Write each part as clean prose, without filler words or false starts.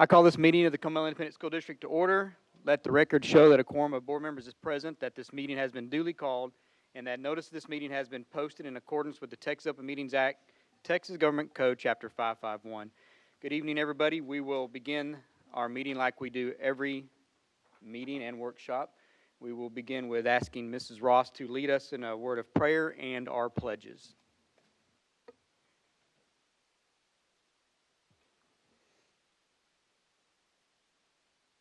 I call this meeting of the Comal Independent School District to order. Let the record show that a quorum of board members is present, that this meeting has been duly called, and that notice of this meeting has been posted in accordance with the Texas Open Meetings Act, Texas Government Code, Chapter 551. Good evening, everybody. We will begin our meeting like we do every meeting and workshop. We will begin with asking Mrs. Ross to lead us in a word of prayer and our pledges.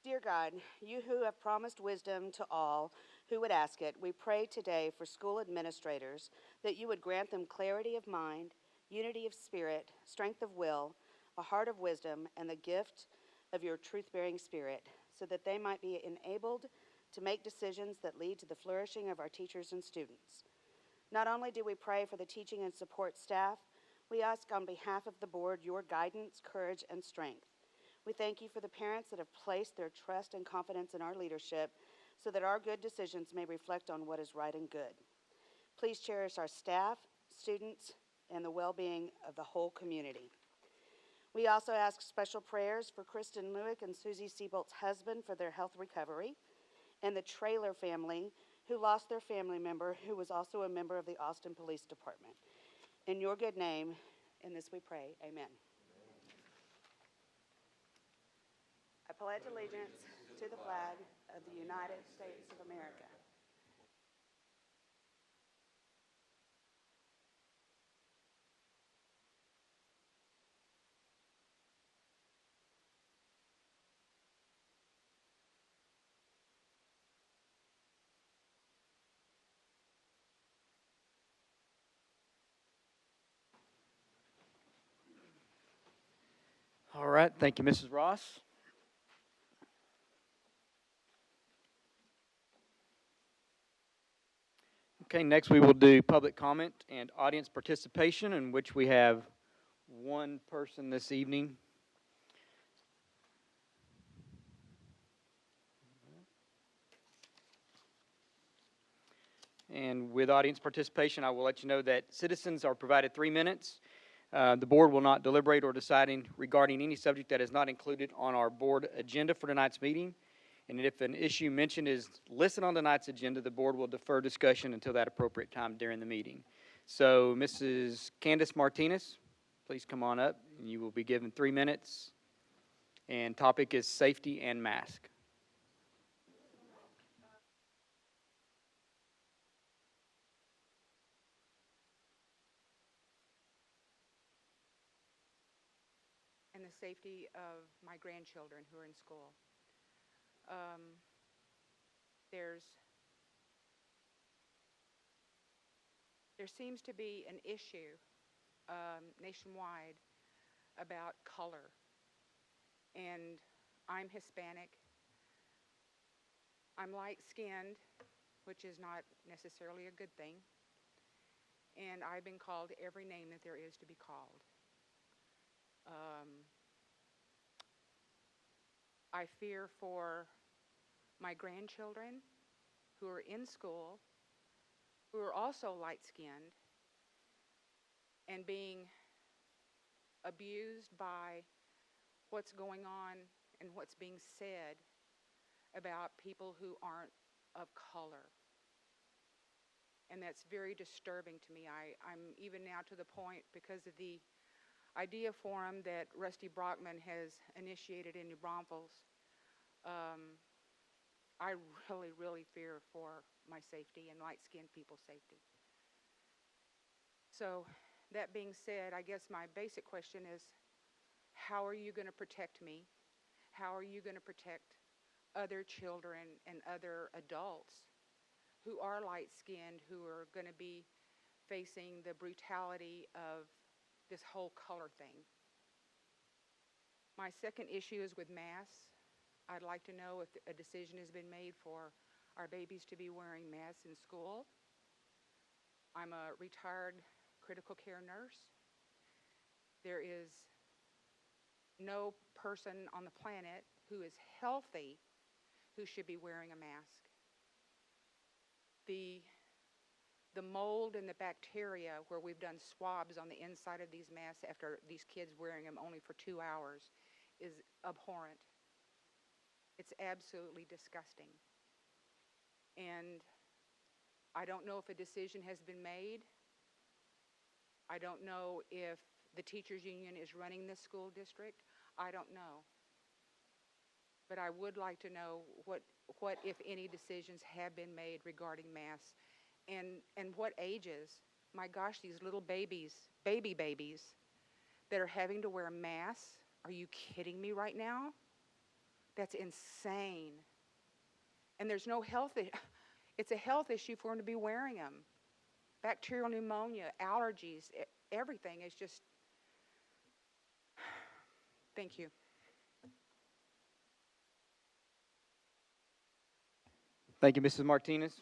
Dear God, you who have promised wisdom to all who would ask it, we pray today for school administrators that you would grant them clarity of mind, unity of spirit, strength of will, a heart of wisdom, and the gift of your truth-bearing spirit, so that they might be enabled to make decisions that lead to the flourishing of our teachers and students. Not only do we pray for the teaching and support staff, we ask on behalf of the board your guidance, courage, and strength. We thank you for the parents that have placed their trust and confidence in our leadership so that our good decisions may reflect on what is right and good. Please cherish our staff, students, and the well-being of the whole community. We also ask special prayers for Kristen Lewick and Susie Seabolt's husband for their health recovery, and the Trailer family who lost their family member who was also a member of the Austin Police Department. In your good name, in this we pray, amen. I pledge allegiance to the flag of the United States of America. All right, thank you, Mrs. Ross. Okay, next we will do public comment and audience participation, in which we have one person this evening. And with audience participation, I will let you know that citizens are provided 3 minutes. The board will not deliberate or decide regarding any subject that is not included on our board agenda for tonight's meeting. And if an issue mentioned is listed on tonight's agenda, the board will defer discussion until that appropriate time during the meeting. So, Mrs. Candace Martinez, please come on up. You will be given 3 minutes. And topic is safety and mask. And the safety of my grandchildren who are in school. There seems to be an issue nationwide about color. And I'm Hispanic. I'm light-skinned, which is not necessarily a good thing. And I've been called every name that there is to be called. I fear for my grandchildren who are in school, who are also light-skinned, and being abused by what's going on and what's being said about people who aren't of color. And that's very disturbing to me. I'm even now to the point, because of the idea forum that Rusty Brockman has initiated in New Braunfels, I really, really fear for my safety and light-skinned people's safety. So that being said, I guess my basic question is, how are you going to protect me? How are you going to protect other children and other adults who are light-skinned, who are going to be facing the brutality of this whole color thing? My second issue is with masks. I'd like to know if a decision has been made for our babies to be wearing masks in school. I'm a retired critical care nurse. There is no person on the planet who is healthy who should be wearing a mask. The mold and the bacteria, where we've done swabs on the inside of these masks after these kids wearing them only for 2 hours, is abhorrent. It's absolutely disgusting. And I don't know if a decision has been made. I don't know if the teachers union is running this school district. I don't know. But I would like to know what if any, decisions have been made regarding masks, and what ages. My gosh, these little babies that are having to wear masks. Are you kidding me right now? That's insane. And there's no it's a health issue for them to be wearing them. Bacterial pneumonia, allergies, everything is just, thank you. Thank you, Mrs. Martinez.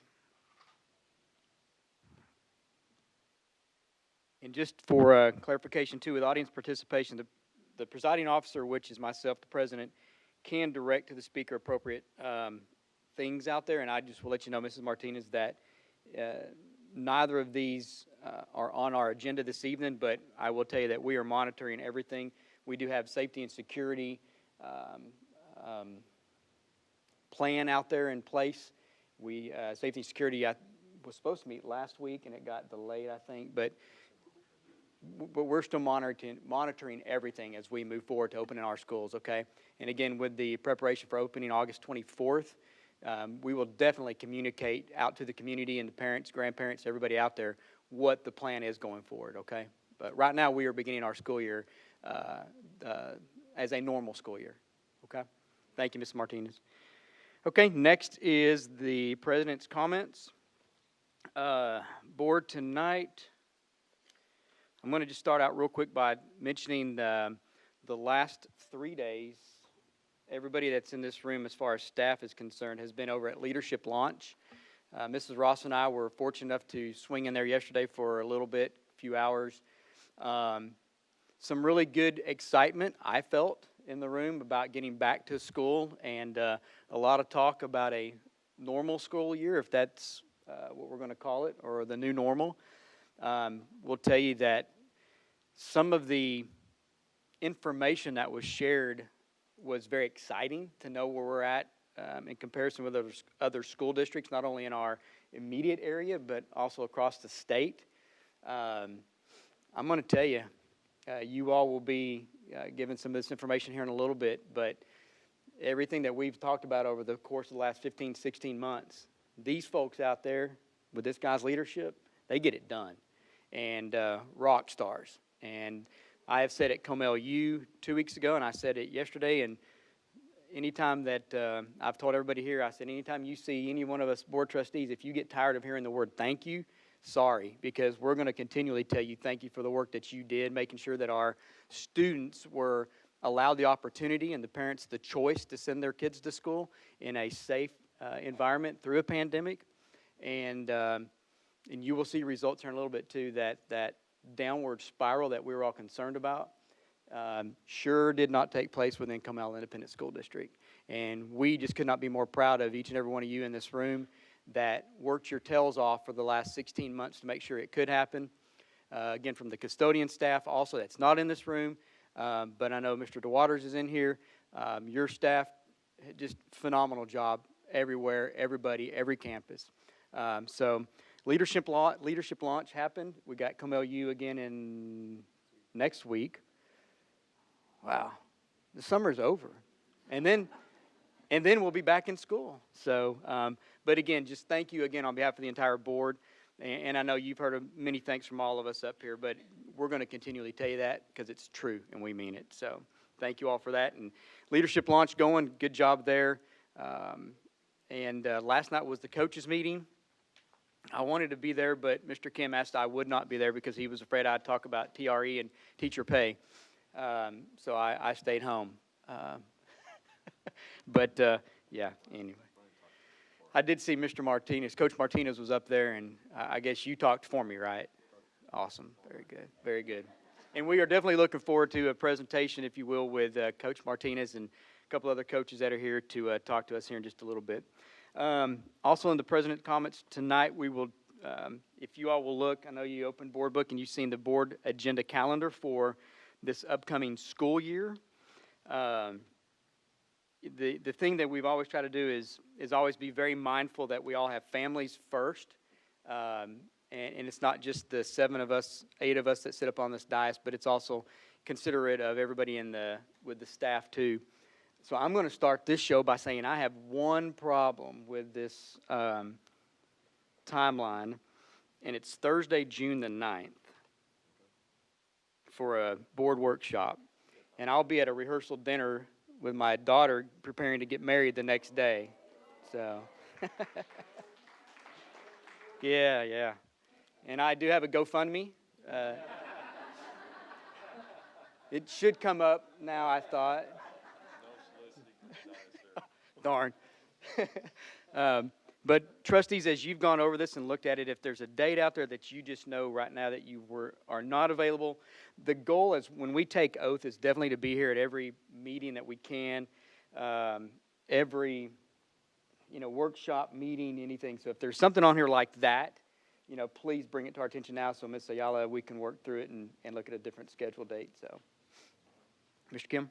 And just for clarification, too, with audience participation, the presiding officer, which is myself, the president, can direct to the speaker appropriate things out there. And I just will let you know, Mrs. Martinez, that neither of these are on our agenda this evening, but I will tell you that we are monitoring everything. We do have safety and security plan out there in place. Safety and security was supposed to meet last week, and it got delayed, I think. But we're still monitoring everything as we move forward to opening our schools, okay? And again, with the preparation for opening August 24th, we will definitely communicate out to the community and the parents, grandparents, everybody out there, what the plan is going forward, okay? But right now, we are beginning our school year as a normal school year, okay? Thank you, Ms. Martinez. Okay, next is the president's comments. Board tonight, I'm going to just start out real quick by mentioning the last 3 days. Everybody that's in this room, as far as staff is concerned, has been over at Leadership Launch. Mrs. Ross and I were fortunate enough to swing in there yesterday for a little bit, a few hours. Some really good excitement, I felt, in the room about getting back to school, and a lot of talk about a normal school year, if that's what we're going to call it, or the new normal. We'll tell you that some of the information that was shared was very exciting to know where we're at in comparison with other school districts, not only in our immediate area, but also across the state. I'm going to tell you, you all will be given some of this information here in a little bit, but everything that we've talked about over the course of the last 15, 16 months, these folks out there with this guy's leadership, they get it done. And rock stars. And I have said at Comal U 2 weeks ago, and I said it yesterday, and anytime that I've told everybody here, I said anytime you see any one of us board trustees, if you get tired of hearing the word thank you, sorry, because we're going to continually tell you thank you for the work that you did, making sure that our students were allowed the opportunity and the parents the choice to send their kids to school in a safe environment through a pandemic. And you will see results here in a little bit, too, that downward spiral that we were all concerned about sure did not take place within Comal Independent School District. And we just could not be more proud of each and every one of you in this room that worked your tails off for the last 16 months to make sure it could happen. Again, from the custodian staff also that's not in this room, but I know Mr. DeWaters is in here. Your staff, just phenomenal job everywhere, everybody, every campus. So Leadership Launch happened. We got Comal U again in next week. Wow, the summer's over, and then we'll be back in school. So, but again, just thank you again on behalf of the entire board. And I know you've heard many thanks from all of us up here, but we're going to continually tell you that because it's true and we mean it. So thank you all for that. And Leadership Launch going, good job there. And last night was the coaches meeting. I wanted to be there, but Mr. Kim asked I would not be there because he was afraid I'd talk about TRE and teacher pay. So I stayed home. But, yeah, anyway. I did see Mr. Martinez. Coach Martinez was up there, and I guess you talked for me, right? Awesome. Very good. Very good. And we are definitely looking forward to a presentation, if you will, with Coach Martinez and a couple other coaches that are here to talk to us here in just a little bit. Also in the President's comments tonight, we will, if you all will look, I know you opened Board Book and you've seen the board agenda calendar for this upcoming school year. Um, the thing that we've always tried to do is always be very mindful that we all have families first. And it's not just the 7 of us, 8 of us that sit up on this dais, but it's also considerate of everybody with the staff too. So I'm going to start this show by saying I have one problem with this timeline, and it's Thursday, June the 9th for a board workshop. And I'll be at a rehearsal dinner with my daughter preparing to get married the next day. So, yeah. And I do have a GoFundMe. It should come up now, I thought. Darn. But trustees, as you've gone over this and looked at it, if there's a date out there that you just know right now that you are not available, the goal is when we take oath is definitely to be here at every meeting that we can, every workshop, meeting, anything. So if there's something on here like that, please bring it to our attention now so Ms. Ayala, we can work through it and look at a different scheduled date. So, Mr. Kim?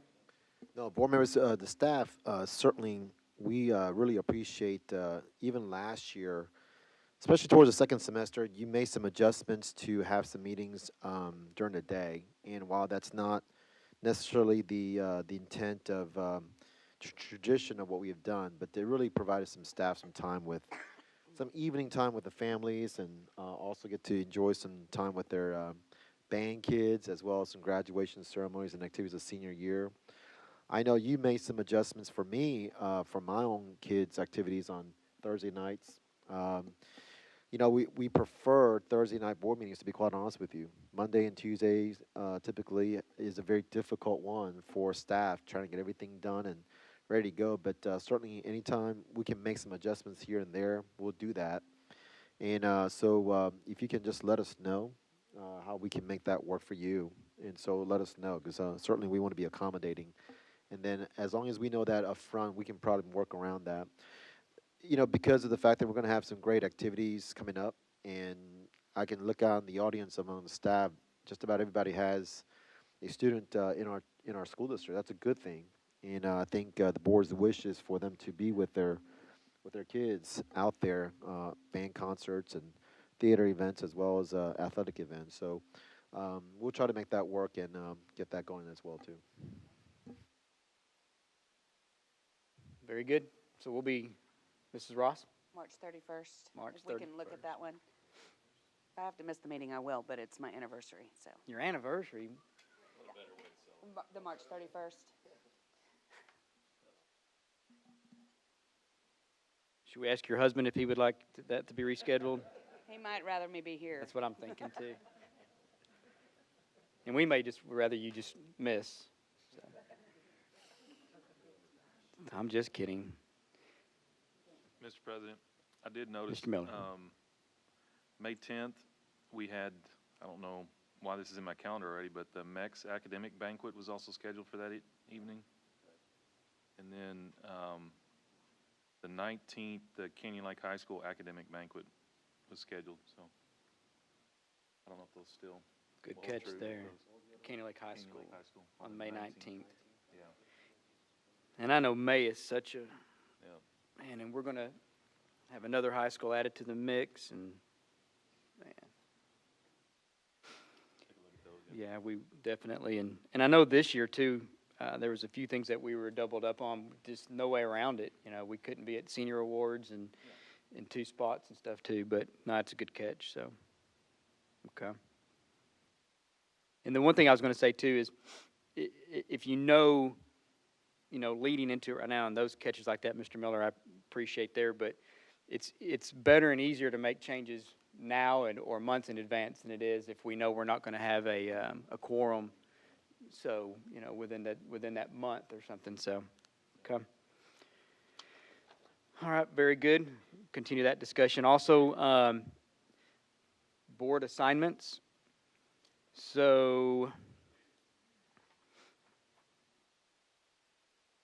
No, board members, the staff, certainly we really appreciate, even last year, especially towards the second semester, you made some adjustments to have some meetings during the day. And while that's not necessarily the intent of tradition of what we have done, but they really provided some staff some time with some evening time with the families, and also get to enjoy some time with their band kids, as well as some graduation ceremonies and activities of senior year. I know you made some adjustments for me for my own kids' activities on Thursday nights. We prefer Thursday night board meetings, to be quite honest with you. Monday and Tuesdays typically is a very difficult one for staff, trying to get everything done and ready to go. But certainly anytime we can make some adjustments here and there, we'll do that. And so if you can just let us know how we can make that work for you. And so let us know, because certainly we want to be accommodating. And then as long as we know that up front, we can probably work around that. Because of the fact that we're going to have some great activities coming up, and I can look out in the audience among the staff, just about everybody has a student in our school district. That's a good thing. And I think the board's wish is for them to be with their kids out there, band concerts and theater events, as well as athletic events. So we'll try to make that work and get that going as well too. Very good. So we'll be, Mrs. Ross? March 31st. March If we can look at that one. If I have to miss the meeting, I will, but it's my anniversary, so. Your anniversary? The March 31st. Should we ask your husband if he would like that to be rescheduled? He might rather me be here. That's what I'm thinking too. And we may just rather you just miss. So. I'm just kidding. Mr. President, I did notice Mr. Miller. May 10th, we had, I don't know why this is in my calendar already, but the MEX academic banquet was also scheduled for that evening. And then the 19th, the Canyon Lake High School academic banquet was scheduled. So I don't know if those still Good hold catch true. there. Those- Canyon Lake High Canyon School Lake High School on May 19th. Yeah. And I know May is such a, Yeah. man, and we're going to have another high school added to the mix, and man. Take a look at those. Yeah. Yeah, we definitely, and I know this year too, there was a few things that we were doubled up on, just no way around it. We couldn't be at senior awards and in 2 spots and stuff too, but no, it's a good catch, so, okay. And the one thing I was going to say too is, if leading into it right now, and those catches like that, Mr. Miller, I appreciate there, but it's better and easier to make changes now or months in advance than it is if we know we're not going to have a quorum. So within that month or something. So, okay. All right, very good. Continue that discussion. Also, board assignments. So,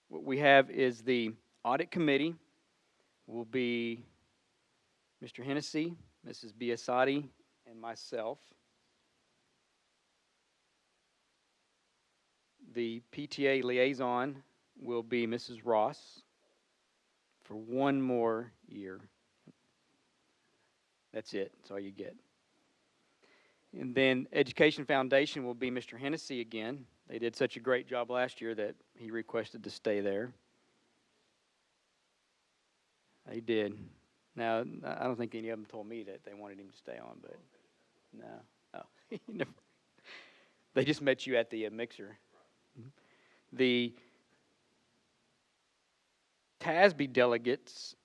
what we have is the audit committee will be Mr. Hennessy, Mrs. Biasotti, and myself. The PTA liaison will be Mrs. Ross for one more year. That's it. That's all you get. And then Education Foundation will be Mr. Hennessy again. They did such a great job last year that he requested to stay there. They did. Now, I don't think any of them told me that they wanted him to stay on, but no. Oh, never. They just met you at the mixer. The TASB delegates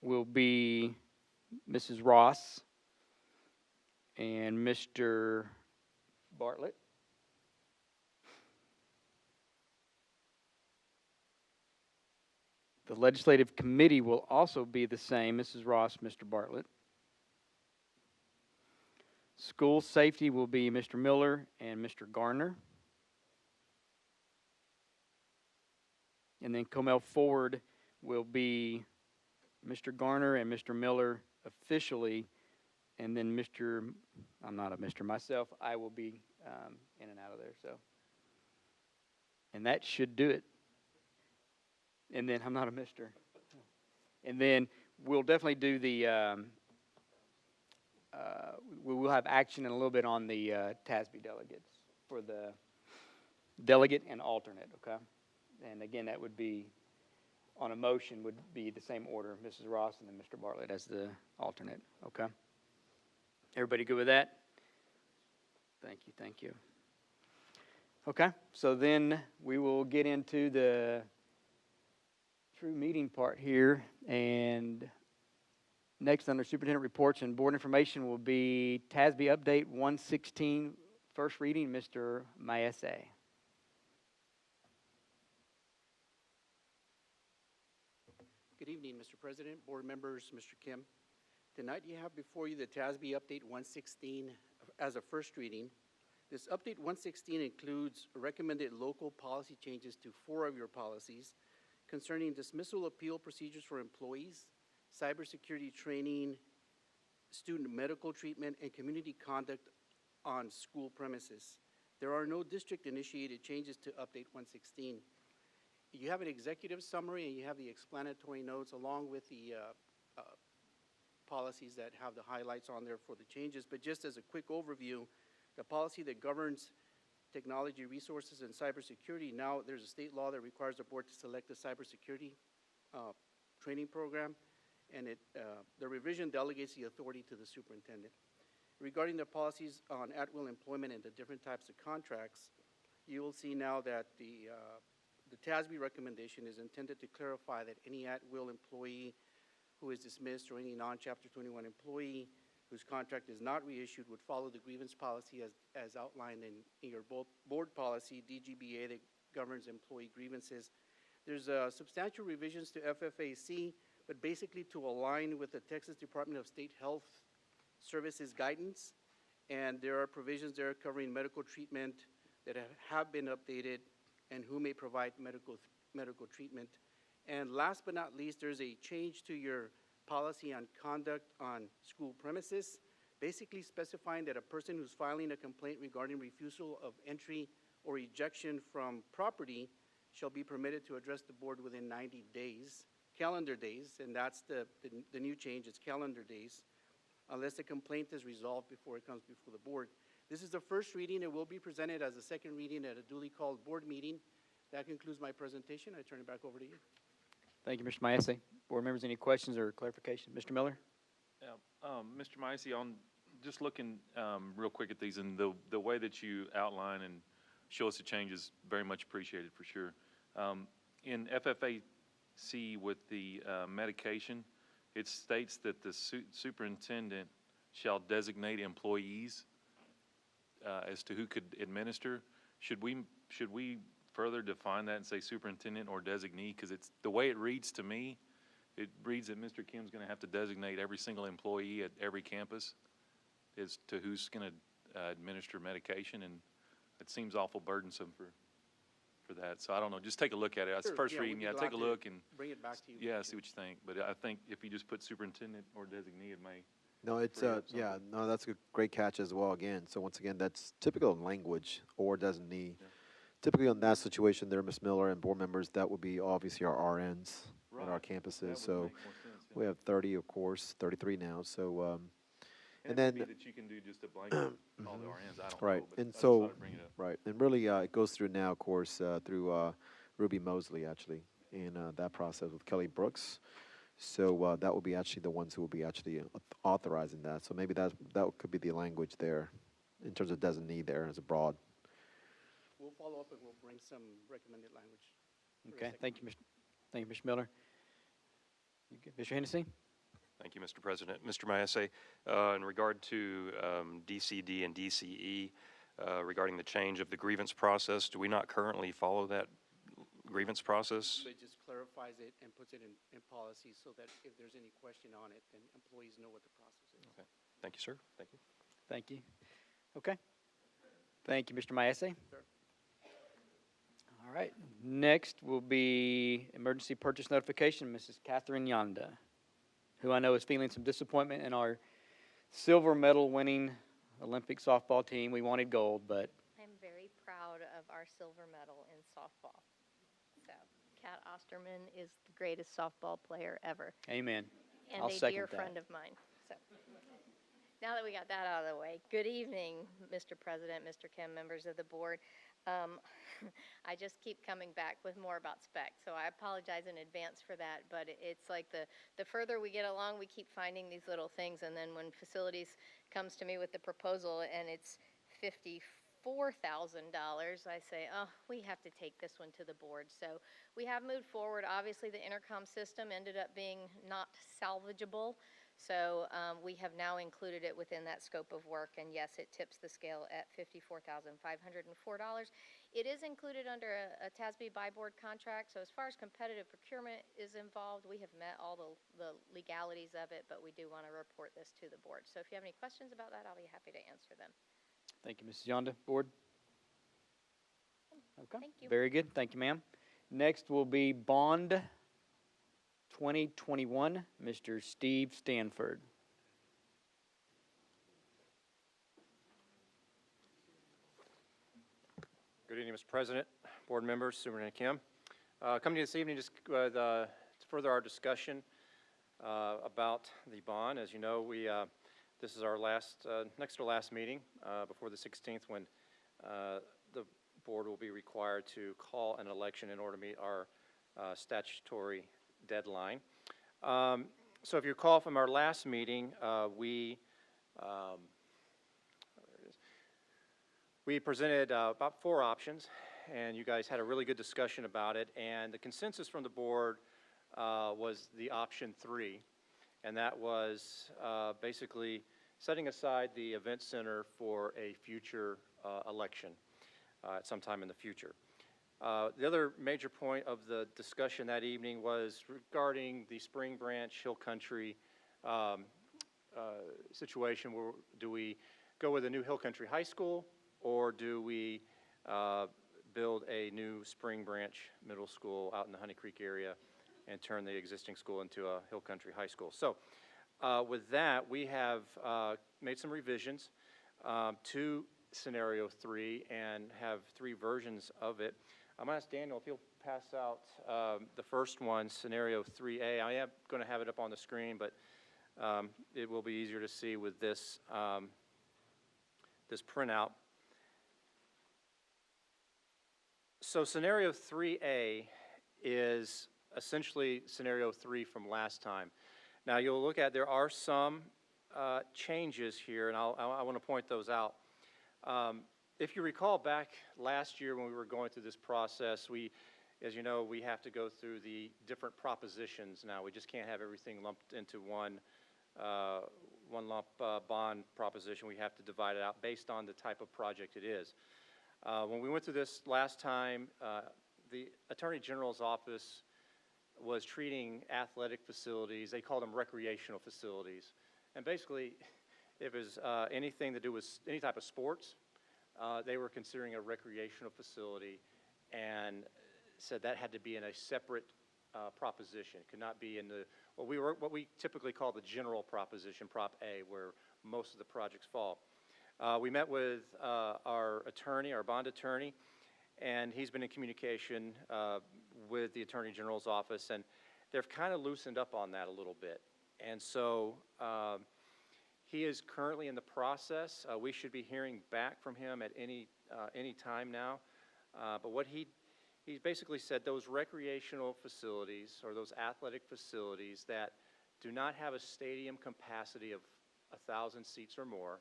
will be Mrs. Ross and Mr. Bartlett. The legislative committee will also be the same, Mrs. Ross, Mr. Bartlett. School safety will be Mr. Miller and Mr. Garner. And then Comal Forward will be Mr. Garner and Mr. Miller officially, and then I'm not a Mr. myself, I will be in and out of there, so. And that should do it. And then I'm not a Mr. And then we'll definitely do we will have action in a little bit on the TASB delegates for the delegate and alternate, okay? And again, that would be, on a motion, would be the same order, Mrs. Ross and then Mr. Bartlett as the alternate, okay? Everybody good with that? Thank you. Okay, so then we will get into the true meeting part here, and next under Superintendent Reports and Board Information will be TASB Update 116, first reading, Mr. Maese. Good evening, Mr. President, board members, Mr. Kim. Tonight you have before you the TASB Update 116 as a first reading. This Update 116 includes recommended local policy changes to 4 of your policies concerning dismissal appeal procedures for employees, cybersecurity training, student medical treatment, and community conduct on school premises. There are no district-initiated changes to Update 116. You have an executive summary and you have the explanatory notes along with the policies that have the highlights on there for the changes. But just as a quick overview, the policy that governs technology resources and cybersecurity, now there's a state law that requires the board to select a cybersecurity training program, and the revision delegates the authority to the superintendent. Regarding the policies on at-will employment and the different types of contracts, you will see now that the TASB recommendation is intended to clarify that any at-will employee who is dismissed or any non-Chapter 21 employee whose contract is not reissued would follow the grievance policy as outlined in your board policy, DGBA, that governs employee grievances. There's substantial revisions to FFAC, but basically to align with the Texas Department of State Health Services guidance. And there are provisions there covering medical treatment that have been updated and who may provide medical treatment. And last but not least, there's a change to your policy on conduct on school premises, basically specifying that a person who's filing a complaint regarding refusal of entry or ejection from property shall be permitted to address the board within 90 days, calendar days, and that's the new change, it's calendar days, unless the complaint is resolved before it comes before the board. This is the first reading. It will be presented as a second reading at a duly called board meeting. That concludes my presentation. I turn it back over to you. Thank you, Mr. Maese. Board members, any questions or clarification? Mr. Miller? Yeah, Mr. Maese, on just looking real quick at these and the way that you outline and show us the changes, very much appreciated for sure. In FFAC with the medication, it states that the superintendent shall designate employees as to who could administer. Should we further define that and say superintendent or designee? Because it's the way it reads to me, it reads that Mr. Kim's going to have to designate every single employee at every campus as to who's going to administer medication, and it seems awful burdensome for that. So I don't know. Just take a look at it. That's the first reading. Yeah, take a look and bring it back to you. Yeah, see what you think. But I think if you just put superintendent or designee, it may No, it's free up yeah, something. no, that's a great catch as well. Again, so once again, that's typical in language or designee. Yeah. Typically, on that situation, there, Ms. Miller and board members, that would be obviously our RNs at our Right. campuses. That would So make more sense, yeah. we have 30, of course, 33 now. So And and it may then be that you can do just a blanket, all the RNs, I don't right, know, but and I just so thought I'd bring it up. right, and really, it goes through now, of course, through Ruby Mosley actually in that process with Kelly Brooks. So that will be actually the ones who will be actually authorizing that. So maybe that could be the language there, in terms of designee there as a broad. We'll follow up and we'll bring some recommended language. for a Okay, second thank you, reading. thank you, Mr. Miller. You good? Mr. Hennessy? Thank you, Mr. President. Mr. Maese, in regard to DCD and DCE, regarding the change of the grievance process, do we not currently follow that grievance process? It just clarifies it and puts it in policy so that if there's any question on it, then employees know what the process is. Okay. Thank you, sir. Thank you. Thank you. Okay. Thank you, Mr. Maese. Sure. All right, next will be emergency purchase notification, Mrs. Catherine Yonda, who I know is feeling some disappointment in our silver medal winning Olympic softball team. We wanted gold, but I'm very proud of our silver medal in softball. So, Kat Osterman is the greatest softball player ever, amen. and I'll a second dear that. friend of mine. So, now that we got that out of the way, good evening, Mr. President, Mr. Kim, members of the board. I just keep coming back with more about spec, so I apologize in advance for that, but it's like the further we get along, we keep finding these little things, and then when facilities comes to me with the proposal and it's $54,000, I say, oh, we have to take this one to the board. So we have moved forward. Obviously, the intercom system ended up being not salvageable, so we have now included it within that scope of work, and yes, it tips the scale at $54,504. It is included under a TASB buy board contract, so as far as competitive procurement is involved, we have met all the legalities of it, but we do want to report this to the board. So if you have any questions about that, I'll be happy to answer them. Thank you, Mrs. Yonda. Board? Okay. Thank you. Very good. Thank you, ma'am. Next will be Bond 2021, Mr. Steve Stanford. Good evening, Mr. President, board members, Superintendent Kim. Coming to you this evening just to further our discussion about the bond. As you know, this is our next to last meeting before the 16th, when the board will be required to call an election in order to meet our statutory deadline. So if you recall from our last meeting, we presented about 4 options, and you guys had a really good discussion about it, and the consensus from the board was the option 3, and that was basically setting aside the event center for a future election at some time in the future. The other major point of the discussion that evening was regarding the Spring Branch Hill Country situation. Where do we go with a new Hill Country High School, or do we build a new Spring Branch Middle School out in the Honey Creek area and turn the existing school into a Hill Country High School? So with that, we have made some revisions to Scenario 3 and have 3 versions of it. I'm going to ask Daniel if he'll pass out the first one, Scenario 3A. I am going to have it up on the screen, but it will be easier to see with this, this printout. So Scenario 3A is essentially Scenario 3 from last time. Now you'll look at, there are some changes here, and I want to point those out. If you recall back last year when we were going through this process, as you know, we have to go through the different propositions now. We just can't have everything lumped into one lump bond proposition. We have to divide it out based on the type of project it is. When we went through this last time, the Attorney General's office was treating athletic facilities, they called them recreational facilities. And basically, if it was anything to do with any type of sports, they were considering a recreational facility and said that had to be in a separate proposition. It could not be in the, what we typically call the general proposition, Prop A, where most of the projects fall. We met with our attorney, our bond attorney, and he's been in communication with the Attorney General's office, and they've kind of loosened up on that a little bit. And so he is currently in the process. We should be hearing back from him at any time now. But what he basically said, those recreational facilities or those athletic facilities that do not have a stadium capacity of 1,000 seats or more,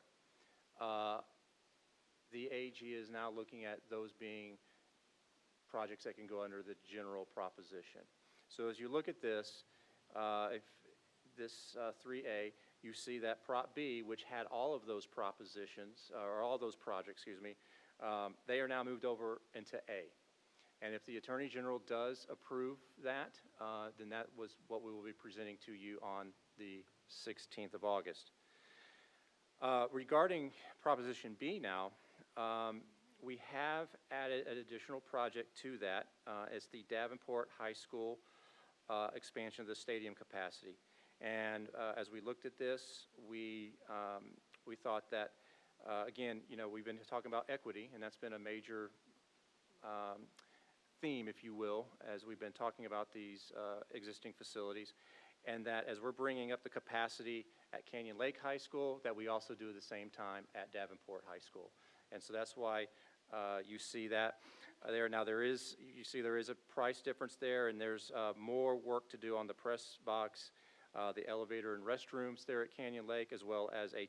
the AG is now looking at those being projects that can go under the general proposition. So as you look at this, if this 3A, you see that Prop B, which had all of those propositions, or all those projects, excuse me, they are now moved over into A. And if the Attorney General does approve that, then that was what we will be presenting to you on the 16th of August. Regarding Proposition B now, we have added an additional project to that. It's the Davenport High School expansion of the stadium capacity. And as we looked at this, we thought that, again, you know, we've been talking about equity, and that's been a major theme, if you will, as we've been talking about these existing facilities, and that as we're bringing up the capacity at Canyon Lake High School, that we also do at the same time at Davenport High School. And so that's why you see that there. Now you see there is a price difference there, and there's more work to do on the press box, the elevator and restrooms there at Canyon Lake, as well as a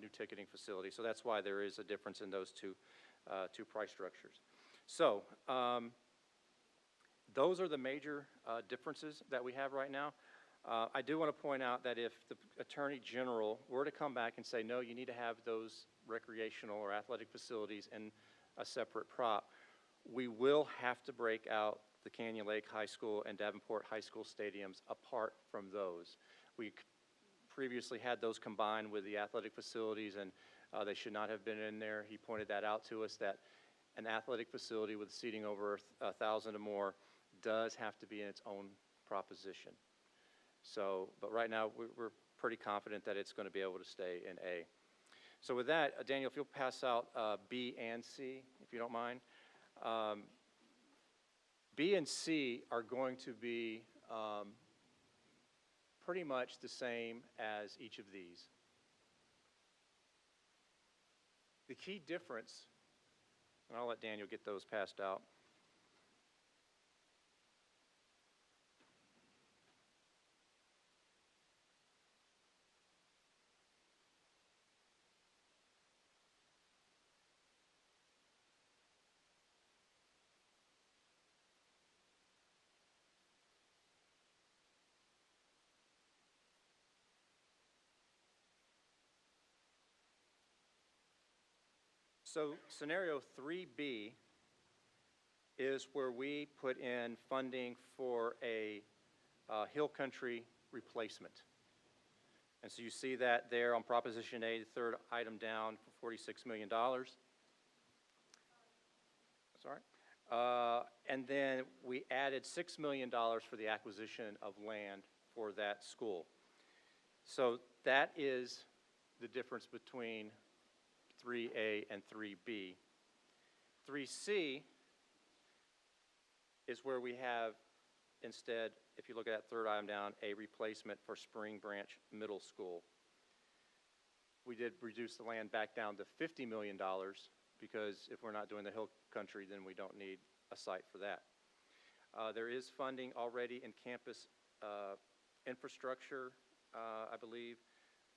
new ticketing facility. So that's why there is a difference in those two price structures. So those are the major differences that we have right now. I do want to point out that if the Attorney General were to come back and say, no, you need to have those recreational or athletic facilities in a separate prop, we will have to break out the Canyon Lake High School and Davenport High School stadiums apart from those. We previously had those combined with the athletic facilities, and they should not have been in there. He pointed that out to us, that an athletic facility with seating over 1,000 or more does have to be in its own proposition. So, but right now we're pretty confident that it's going to be able to stay in A. So with that, Daniel, if you'll pass out B and C, if you don't mind. B and C are going to be pretty much the same as each of these. The key difference, and I'll let Daniel get those passed out. So scenario 3B is where we put in funding for a hill country replacement. And so you see that there on Proposition A, the third item down, for $46 million. That's all right. And then we added $6 million for the acquisition of land for that school. So that is the difference between 3A and 3B. 3C is where we have instead, if you look at that third item down, a replacement for Spring Branch Middle School. We did reduce the land back down to $50 million because if we're not doing the hill country, then we don't need a site for that. There is funding already in campus infrastructure, I believe,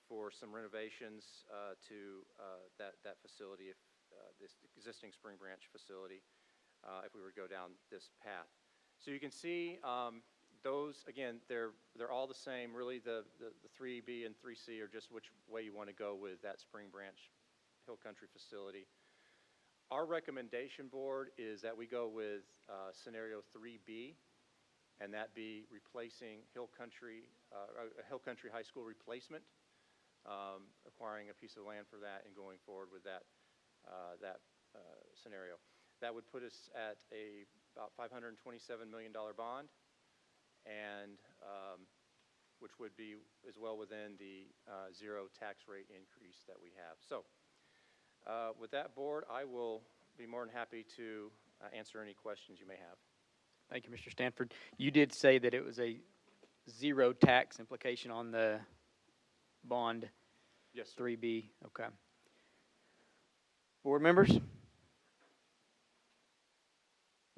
for some renovations to that facility, this existing Spring Branch facility, if we were to go down this path. So you can see those, again, they're all the same. Really, the 3B and 3C are just which way you want to go with that Spring Branch Hill Country facility. Our recommendation, board, is that we go with scenario 3B, and that be replacing a Hill Country High School replacement, acquiring a piece of land for that and going forward with that scenario. That would put us at about $527 million bond, and which would be as well within the zero tax rate increase that we have. So with that, Board, I will be more than happy to answer any questions you may have. Thank you, Mr. Stanford. You did say that it was a zero tax implication on the bond Yes, sir. 3B. Okay. Board members?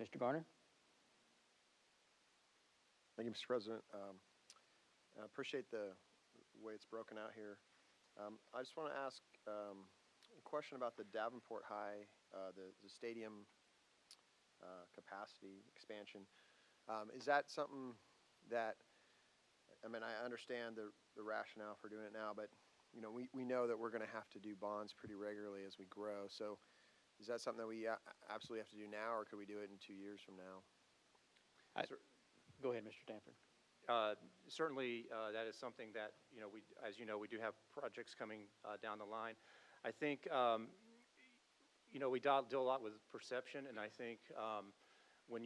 Mr. Garner? Thank you, Mr. President. I appreciate the way it's broken out here. I just want to ask a question about the Davenport High, the stadium capacity expansion. Is that something that, I mean, I understand the rationale for doing it now, but you know, we know that we're going to have to do bonds pretty regularly as we grow. So is that something that we absolutely have to do now, or could we do it in 2 years from now? Go ahead, Mr. Stanford. Certainly, that is something that, you know, as you know, we do have projects coming down the line. I think, you know, we deal a lot with perception, and I think when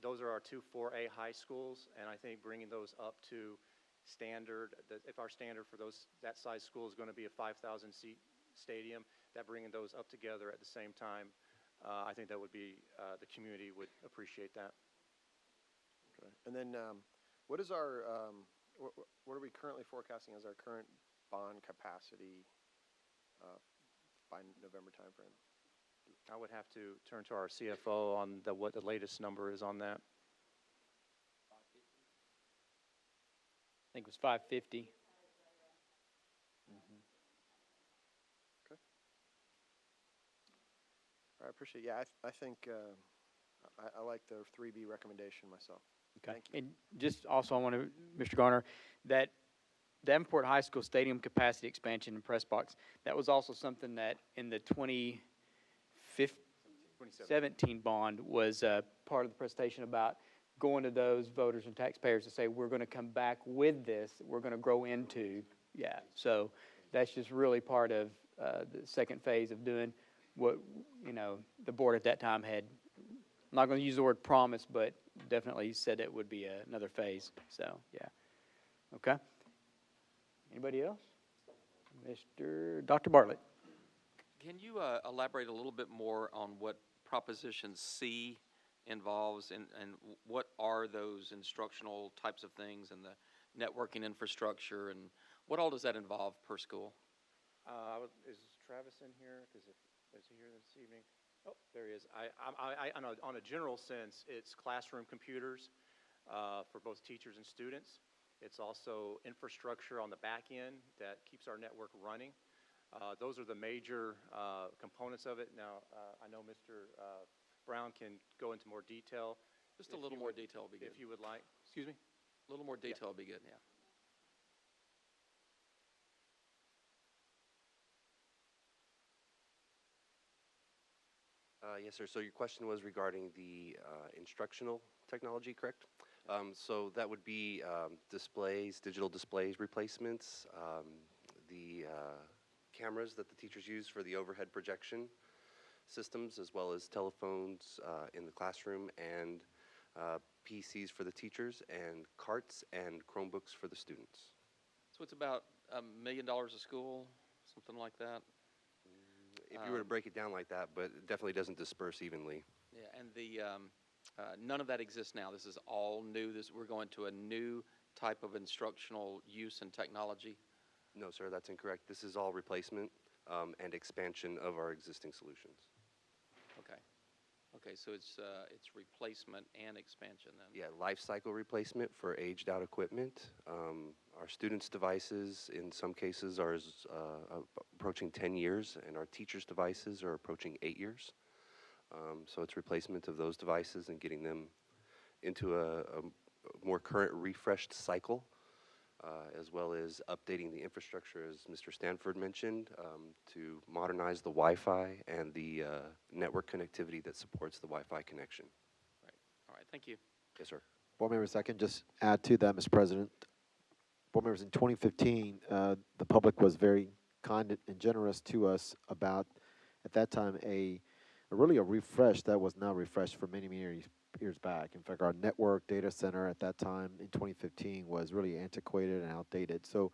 those are our two 4A high schools, and I think bringing those up to standard, if our standard for that size school is going to be a 5,000 seat stadium, that bringing those up together at the same time, I think that would be, the community would appreciate that. Okay. And then what is our, what are we currently forecasting as our current bond capacity by November timeframe? I would have to turn to our CFO on what the latest number is on that. I think it was 550. Okay. I appreciate it. Yeah, I think I like the 3B recommendation myself. Okay. Thank you. And just also, I want to, Mr. Garner, that Davenport High School stadium capacity expansion and press box, that was also something that in the 2017 bond was part of the presentation about going to those voters and taxpayers to say, we're going to come back with this, we're going to grow into, so that's just really part of the second phase of doing what, you know, the board at that time had, I'm not going to use the word promise, but definitely said it would be another phase, so, Okay. Anybody else? Dr. Bartlett. Can you elaborate a little bit more on what Proposition C involves, and what are those instructional types of things, and the networking infrastructure, and what all does that involve per school? Is Travis in here? Is he here this evening? Oh, there he is. On a general sense, it's classroom computers for both teachers and students. It's also infrastructure on the back end that keeps our network running. Those are the major components of it. Now, I know Mr. Brown can go into more detail. Just a little more detail would be good. If you would like. Excuse me? A little more detail would be good, Yes, sir. So your question was regarding the instructional technology, correct? So that would be displays, digital displays replacements, the cameras that the teachers use for the overhead projection systems, as well as telephones in the classroom, and PCs for the teachers, and carts and Chromebooks for the students. So it's about $1 million a school, something like that? If you were to break it down like that, but it definitely doesn't disperse evenly. Yeah, and the none of that exists now. This is all new. We're going to a new type of instructional use and technology? No, sir, that's incorrect. This is all replacement and expansion of our existing solutions. Okay. Okay, so it's replacement and expansion then? Yeah, life cycle replacement for aged out equipment. Our students' devices, in some cases, are approaching 10 years, and our teachers' devices are approaching 8 years. So it's replacement of those devices and getting them into a more current refreshed cycle, as well as updating the infrastructure, as Mr. Stanford mentioned, to modernize the Wi-Fi and the network connectivity that supports the Wi-Fi connection. Right. All right, thank you. Yes, sir. Board members, I can just add to that, Mr. President. Board members, in 2015, the public was very kind and generous to us about, at that time, really a refresh that was not refreshed for many, many years back. In fact, our network data center at that time in 2015 was really antiquated and outdated. So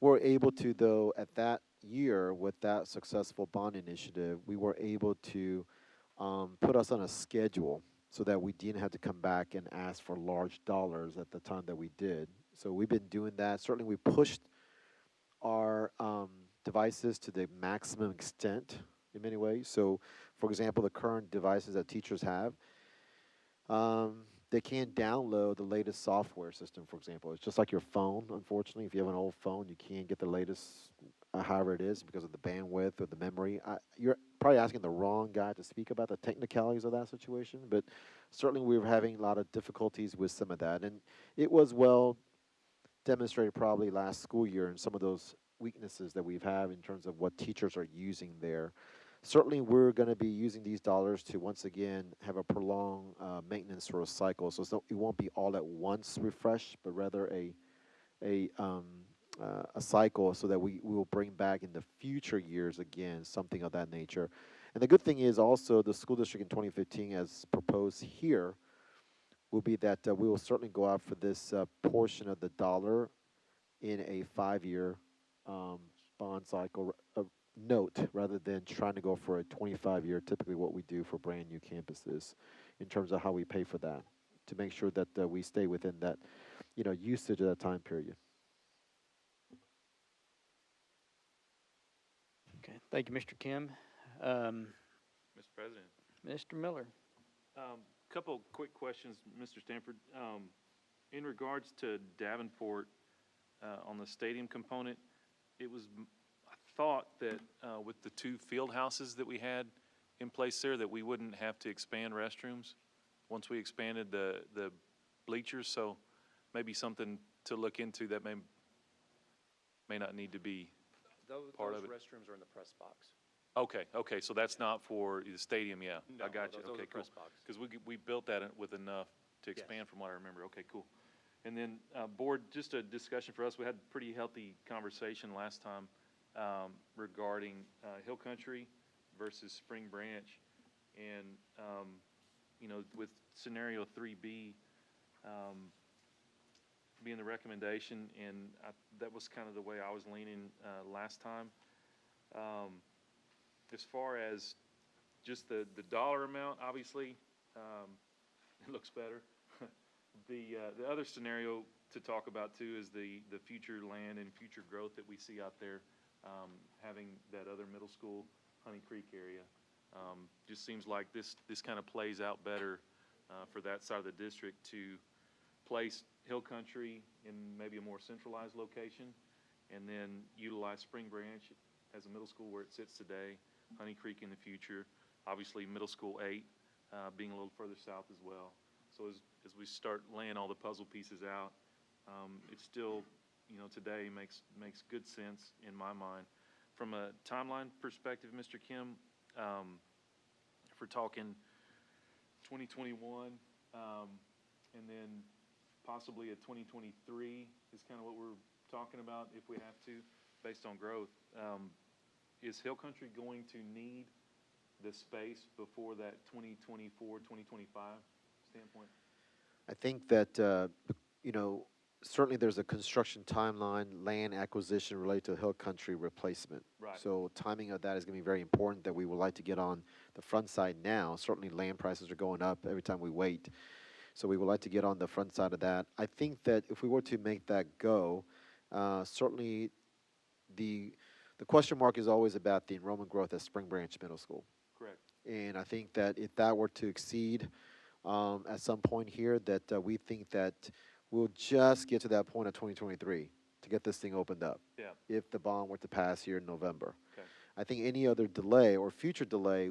we're able to, though, at that year with that successful bond initiative, we were able to put us on a schedule so that we didn't have to come back and ask for large dollars at the time that we did. So we've been doing that. Certainly, we pushed our devices to the maximum extent in many ways. So, for example, the current devices that teachers have, they can't download the latest software system, for example. It's just like your phone, unfortunately. If you have an old phone, you can't get the latest, however it is, because of the bandwidth or the memory. You're probably asking the wrong guy to speak about the technicalities of that situation, but certainly we were having a lot of difficulties with some of that. And it was well demonstrated probably last school year in some of those weaknesses that we've had in terms of what teachers are using there. Certainly, we're going to be using these dollars to once again have a prolonged maintenance sort of cycle. So it won't be all at once refresh, but rather a cycle, so that we will bring back in the future years again something of that nature. And the good thing is also the school district in 2015, as proposed here, will be that we will certainly go out for this portion of the dollar in a 5-year bond cycle note, rather than trying to go for a 25-year, typically what we do for brand new campuses, in terms of how we pay for that, to make sure that we stay within that, usage of that time period. Okay, thank you, Mr. Kim. Mr. President. Mr. Miller. Couple quick questions, Mr. Stanford. In regards to Davenport, on the stadium component, I thought that with the 2 field houses that we had in place there, that we wouldn't have to expand restrooms once we expanded the bleachers. So maybe something to look into that may not need to be part of it. Those restrooms are in the press box. Okay, so that's not for the stadium, yeah. No, I got you. those are Okay, cool. press box. Because we built that with enough to expand from what I remember. Okay, cool. And then, board, just a discussion for us. We had a pretty healthy conversation last time regarding Hill Country versus Spring Branch. And, with scenario 3B being the recommendation, and that was kind of the way I was leaning last time. As far as just the dollar amount, obviously, it looks better. The other scenario to talk about too is the future land and future growth that we see out there, having that other middle school, Honey Creek area. Just seems like this kind of plays out better for that side of the district, to place Hill Country in maybe a more centralized location, and then utilize Spring Branch as a middle school where it sits today, Honey Creek in the future, obviously middle school 8 being a little further south as well. So as we start laying all the puzzle pieces out, it still, today makes good sense in my mind. From a timeline perspective, Mr. Kim, if we're talking 2021, and then possibly a 2023 is kind of what we're talking about if we have to, based on growth. Is Hill Country going to need the space before that 2024, 2025 standpoint? I think that, certainly there's a construction timeline, land acquisition related to Hill Country replacement. Right. So timing of that is going to be very important, that we would like to get on the front side now. Certainly land prices are going up every time we wait. So we would like to get on the front side of that. I think that if we were to make that go, certainly the question mark is always about the enrollment growth at Spring Branch Middle School. Correct. And I think that if that were to exceed at some point here, that we think that we'll just get to that point of 2023 to get this thing opened up. Yeah. If the bond were to pass here in November. Okay. I think any other delay or future delay,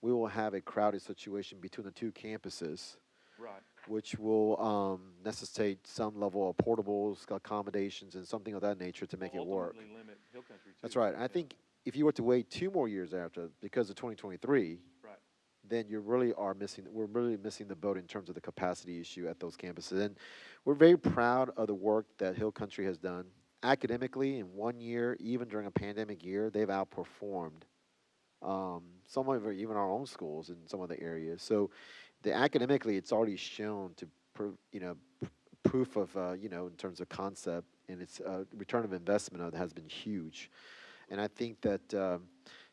we will have a crowded situation between the 2 campuses. Right. Which will necessitate some level of portables, accommodations, and something of that nature to make it work. Ultimately limit Hill Country too. That's right. And I think if you were to wait 2 more years after, because of 2023, right, then we're really missing the boat in terms of the capacity issue at those campuses. And we're very proud of the work that Hill Country has done. Academically, in 1 year, even during a pandemic year, they've outperformed some of even our own schools in some of the areas. So the academically, it's already shown to, proof of, in terms of concept, and its return of investment has been huge. And I think that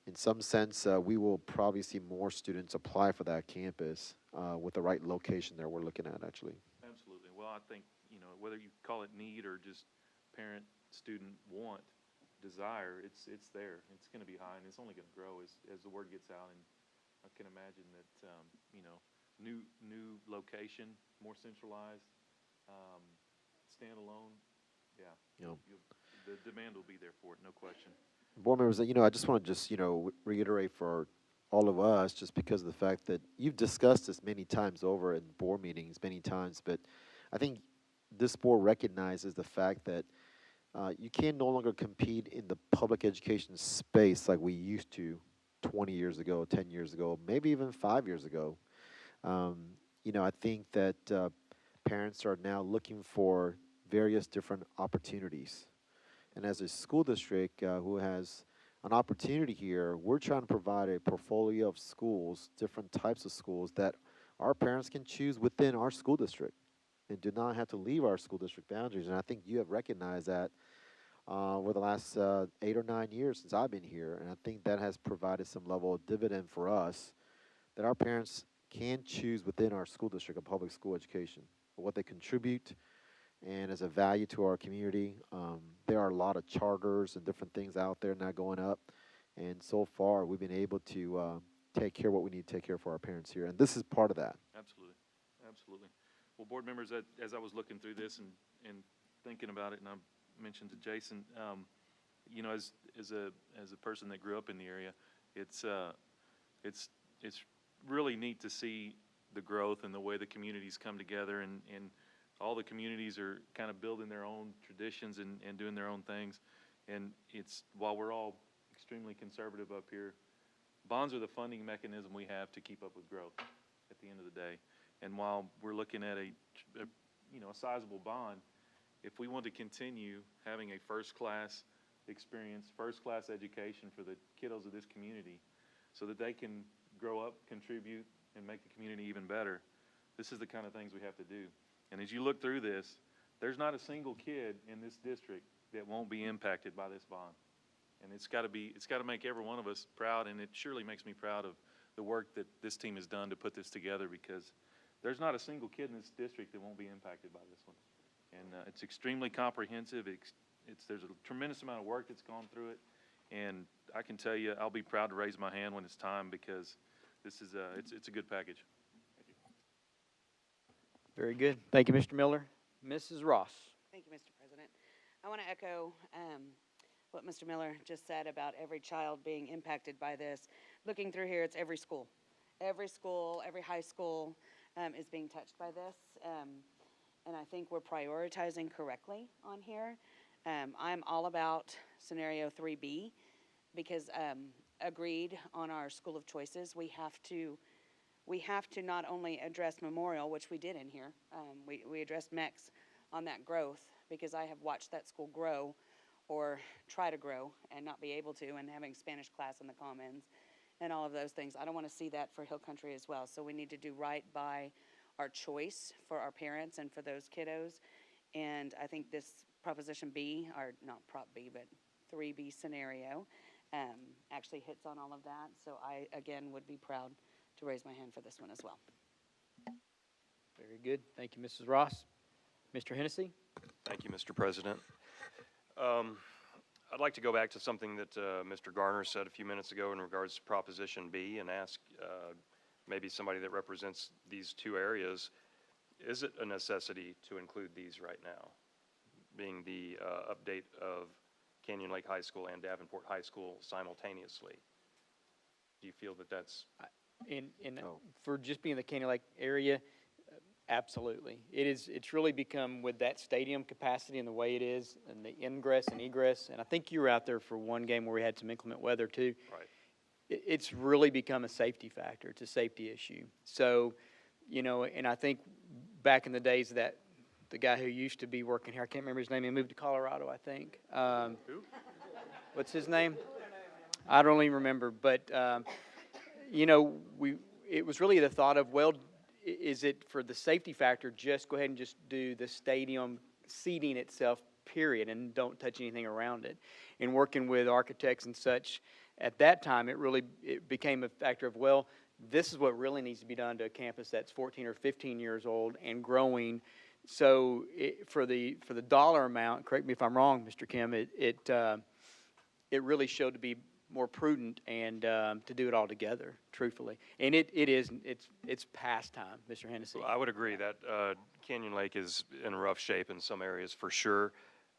in some sense, we will probably see more students apply for that campus with the right location that we're looking at, actually. Absolutely. Well, I think, whether you call it need or just parent, student want, desire, it's there. It's going to be high, and it's only going to grow as the word gets out. And I can imagine that, new location, more centralized, standalone, yeah. Yep. The demand will be there for it, no question. Board members, I just want to reiterate for all of us, just because of the fact that you've discussed this many times over in board meetings, many times, but I think this board recognizes the fact that you can no longer compete in the public education space like we used to 20 years ago, 10 years ago, maybe even 5 years ago. I think that parents are now looking for various different opportunities. And as a school district who has an opportunity here, we're trying to provide a portfolio of schools, different types of schools that our parents can choose within our school district and do not have to leave our school district boundaries. And I think you have recognized that over the last 8 or 9 years since I've been here. And I think that has provided some level of dividend for us, that our parents can choose within our school district of public school education what they contribute and as a value to our community. There are a lot of charters and different things out there now going up, and so far we've been able to take care of what we need to take care of for our parents here, and this is part of that. Absolutely. Absolutely. Well, board members, as I was looking through this and thinking about it, and I mentioned to Jason, as a person that grew up in the area, it's really neat to see the growth and the way the communities come together, and all the communities are kind of building their own traditions and doing their own things. And while we're all extremely conservative up here, bonds are the funding mechanism we have to keep up with growth at the end of the day. And while we're looking at a sizable bond, if we want to continue having a first-class experience, first-class education for the kiddos of this community so that they can grow up, contribute, and make the community even better, this is the kind of things we have to do. And as you look through this, there's not a single kid in this district that won't be impacted by this bond. And it's got to make every one of us proud, and it surely makes me proud of the work that this team has done to put this together, because there's not a single kid in this district that won't be impacted by this one. And it's extremely comprehensive. There's a tremendous amount of work that's gone through it, and I can tell you I'll be proud to raise my hand when it's time, because this is it's a good package. Very good. Thank you, Mr. Miller. Mrs. Ross. Thank you, Mr. President. I want to echo what Mr. Miller just said about every child being impacted by this. Looking through here, it's every school. Every school, every high school is being touched by this. And I think we're prioritizing correctly on here. I'm all about scenario 3B because agreed on our school of choices. We have to not only address Memorial, which we did in here. We addressed MEX on that growth, because I have watched that school grow or try to grow and not be able to, and having Spanish class in the Commons and all of those things. I don't want to see that for Hill Country as well. So we need to do right by our choice for our parents and for those kiddos. And I think this Proposition B, or not Prop B, but 3B scenario actually hits on all of that. So I, again, would be proud to raise my hand for this one as well. Very good. Thank you, Mrs. Ross. Mr. Hennessy. Thank you, Mr. President. I'd like to go back to something that Mr. Garner said a few minutes ago in regards to Proposition B, and ask maybe somebody that represents these two areas, is it a necessity to include these right now, being the update of Canyon Lake High School and Davenport High School simultaneously? Do you feel that that's... For just being the Canyon Lake area, absolutely. It's really become, with that stadium capacity and the way it is, and the ingress and egress, and I think you were out there for one game where we had some inclement weather too. Right. It's really become a safety factor. It's a safety issue. So, and I think back in the days that the guy who used to be working here, I can't remember his name, he moved to Colorado, I think. Who? What's his name? I don't even remember, but it was really the thought of, well, is it for the safety factor, just go ahead and just do the stadium seating itself, period, and don't touch anything around it? And working with architects and such, at that time, it became a factor of, well, this is what really needs to be done to a campus that's 14 or 15 years old and growing. So for the dollar amount, correct me if I'm wrong, Mr. Kim, it really showed to be more prudent and to do it all together, truthfully. And it's past time, Mr. Hennessy. Well, I would agree that Canyon Lake is in rough shape in some areas for sure.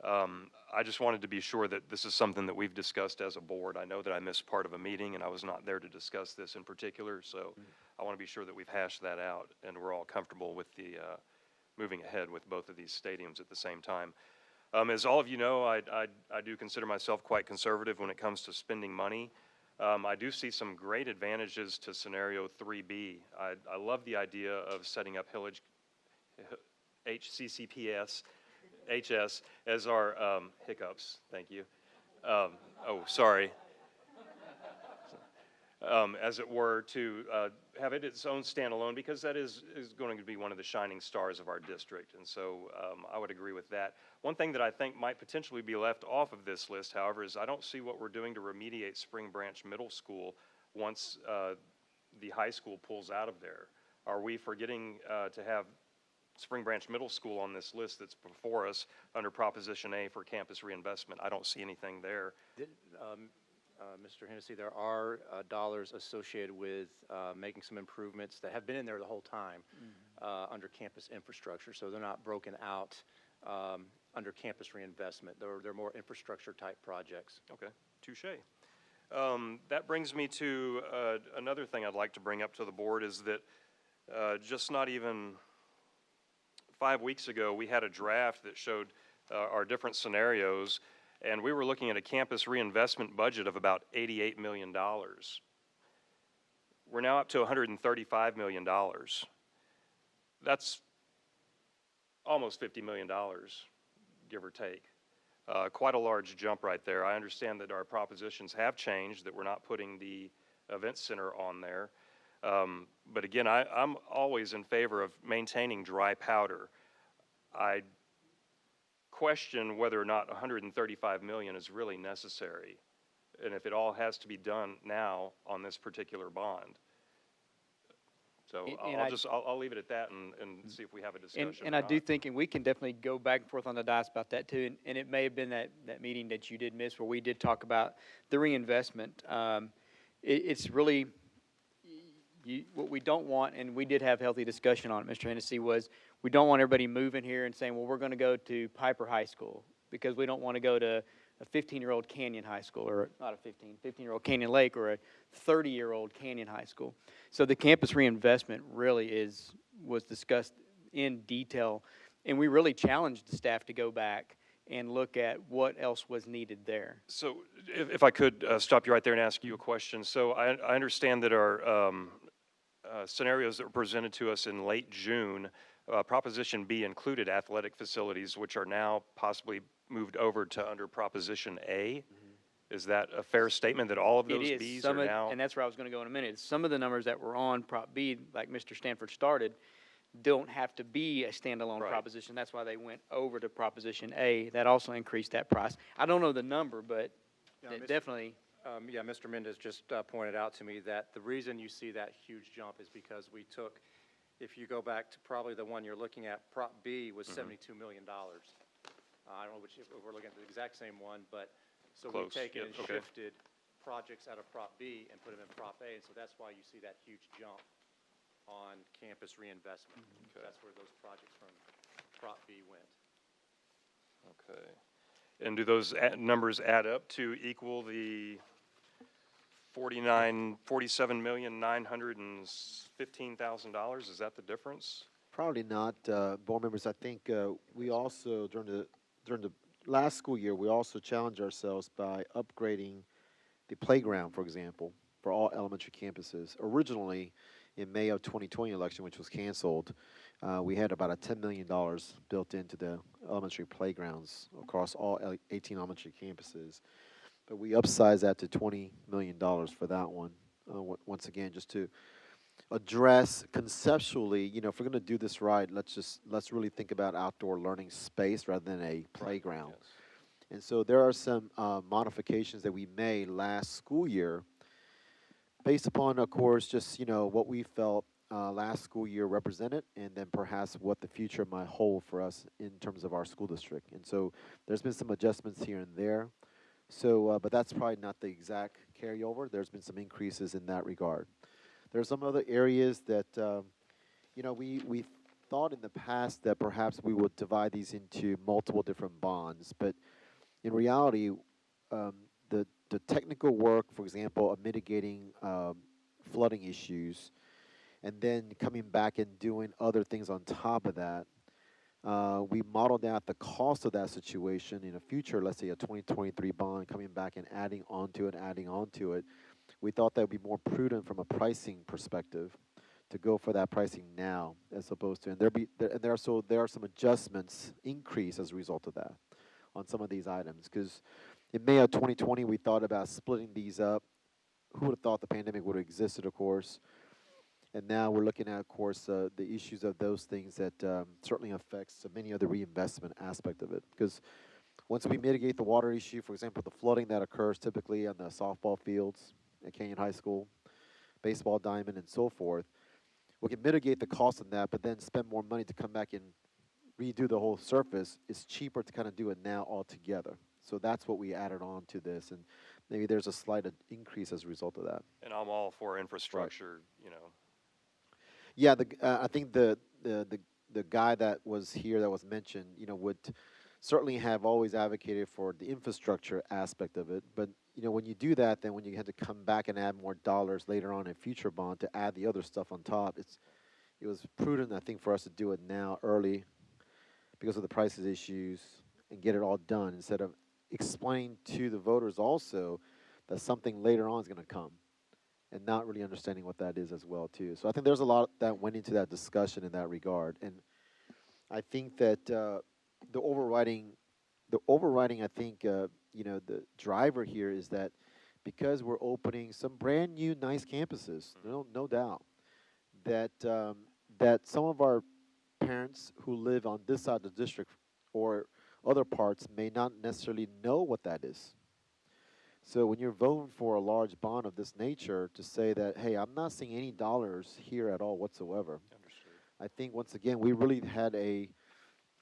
I just wanted to be sure that this is something that we've discussed as a board. I know that I missed part of a meeting and I was not there to discuss this in particular, so I want to be sure that we've hashed that out and we're all comfortable with the moving ahead with both of these stadiums at the same time. As all of you know, I do consider myself quite conservative when it comes to spending money. I do see some great advantages to scenario 3B. I love the idea of setting up HCCPS, HS as our hiccups. Thank you. Sorry. As it were, to have it its own standalone, because that is going to be one of the shining stars of our district. And so I would agree with that. One thing that I think might potentially be left off of this list, however, is I don't see what we're doing to remediate Spring Branch Middle School once the high school pulls out of there. Are we forgetting to have Spring Branch Middle School on this list that's before us under Proposition A for campus reinvestment? I don't see anything there. Mr. Hennessy, there are dollars associated with making some improvements that have been in there the whole time under campus infrastructure, so they're not broken out under campus reinvestment. They're more infrastructure type projects. Okay, touche. That brings me to another thing I'd like to bring up to the board is that just not even 5 weeks ago, we had a draft that showed our different scenarios, and we were looking at a campus reinvestment budget of about $88 million. We're now up to $135 million. That's almost $50 million, give or take. Quite a large jump right there. I understand that our propositions have changed, that we're not putting the event center on there. But again, I'm always in favor of maintaining dry powder. I question whether or not $135 million is really necessary, and if it all has to be done now on this particular bond. So I'll leave it at that and see if we have a discussion. And I do think, and we can definitely go back and forth on the dais about that too, and it may have been that meeting that you did miss where we did talk about the reinvestment. It's really, what we don't want, and we did have healthy discussion on it, Mr. Hennessy, was we don't want everybody moving here and saying, well, we're going to go to Piper High School because we don't want to go to a 15-year-old Canyon High School, or not a 15-year-old Canyon Lake, or a 30-year-old Canyon High School. So the campus reinvestment really was discussed in detail, and we really challenged the staff to go back and look at what else was needed there. So if I could stop you right there and ask you a question. So I understand that our scenarios that were presented to us in late June, Proposition B included athletic facilities, which are now possibly moved over to under Proposition A. Is that a fair statement that all of those Bs are now? And that's where I was going to go in a minute. Some of the numbers that were on Prop B, like Mr. Stanford started, don't have to be a standalone proposition. That's why they went over to Proposition A. That also increased that price. I don't know the number, but definitely. Mr. Mendez just pointed out to me that the reason you see that huge jump is because we took, if you go back to probably the one you're looking at, Prop B was $72 million. I don't know if we're looking at the exact same one, but so we've taken and shifted projects out of Prop B and put them in Prop A, and so that's why you see that huge jump on campus reinvestment. That's where those projects from Prop B went. Okay. And do those numbers add up to equal the $47,915,000? Is that the difference? Probably not, board members. I think we also during the last school year we also challenged ourselves by upgrading the playground, for example, for all elementary campuses. Originally, in May of 2020 election, which was canceled, we had about a $10 million built into the elementary playgrounds across all 18 elementary campuses. But we upsized that to $20 million for that one. Once again, just to address conceptually, if we're going to do this right, let's really think about outdoor learning space rather than a playground. Yes. And so there are some modifications that we made last school year based upon, of course, just, what we felt last school year represented, and then perhaps what the future might hold for us in terms of our school district. And so there's been some adjustments here and there. So, but that's probably not the exact carryover. There's been some increases in that regard. There are some other areas that, we thought in the past that perhaps we would divide these into multiple different bonds, but in reality, the technical work, for example, of mitigating flooding issues, and then coming back and doing other things on top of that, we modeled out the cost of that situation in a future, let's say a 2023 bond, coming back and adding onto it. We thought that would be more prudent from a pricing perspective to go for that pricing now as opposed to, and there are some adjustments increase as a result of that on some of these items. Because in May of 2020, we thought about splitting these up. Who would have thought the pandemic would have existed, of course? And now we're looking at, of course, the issues of those things that certainly affects many of the reinvestment aspect of it. Because once we mitigate the water issue, for example, the flooding that occurs typically on the softball fields at Canyon High School, baseball diamond, and so forth, we can mitigate the cost of that, but then spend more money to come back and redo the whole surface. It's cheaper to kind of do it now altogether. So that's what we added on to this, and maybe there's a slight increase as a result of that. And I'm all for infrastructure, Yeah, I think the guy that was here that was mentioned, would certainly have always advocated for the infrastructure aspect of it. But when you do that, then when you had to come back and add more dollars later on in future bond to add the other stuff on top, it was prudent, I think, for us to do it now early because of the prices issues and get it all done instead of explain to the voters also that something later on is going to come, and not really understanding what that is as well too. So I think there's a lot that went into that discussion in that regard, and I think that the overriding, I think, the driver here is that because we're opening some brand new nice campuses, no doubt, that that some of our parents who live on this side of the district or other parts may not necessarily know what that is. So when you're voting for a large bond of this nature, to say that, hey, I'm not seeing any dollars here at all whatsoever. Understood. I think, once again, we really had a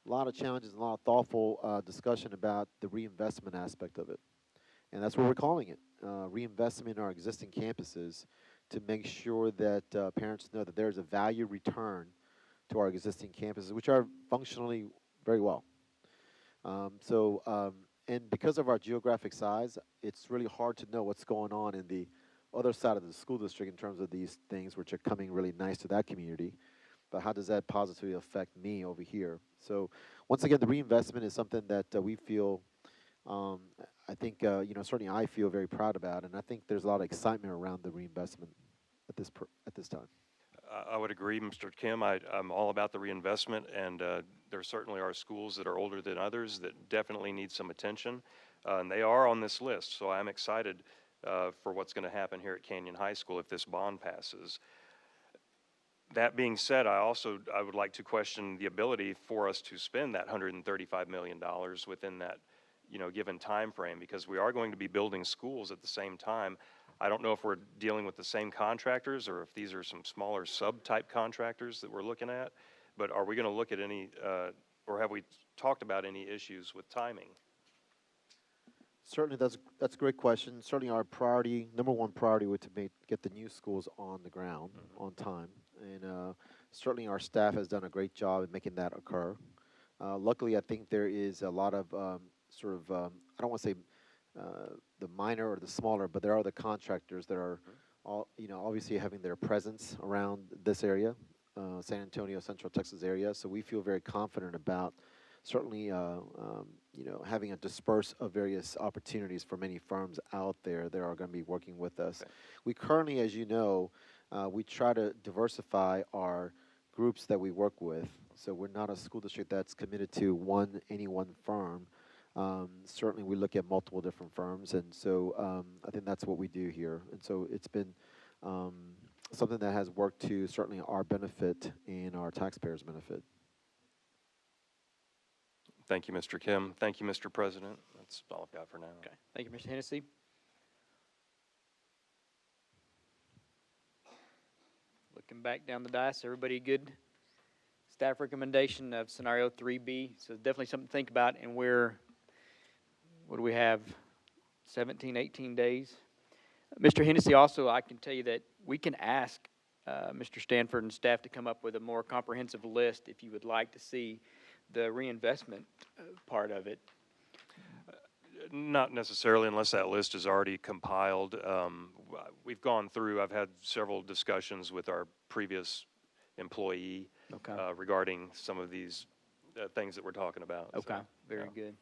lot of challenges and a lot of thoughtful discussion about the reinvestment aspect of it. And that's what we're calling it, reinvestment in our existing campuses, to make sure that parents know that there's a value return to our existing campuses, which are functionally very well. And because of our geographic size, it's really hard to know what's going on in the other side of the school district in terms of these things, which are coming really nice to that community. But how does that positively affect me over here? So once again, the reinvestment is something that we feel, I think, certainly I feel very proud about, and I think there's a lot of excitement around the reinvestment at this time. I would agree, Mr. Kim. I'm all about the reinvestment, and there certainly are schools that are older than others that definitely need some attention, and they are on this list. So I'm excited for what's going to happen here at Canyon High School if this bond passes. That being said, I would like to question the ability for us to spend that $135 million within that given time frame, because we are going to be building schools at the same time. I don't know if we're dealing with the same contractors or if these are some smaller sub-type contractors that we're looking at, but are we going to look at any, or have we talked about any issues with timing? Certainly, that's a great question. Certainly, our number one priority, would to get the new schools on the ground on time, and certainly our staff has done a great job in making that occur. Luckily, I think there is a lot of I don't want to say the minor or the smaller, but there are the contractors that are all, obviously having their presence around this area, San Antonio, Central Texas area. So we feel very confident about certainly, having a disperse of various opportunities for many firms out there that are going to be working with us. Okay. We currently, as you know, we try to diversify our groups that we work with. So we're not a school district that's committed to any one firm. Certainly, we look at multiple different firms, and so I think that's what we do here. And so it's been something that has worked to certainly our benefit and our taxpayers' benefit. Thank you, Mr. Kim. Thank you, Mr. President. That's all I've got for now. Okay. Thank you, Mr. Hennessy. Looking back down the dice, everybody good? Staff recommendation of scenario 3B. So definitely something to think about, and what do we have, 17, 18 days? Mr. Hennessy, also, I can tell you that we can ask Mr. Stanford and staff to come up with a more comprehensive list if you would like to see the reinvestment part of it. Not necessarily, unless that list is already compiled. We've gone through, I've had several discussions with our previous employee regarding some of these things that we're talking about. Okay, so, very yeah. good.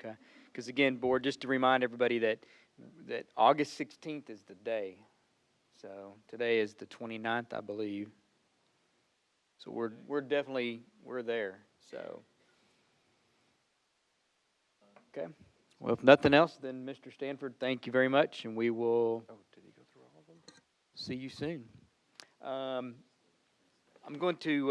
Okay, because again, board, just to remind everybody that August 16th is the day. So today is the 29th, I believe. So we're definitely there. So okay. Well, if nothing else, then Mr. Stanford, thank you very much, and we will Did he go through all of them? see you soon. I'm going to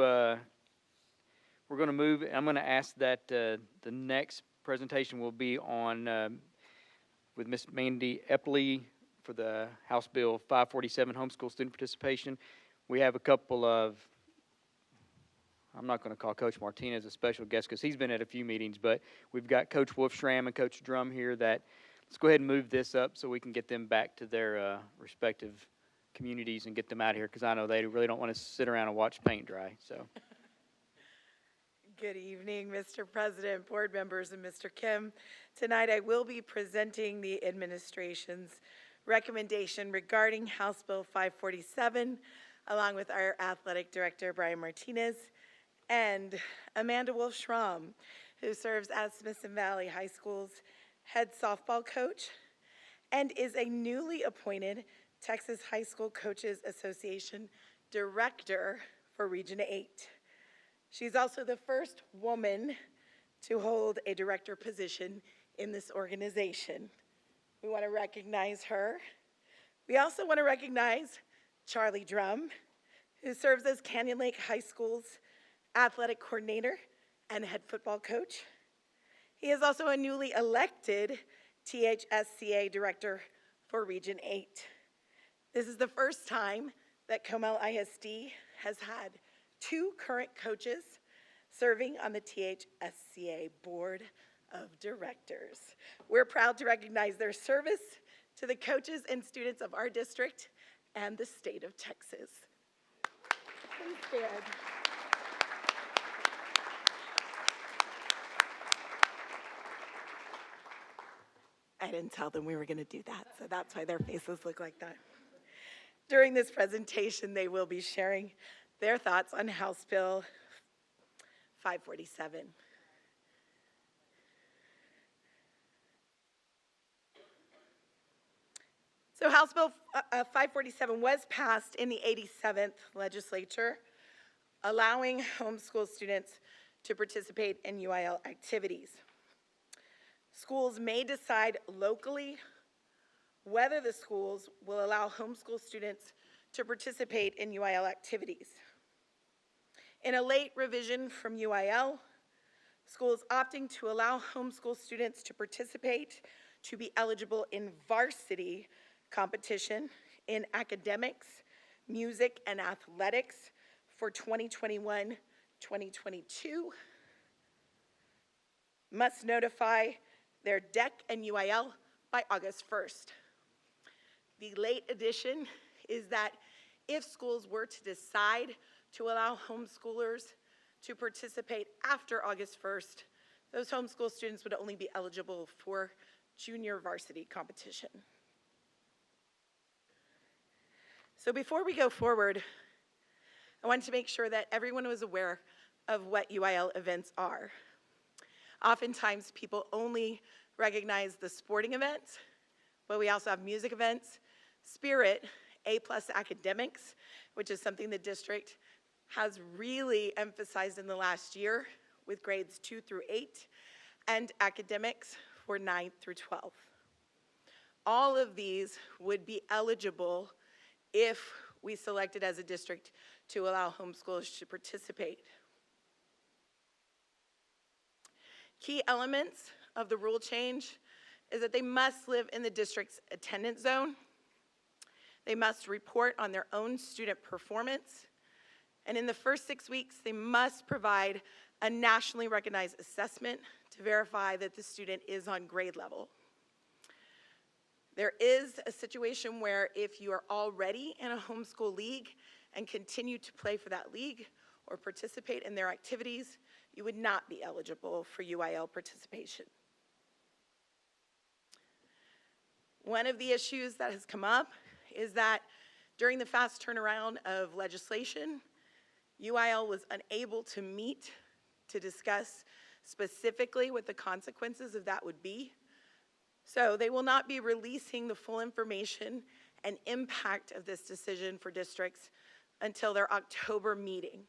we're going to move. I'm going to ask that the next presentation will be on with Ms. Mandy Epley for the House Bill 547 homeschool student participation. We have a couple of, I'm not going to call Coach Martinez a special guest because he's been at a few meetings, but we've got Coach Wolfschramm and Coach Drum here that, let's go ahead and move this up so we can get them back to their respective communities and get them out of here, because I know they really don't want to sit around and watch paint dry. So. Good evening, Mr. President, board members, and Mr. Kim. Tonight I will be presenting the administration's recommendation regarding House Bill 547, along with our athletic director, Brian Martinez, and Amanda Wolf-Schramm, who serves as Smithson Valley High School's head softball coach and is a newly appointed Texas High School Coaches Association director for Region 8. She's also the first woman to hold a director position in this organization. We want to recognize her. We also want to recognize Charlie Drum, who serves as Canyon Lake High School's athletic coordinator and head football coach. He is also a newly elected THSCA director for Region 8. This is the first time that Comal ISD has had two current coaches serving on the THSCA Board of Directors. We're proud to recognize their service to the coaches and students of our district and the state of Texas. Please stand. I didn't tell them we were going to do that, so that's why their faces look like that. During this presentation, they will be sharing their thoughts on House Bill 547. So House Bill 547 was passed in the 87th legislature, allowing homeschool students to participate in UIL activities. Schools may decide locally whether the schools will allow homeschool students to participate in UIL activities. In a late revision from UIL, schools opting to allow homeschool students to participate to be eligible in varsity competition in academics, music, and athletics for 2021-2022 must notify their DEC and UIL by August 1st. The late addition is that if schools were to decide to allow homeschoolers to participate after August 1st, those homeschool students would only be eligible for junior varsity competition. So before we go forward, I wanted to make sure that everyone was aware of what UIL events are. Oftentimes, people only recognize the sporting events, but we also have music events, Spirit, A+ academics, which is something the district has really emphasized in the last year with grades 2 through 8, and academics for 9 through 12. All of these would be eligible if we selected as a district to allow homeschoolers to participate. Key elements of the rule change is that they must live in the district's attendance zone. They must report on their own student performance. And in the first 6 weeks, they must provide a nationally recognized assessment to verify that the student is on grade level. There is a situation where if you are already in a homeschool league and continue to play for that league or participate in their activities, you would not be eligible for UIL participation. One of the issues that has come up is that during the fast turnaround of legislation, UIL was unable to meet to discuss specifically what the consequences of that would be. So they will not be releasing the full information and impact of this decision for districts until their October meeting.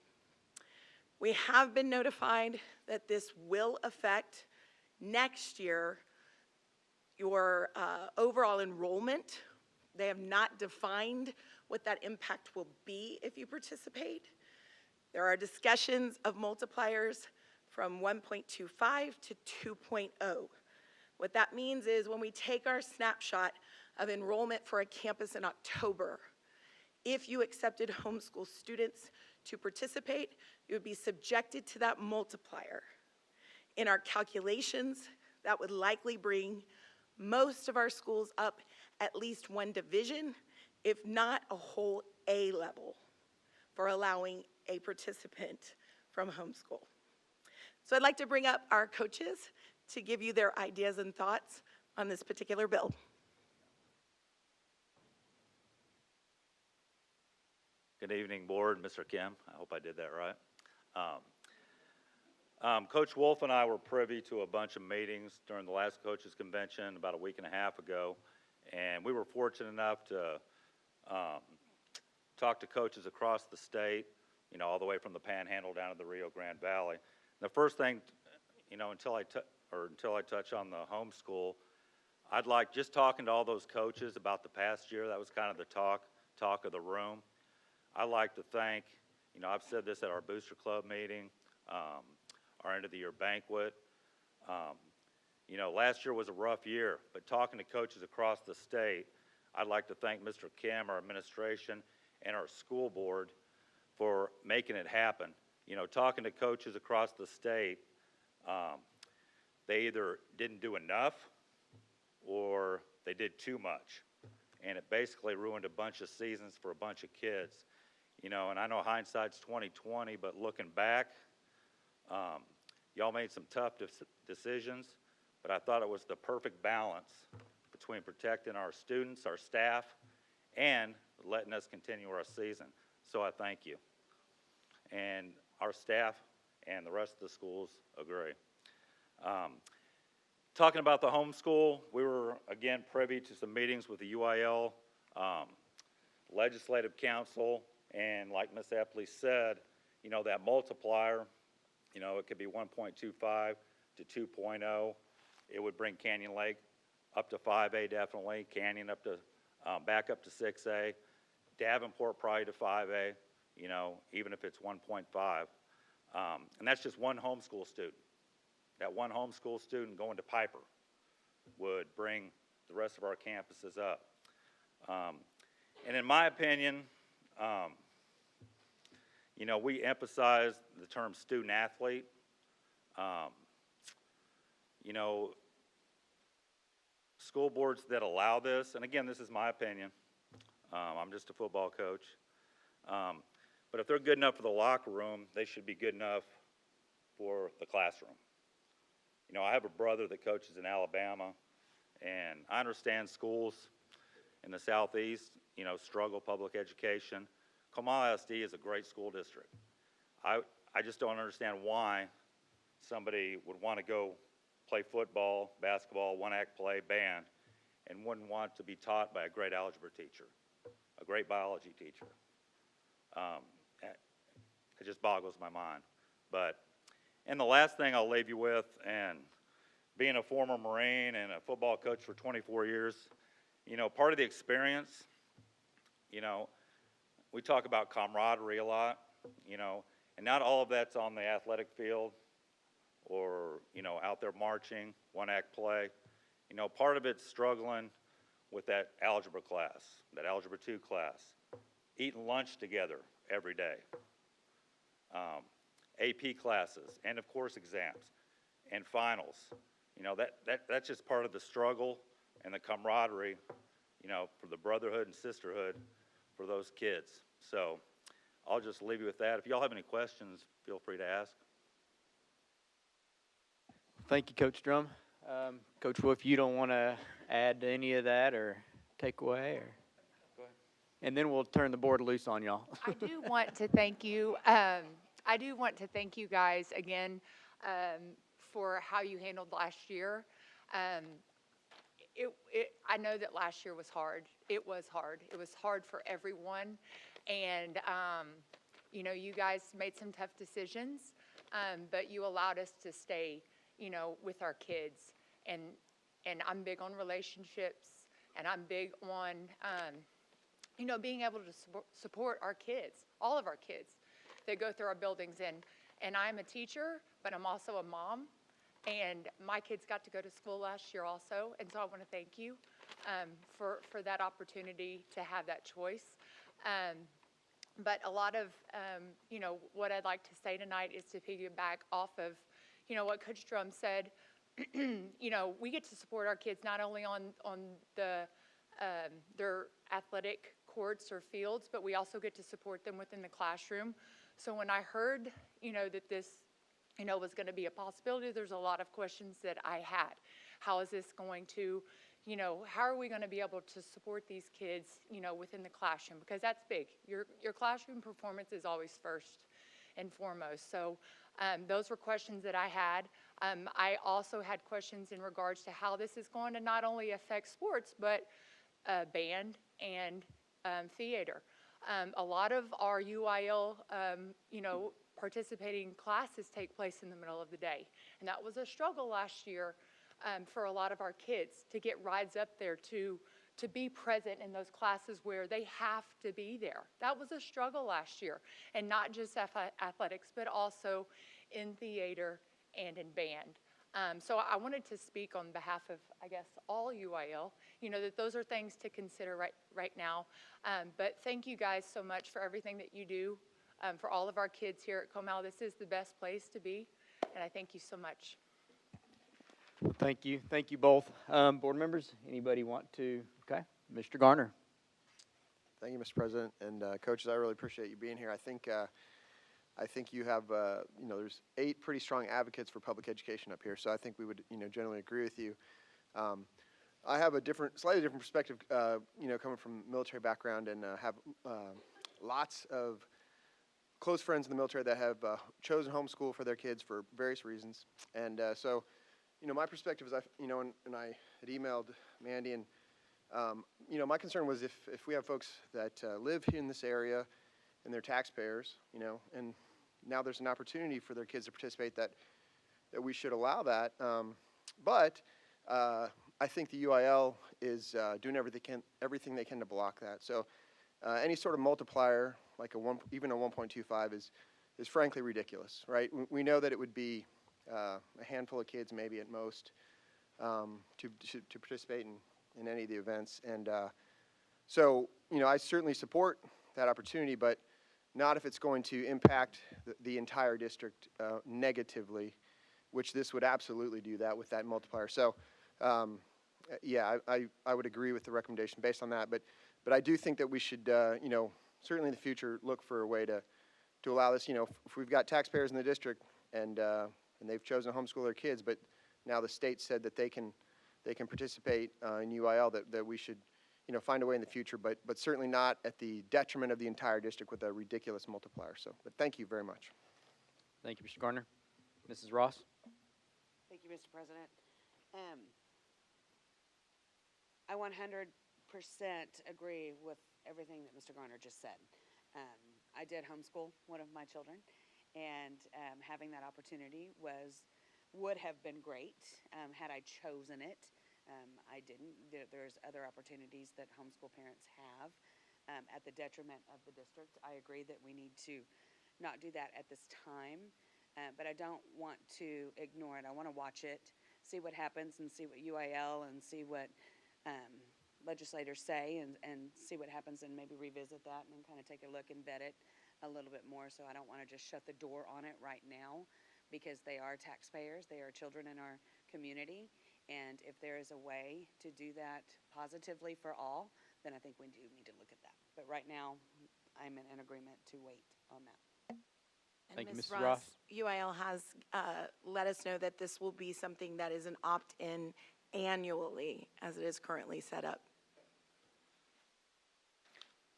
We have been notified that this will affect next year your overall enrollment. They have not defined what that impact will be if you participate. There are discussions of multipliers from 1.25 to 2.0. What that means is when we take our snapshot of enrollment for a campus in October, if you accepted homeschool students to participate, you would be subjected to that multiplier. In our calculations, that would likely bring most of our schools up at least one division, if not a whole A level, for allowing a participant from homeschool. So I'd like to bring up our coaches to give you their ideas and thoughts on this particular bill. Good evening, board. Mr. Kim, I hope I did that right. Coach Wolf and I were privy to a bunch of meetings during the last coaches convention about a week and a half ago, and we were fortunate enough to talk to coaches across the state, you know, all the way from the Panhandle down to the Rio Grande Valley. And the first thing, you know, until I touch on the homeschool, I'd like just talking to all those coaches about the past year. That was kind of the talk of the room. I'd like to thank, you know, I've said this at our Booster Club meeting, our end of the year banquet. You know, last year was a rough year, but talking to coaches across the state, I'd like to thank Mr. Kim, our administration, and our school board for making it happen. You know, talking to coaches across the state, they either didn't do enough or they did too much. And it basically ruined a bunch of seasons for a bunch of kids. You know, and I know hindsight's 20/20, but looking back, y'all made some tough decisions, but I thought it was the perfect balance between protecting our students, our staff, and letting us continue our season. So I thank you. And our staff and the rest of the schools agree. Talking about the homeschool, we were, again, privy to some meetings with the UIL Legislative Council, and like Ms. Epley said, you know, that multiplier, you know, it could be 1.25 to 2.0. It would bring Canyon Lake up to 5A definitely, Canyon up to, back up to 6A, Davenport probably to 5A, you know, even if it's 1.5. And that's just one homeschool student. That one homeschool student going to Piper would bring the rest of our campuses up. And in my opinion, you know, we emphasize the term student athlete. You know, school boards that allow this, and again, this is my opinion. I'm just a football coach. But if they're good enough for the locker room, they should be good enough for the classroom. You know, I have a brother that coaches in Alabama, and I understand schools in the Southeast, you know, struggle public education. Comal ISD is a great school district. I just don't understand why somebody would want to go play football, basketball, one-act play, band, and wouldn't want to be taught by a great algebra teacher, a great biology teacher. It just boggles my mind. But, and the last thing I'll leave you with, and being a former Marine and a football coach for 24 years, you know, part of the experience, you know, we talk about camaraderie a lot, you know, and not all of that's on the athletic field or, you know, out there marching, one-act play. You know, part of it's struggling with that algebra class, that algebra 2 class, eating lunch together every day, AP classes, and of course exams and finals. You know, that's just part of the struggle and the camaraderie, you know, for the brotherhood and sisterhood for those kids. So I'll just leave you with that. If y'all have any questions, feel free to ask. Thank you, Coach Drum. Coach Wolf, you don't want to add to any of that or take away? Or? Go ahead. And then we'll turn the board loose on y'all. I do want to thank you. I do want to thank you guys again for how you handled last year. I know that last year was hard. It was hard. It was hard for everyone. And, you know, you guys made some tough decisions, but you allowed us to stay, you know, with our kids. And I'm big on relationships, and I'm big on, you know, being able to support our kids, all of our kids that go through our buildings. And I'm a teacher, but I'm also a mom. And my kids got to go to school last year also, and so I want to thank you for that opportunity to have that choice. But a lot of, you know, what I'd like to say tonight is to piggyback off of, you know, what Coach Drum said. You know, we get to support our kids not only on the their athletic courts or fields, but we also get to support them within the classroom. So when I heard, you know, that this, you know, was going to be a possibility, there's a lot of questions that I had. How is this going to, you know, how are we going to be able to support these kids, you know, within the classroom? Because that's big. Your classroom performance is always first and foremost. So those were questions that I had. I also had questions in regards to how this is going to not only affect sports, but band and theater. A lot of our UIL, you know, participating classes take place in the middle of the day. And that was a struggle last year for a lot of our kids to get rides up there to be present in those classes where they have to be there. That was a struggle last year, and not just athletics, but also in theater and in band. So I wanted to speak on behalf of, I guess, all UIL, you know, that those are things to consider right now. But thank you guys so much for everything that you do for all of our kids here at Comal. This is the best place to be, and I thank you so much. Well, thank you. Thank you both. Board members, anybody want to? Okay. Mr. Garner. Thank you, Mr. President. And coaches, I really appreciate you being here. I think you have, you know, there's 8 pretty strong advocates for public education up here, so I think we would, you know, generally agree with you. I have a slightly different perspective, you know, coming from military background, and have lots of close friends in the military that have chosen homeschool for their kids for various reasons. And so, you know, my perspective is, you know, and I had emailed Mandy, and, you know, my concern was if we have folks that live in this area and they're taxpayers, you know, and now there's an opportunity for their kids to participate, that we should allow that. But I think the UIL is doing everything they can to block that. So any sort of multiplier, like even a 1.25, is frankly ridiculous, right? We know that it would be a handful of kids, maybe at most, to participate in any of the events. And so, you know, I certainly support that opportunity, but not if it's going to impact the entire district negatively, which this would absolutely do that with that multiplier. So, yeah, I would agree with the recommendation based on that. But I do think that we should, you know, certainly in the future, look for a way to allow this. You know, if we've got taxpayers in the district and they've chosen to homeschool their kids, but now the state said that they can participate in UIL, that we should, you know, find a way in the future, but certainly not at the detriment of the entire district with a ridiculous multiplier. So, but thank you very much. Thank you, Mr. Garner. Mrs. Ross. Thank you, Mr. President. I 100% agree with everything that Mr. Garner just said. I did homeschool one of my children, and having that opportunity would have been great had I chosen it. I didn't. There's other opportunities that homeschool parents have, at the detriment of the district. I agree that we need to not do that at this time, but I don't want to ignore it. I want to watch it, see what happens, and see what UIL and see what legislators say, and see what happens, and maybe revisit that and kind of take a look and vet it a little bit more. So I don't want to just shut the door on it right now, because they are taxpayers, they are children in our community, and if there is a way to do that positively for all, then I think we do need to look at that. But right now, I'm in agreement to wait on that. And Thank you, Ms. Mrs. Ross. UIL has let us know that this will be something that is an opt-in annually, as it is currently set up.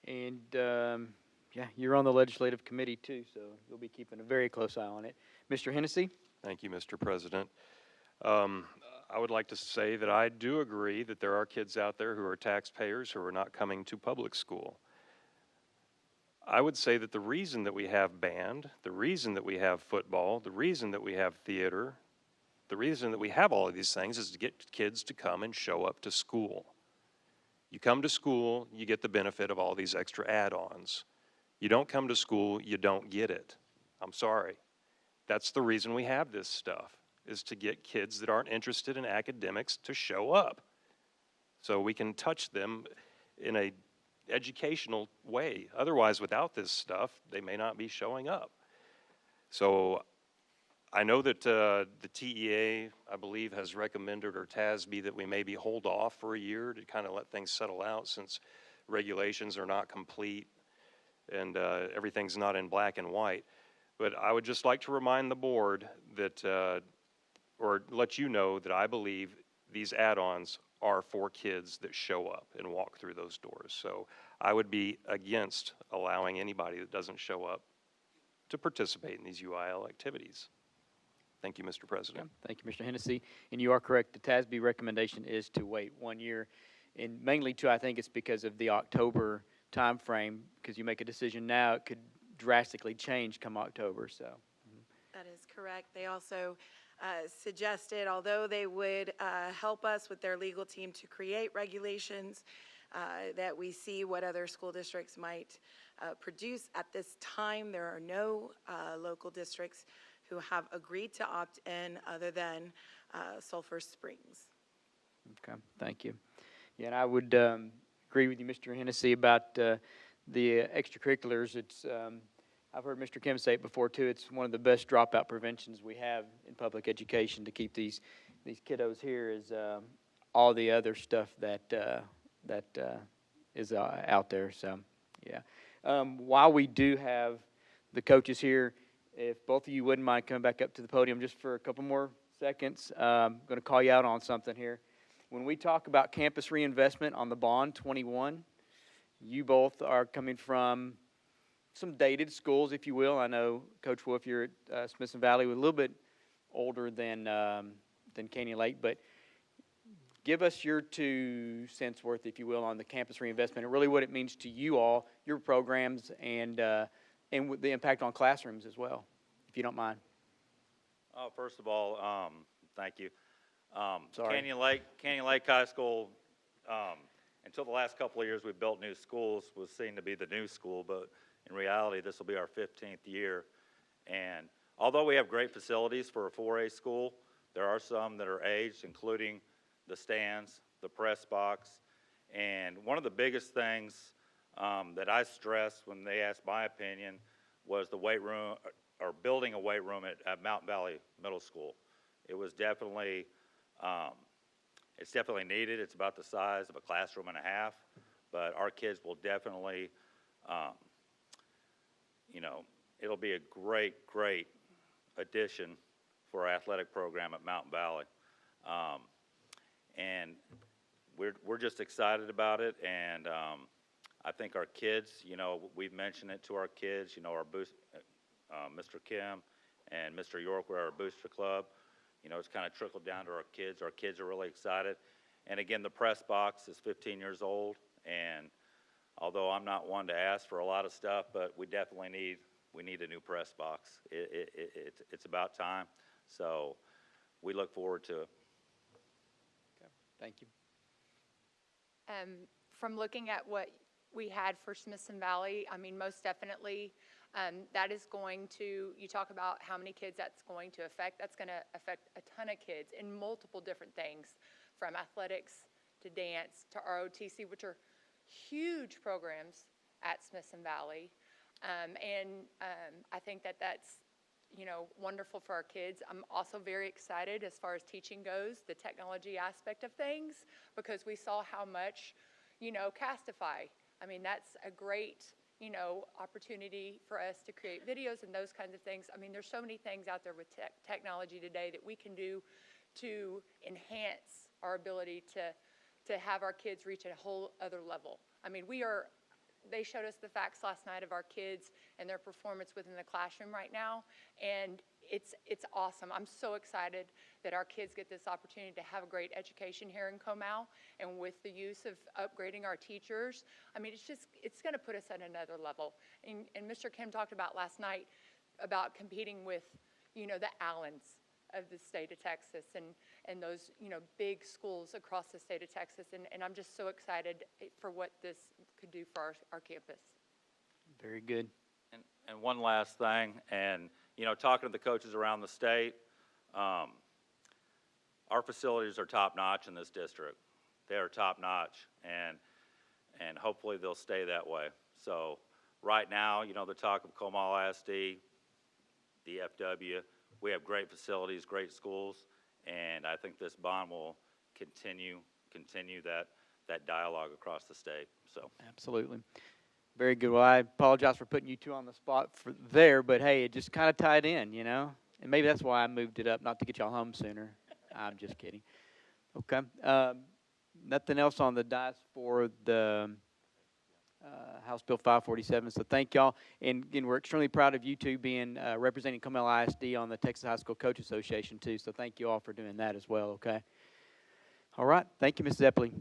And, yeah, you're on the legislative committee too, so you'll be keeping a very close eye on it. Mr. Hennessy? Thank you, Mr. President. I would like to say that I do agree that there are kids out there who are taxpayers who are not coming to public school. I would say that the reason that we have band, the reason that we have football, the reason that we have theater, the reason that we have all of these things is to get kids to come and show up to school. You come to school, you get the benefit of all these extra add-ons. You don't come to school, you don't get it. I'm sorry. That's the reason we have this stuff, is to get kids that aren't interested in academics to show up, so we can touch them in a educational way. Otherwise, without this stuff, they may not be showing up. So I know that the TEA, I believe, has recommended, or TASB, that we maybe hold off for a year to kind of let things settle out, since regulations are not complete and everything's not in black and white. But I would just like to remind the board that, or let you know that I believe these add-ons are for kids that show up and walk through those doors. So I would be against allowing anybody that doesn't show up to participate in these UIL activities. Thank you, Mr. President. Thank you, Mr. Hennessy. And you are correct. The TASB recommendation is to wait 1 year, and mainly too, I think it's because of the October time frame. Because you make a decision now, it could drastically change come October. So That is correct. They also suggested, although they would help us with their legal team to create regulations, that we see what other school districts might produce. At this time, there are no local districts who have agreed to opt in other than Sulphur Springs. okay, thank you. Yeah, and I would agree with you, Mr. Hennessy, about the extracurriculars. It's I've heard Mr. Kim say it before too. It's one of the best dropout preventions we have in public education to keep these kiddos here. Is all the other stuff that is out there. So yeah. While we do have the coaches here, if both of you wouldn't mind coming back up to the podium just for a couple more seconds, I'm going to call you out on something here. When we talk about campus reinvestment on the bond 21, you both are coming from some dated schools, if you will. I know, Coach Wolf, you're at Smithson Valley, with a little bit older than Canyon Lake, but give us your 2 cents worth, if you will, on the campus reinvestment and really what it means to you all, your programs, and the impact on classrooms as well, if you don't mind. First of all, thank you. Sorry. Canyon Lake High School, until the last couple of years we built new schools, was seen to be the new school, but in reality this will be our 15th year. And although we have great facilities for a 4A school, there are some that are aged, including the stands, the press box, and one of the biggest things that I stressed when they asked my opinion was the weight room, or building a weight room at Mountain Valley Middle School. It was definitely, it's definitely needed. It's about the size of a classroom and a half, but our kids will definitely, you know, it'll be a great addition for our athletic program at Mountain Valley. And we're just excited about it, and I think our kids, you know, we've mentioned it to our kids, you know, our boost, Mr. Kim and Mr. York were our booster club. You know, it's kind of trickled down to our kids. Our kids are really excited. And again, the press box is 15 years old, and although I'm not one to ask for a lot of stuff, but we definitely need a new press box. It's about time. So we look forward to it. Okay, thank you. From looking at what we had for Smithson Valley. I mean, most definitely, that is going to, you talk about how many kids that's going to affect. That's going to affect a ton of kids in multiple different things, from athletics to dance to ROTC, which are huge programs at Smithson Valley. I think that that's, you know, wonderful for our kids. I'm also very excited as far as teaching goes, the technology aspect of things, because we saw how much, you know, Castify. I mean, that's a great, you know, opportunity for us to create videos and those kinds of things. I mean, there's so many things out there with technology today that we can do to enhance our ability to have our kids reach a whole other level. I mean, they showed us the facts last night of our kids and their performance within the classroom right now, and it's awesome. I'm so excited that our kids get this opportunity to have a great education here in Comal, and with the use of upgrading our teachers, I mean, it's going to put us at another level. And Mr. Kim talked about last night about competing with, you know, the Allens of the state of Texas and those, you know, big schools across the state of Texas. And I'm just so excited for what this could do for our campus. Very good. And one last thing, and, you know, talking to the coaches around the state, our facilities are top-notch in this district. They are top-notch, and hopefully they'll stay that way. So right now, you know, the talk of Comal ISD, DFW, we have great facilities, great schools, and I think this bond will continue that dialogue across the state. So Absolutely. Very good. Well, I apologize for putting you two on the spot for there, but hey, it just kind of tied in, you know? And maybe that's why I moved it up, not to get y'all home sooner. I'm just kidding. Okay. Nothing else on the dice for the House Bill 547. So thank y'all. And again, we're extremely proud of you two being representing Comal ISD on the Texas High School Coach Association too. So thank you all for doing that as well, okay? All right. Thank you, Ms. Zeppeli.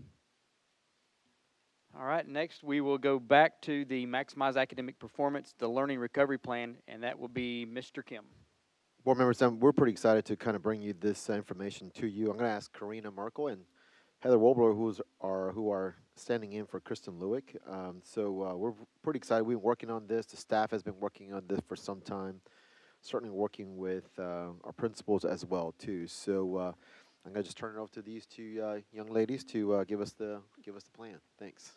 All right. Next, we will go back to the Maximize Academic Performance, the Learning Recovery Plan, and that will be Mr. Kim. Board members, we're pretty excited to kind of bring you this information to you. I'm going to ask Karina Merkel and Heather Wobler, who are standing in for Kristen Lewick. We're pretty excited. We've been working on this. The staff has been working on this for some time, certainly working with our principals as well too. So I'm going to just turn it over to these two young ladies to give us the plan. Thanks.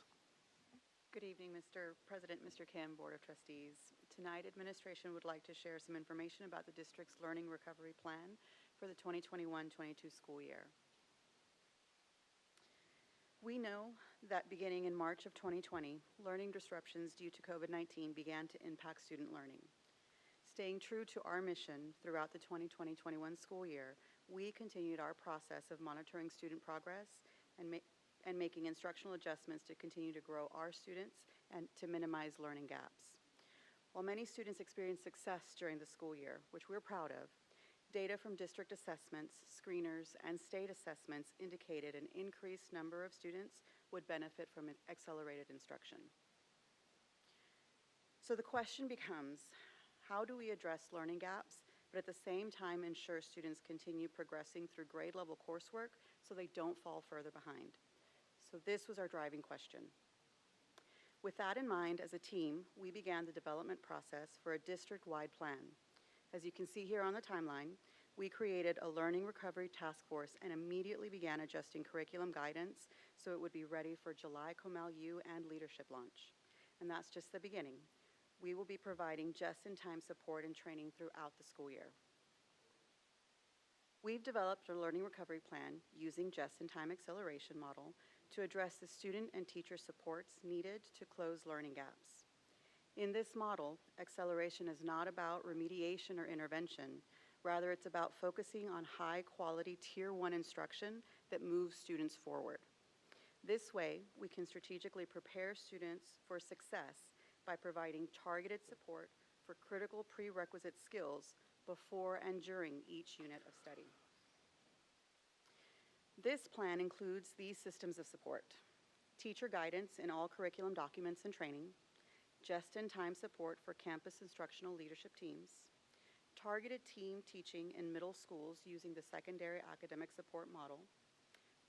Good evening, Mr. President, Mr. Kim, Board of Trustees. Tonight, administration would like to share some information about the district's Learning Recovery Plan for the 2021-22 school year. We know that beginning in March of 2020, learning disruptions due to COVID-19 began to impact student learning. Staying true to our mission throughout the 2020-21 school year, we continued our process of monitoring student progress and making instructional adjustments to continue to grow our students and to minimize learning gaps. While many students experienced success during the school year, which we're proud of, data from district assessments, screeners, and state assessments indicated an increased number of students would benefit from accelerated instruction. So the question becomes, how do we address learning gaps, but at the same time ensure students continue progressing through grade level coursework so they don't fall further behind? So this was our driving question. With that in mind, as a team, we began the development process for a district-wide plan. As you can see here on the timeline, we created a learning recovery task force and immediately began adjusting curriculum guidance so it would be ready for July Comal U and leadership launch. And that's just the beginning. We will be providing just-in-time support and training throughout the school year. We've developed a learning recovery plan using just-in-time acceleration model to address the student and teacher supports needed to close learning gaps. In this model, acceleration is not about remediation or intervention. Rather, it's about focusing on high-quality Tier 1 instruction that moves students forward. This way, we can strategically prepare students for success by providing targeted support for critical prerequisite skills before and during each unit of study. This plan includes these systems of support: teacher guidance in all curriculum documents and training, just-in-time support for campus instructional leadership teams, targeted team teaching in middle schools using the secondary academic support model,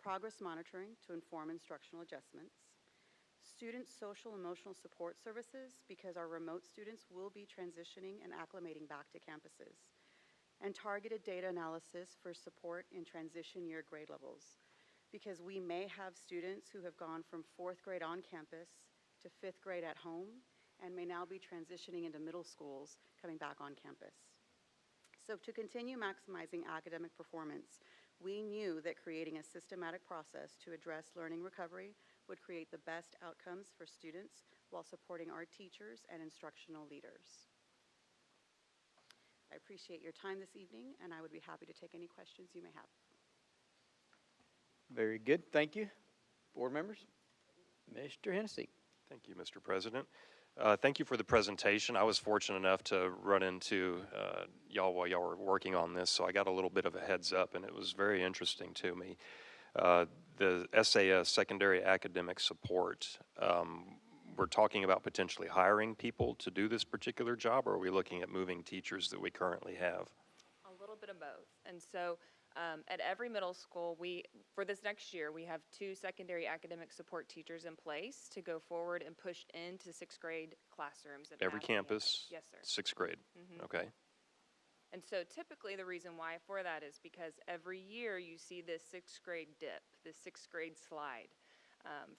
progress monitoring to inform instructional adjustments, student social emotional support services because our remote students will be transitioning and acclimating back to campuses, and targeted data analysis for support in transition year grade levels, because we may have students who have gone from 4th grade on campus to 5th grade at home and may now be transitioning into middle schools coming back on campus. So to continue maximizing academic performance, we knew that creating a systematic process to address learning recovery would create the best outcomes for students while supporting our teachers and instructional leaders. I appreciate your time this evening, and I would be happy to take any questions you may have. Very good. Thank you. Board members? Mr. Hennessy. Thank you, Mr. President. Thank you for the presentation. I was fortunate enough to run into y'all while y'all were working on this, so I got a little bit of a heads up, and it was very interesting to me. The SAS, Secondary Academic Support, we're talking about potentially hiring people to do this particular job, or are we looking at moving teachers that we currently have? A little bit of both. And so at every middle school, for this next year, we have 2 secondary academic support teachers in place to go forward and push into 6th grade classrooms. Every campus? Yes, sir. 6th grade? Mm-hmm. Okay. And so typically the reason why for that is because every year you see this 6th grade dip, this 6th grade slide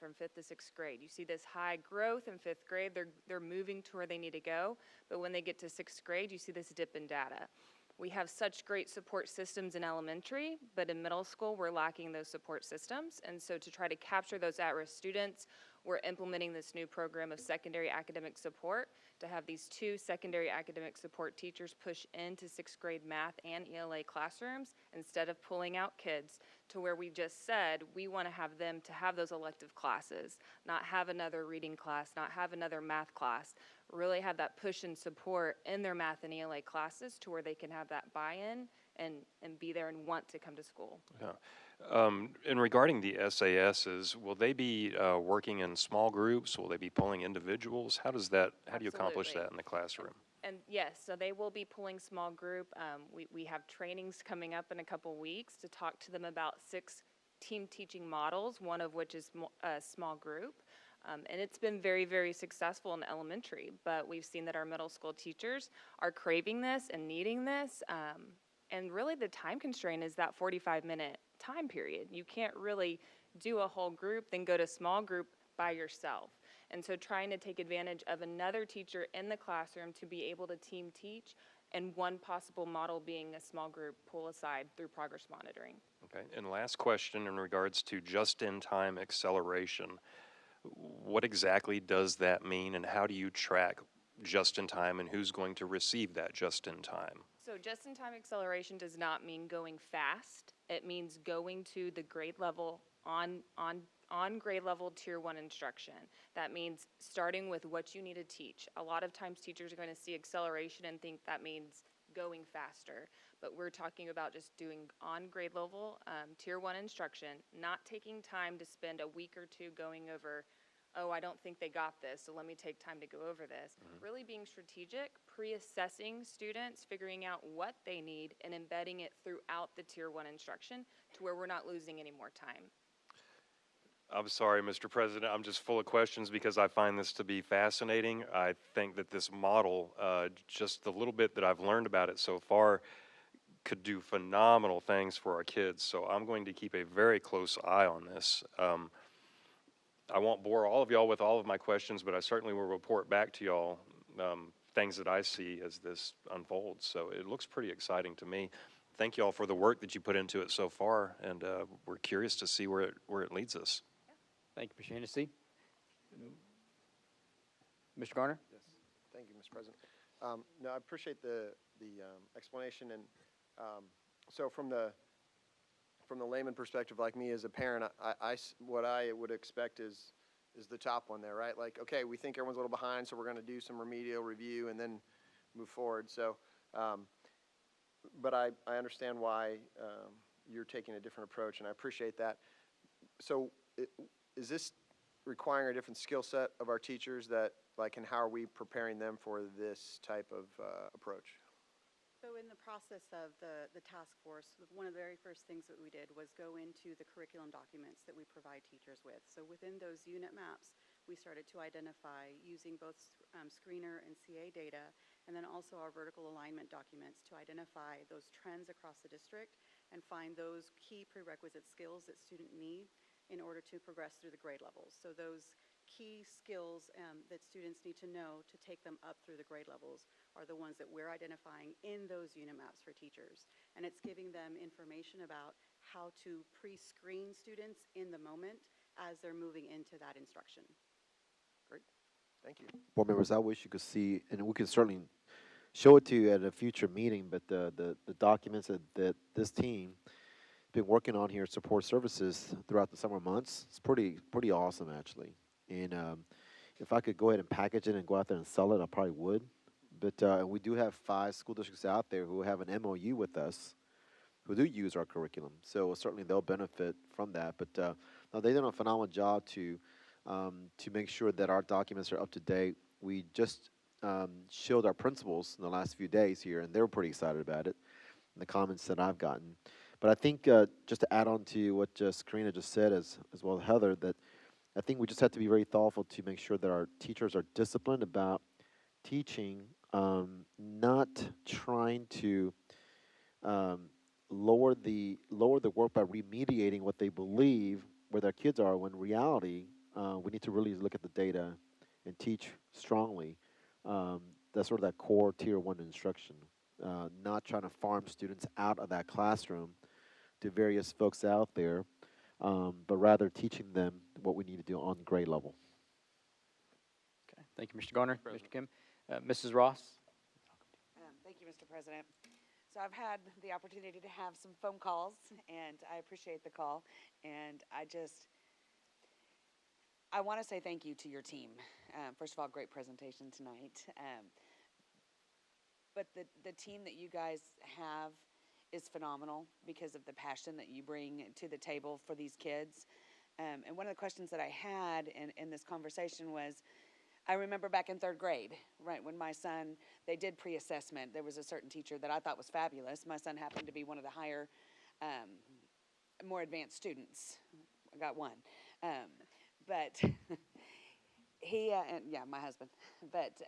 from 5th to 6th grade. You see this high growth in 5th grade. They're moving to where they need to go. But when they get to 6th grade, you see this dip in data. We have such great support systems in elementary, but in middle school, we're lacking those support systems. And so to try to capture those at-risk students, we're implementing this new program of secondary academic support to have these 2 secondary academic support teachers push into 6th grade math and ELA classrooms instead of pulling out kids to where we just said we want to have them to have those elective classes, not have another reading class, not have another math class, really have that push and support in their math and ELA classes to where they can have that buy-in and be there and want to come to school. Yeah. And regarding the SASs, will they be working in small groups? Will they be pulling individuals? How do you accomplish that in the classroom? And yes, so they will be pulling small group. We have trainings coming up in a couple weeks to talk to them about 6 team teaching models, one of which is a small group. And it's been very, very successful in elementary, but we've seen that our middle school teachers are craving this and needing this. And really the time constraint is that 45-minute time period. You can't really do a whole group, then go to small group by yourself. And so trying to take advantage of another teacher in the classroom to be able to team teach, and one possible model being a small group pull aside through progress monitoring. Okay, and last question in regards to just-in-time acceleration. What exactly does that mean, and how do you track just-in-time, and who's going to receive that just-in-time? So just-in-time acceleration does not mean going fast. It means going to the grade level on grade level tier 1 instruction. That means starting with what you need to teach. A lot of times teachers are going to see acceleration and think that means going faster, but we're talking about just doing on grade level tier 1 instruction, not taking time to spend a week or 2 going over, oh, I don't think they got this, so let me take time to go over this. Mm-hmm. Really being strategic, pre-assessing students, figuring out what they need, and embedding it throughout the tier 1 instruction to where we're not losing any more time. I'm sorry, Mr. President, I'm just full of questions because I find this to be fascinating. I think that this model, just the little bit that I've learned about it so far, could do phenomenal things for our kids. So I'm going to keep a very close eye on this. I won't bore all of y'all with all of my questions, but I certainly will report back to y'all things that I see as this unfolds. So it looks pretty exciting to me. Thank y'all for the work that you put into it so far, and we're curious to see where it leads us. Thank you, Mr. Hennessy. Mr. Garner? Yes, thank you, Mr. President. No, I appreciate the explanation, and so from the layman perspective, like me as a parent, what I would expect is the top one there, right? Like, okay, we think everyone's a little behind, so we're going to do some remedial review and then move forward. So, but I understand why you're taking a different approach, and I appreciate that. So, is this requiring a different skill set of our teachers that, like, and how are we preparing them for this type of approach? So in the process of the task force, one of the very first things that we did was go into the curriculum documents that we provide teachers with. So within those unit maps, we started to identify using both screener and CA data, and then also our vertical alignment documents to identify those trends across the district and find those key prerequisite skills that students need in order to progress through the grade levels. So those key skills that students need to know to take them up through the grade levels are the ones that we're identifying in those unit maps for teachers. And it's giving them information about how to pre-screen students in the moment as they're moving into that instruction. Great, thank you. Board members, I wish you could see, and we could certainly show it to you at a future meeting, but the documents that this team has been working on here, support services, throughout the summer months, it's pretty awesome, actually. And if I could go ahead and package it and go out there and sell it, I probably would. But we do have 5 school districts out there who have an MOU with us who do use our curriculum. So certainly they'll benefit from that. But no, they've done a phenomenal job to make sure that our documents are up to date. We just showed our principals in the last few days here, and they were pretty excited about it, and the comments that I've gotten. But I think just to add on to what Karina just said, as well as Heather, that I think we just have to be very thoughtful to make sure that our teachers are disciplined about teaching, not trying to lower the work by remediating what they believe where their kids are, when in reality we need to really look at the data and teach strongly. That's sort of that core tier 1 instruction, not trying to farm students out of that classroom to various folks out there, but rather teaching them what we need to do on grade level. Okay, thank you, Mr. Garner. Mr. Kim. Mrs. Ross? Thank you, Mr. President. So I've had the opportunity to have some phone calls, and I appreciate the call. And I want to say thank you to your team. First of all, great presentation tonight. But the team that you guys have is phenomenal because of the passion that you bring to the table for these kids. And one of the questions that I had in this conversation was, I remember back in 3rd grade, right, when my son, they did pre-assessment. There was a certain teacher that I thought was fabulous. My son happened to be one of the higher, more advanced students. I got one. But my husband. But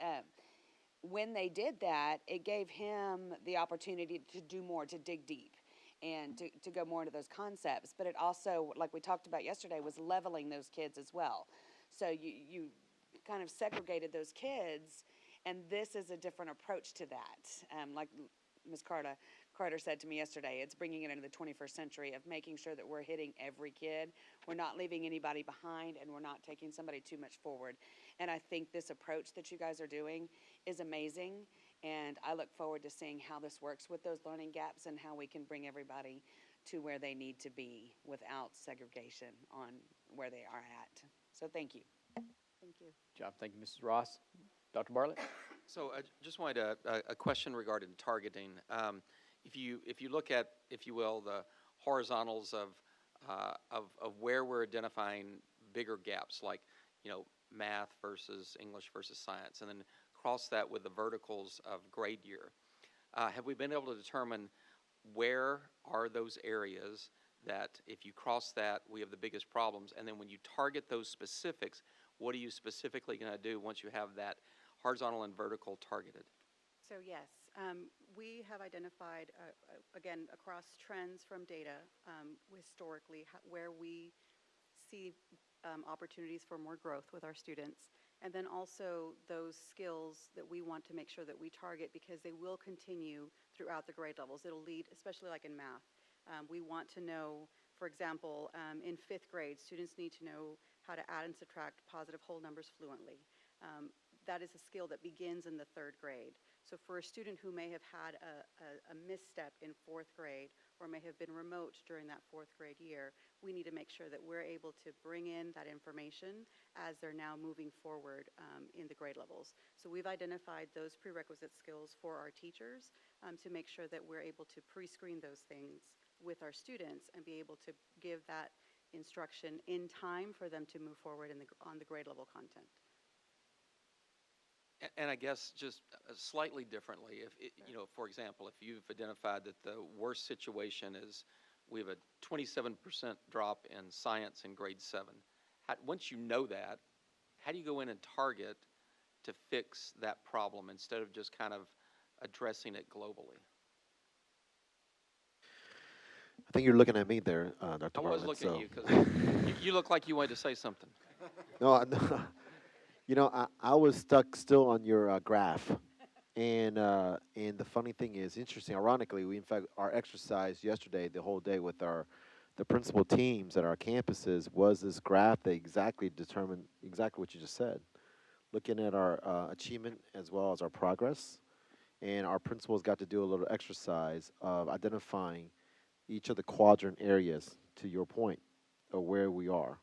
when they did that, it gave him the opportunity to do more, to dig deep, and to go more into those concepts. But it also, like we talked about yesterday, was leveling those kids as well. So you kind of segregated those kids, and this is a different approach to that. Like Ms. Carter said to me yesterday, it's bringing it into the 21st century of making sure that we're hitting every kid. We're not leaving anybody behind, and we're not taking somebody too much forward. And I think this approach that you guys are doing is amazing, and I look forward to seeing how this works with those learning gaps and how we can bring everybody to where they need to be without segregation on where they are at. So thank you. Thank you. Good job. Thank you, Mrs. Ross. Dr. Bartlett? So I just wanted a question regarding targeting. If you look at, if you will, the horizontals of where we're identifying bigger gaps, like, math versus English versus science, and then cross that with the verticals of grade year, have we been able to determine where are those areas that if you cross that, we have the biggest problems? And then when you target those specifics, what are you specifically going to do once you have that horizontal and vertical targeted? So yes, we have identified, again, across trends from data, historically, where we see opportunities for more growth with our students. And then also those skills that we want to make sure that we target, because they will continue throughout the grade levels. It'll lead, especially like in math. We want to know, for example, in 5th grade, students need to know how to add and subtract positive whole numbers fluently. That is a skill that begins in the 3rd grade. So for a student who may have had a misstep in 4th grade or may have been remote during that 4th grade year, we need to make sure that we're able to bring in that information as they're now moving forward in the grade levels. So we've identified those prerequisite skills for our teachers to make sure that we're able to pre-screen those things with our students and be able to give that instruction in time for them to move forward on the grade level content. And I guess just slightly differently, for example, if you've identified that the worst situation is we have a 27% drop in science in grade 7, once you know that, how do you go in and target to fix that problem instead of just kind of addressing it globally? I think you're looking at me there, Dr. I was Bartlett, looking so. at you because you look like you wanted to say something. No, you know, I was stuck still on your graph. And the funny thing is, interesting, ironically, we, in fact, our exercise yesterday, the whole day with the principal teams at our campuses was this graph that exactly determined exactly what you just said. Looking at our achievement as well as our progress. And our principals got to do a little exercise of identifying each of the quadrant areas, to your point, of where we are.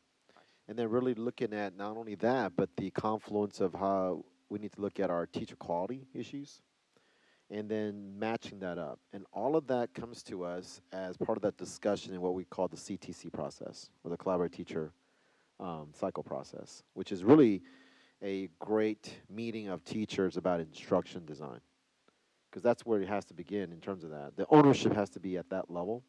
And then really looking at not only that, but the confluence of how we need to look at our teacher quality issues and then matching that up. And all of that comes to us as part of that discussion in what we call the CTC process, or the Collaborative Teacher Cycle process, which is really a great meeting of teachers about instruction design. Because that's where it has to begin in terms of that. The ownership has to be at that level,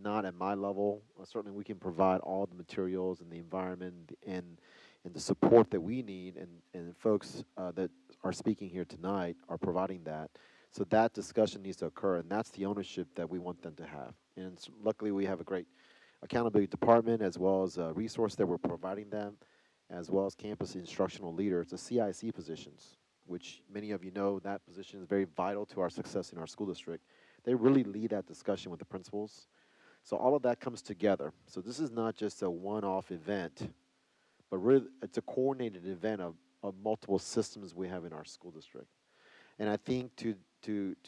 not at my level. Certainly we can provide all the materials and the environment and the support that we need, and folks that are speaking here tonight are providing that. So that discussion needs to occur, and that's the ownership that we want them to have. And luckily we have a great accountability department as well as a resource that we're providing them, as well as campus instructional leaders, the CIC positions, which many of you know that position is very vital to our success in our school district. They really lead that discussion with the principals. So all of that comes together. So this is not just a one-off event, but really it's a coordinated event of multiple systems we have in our school district. And I think to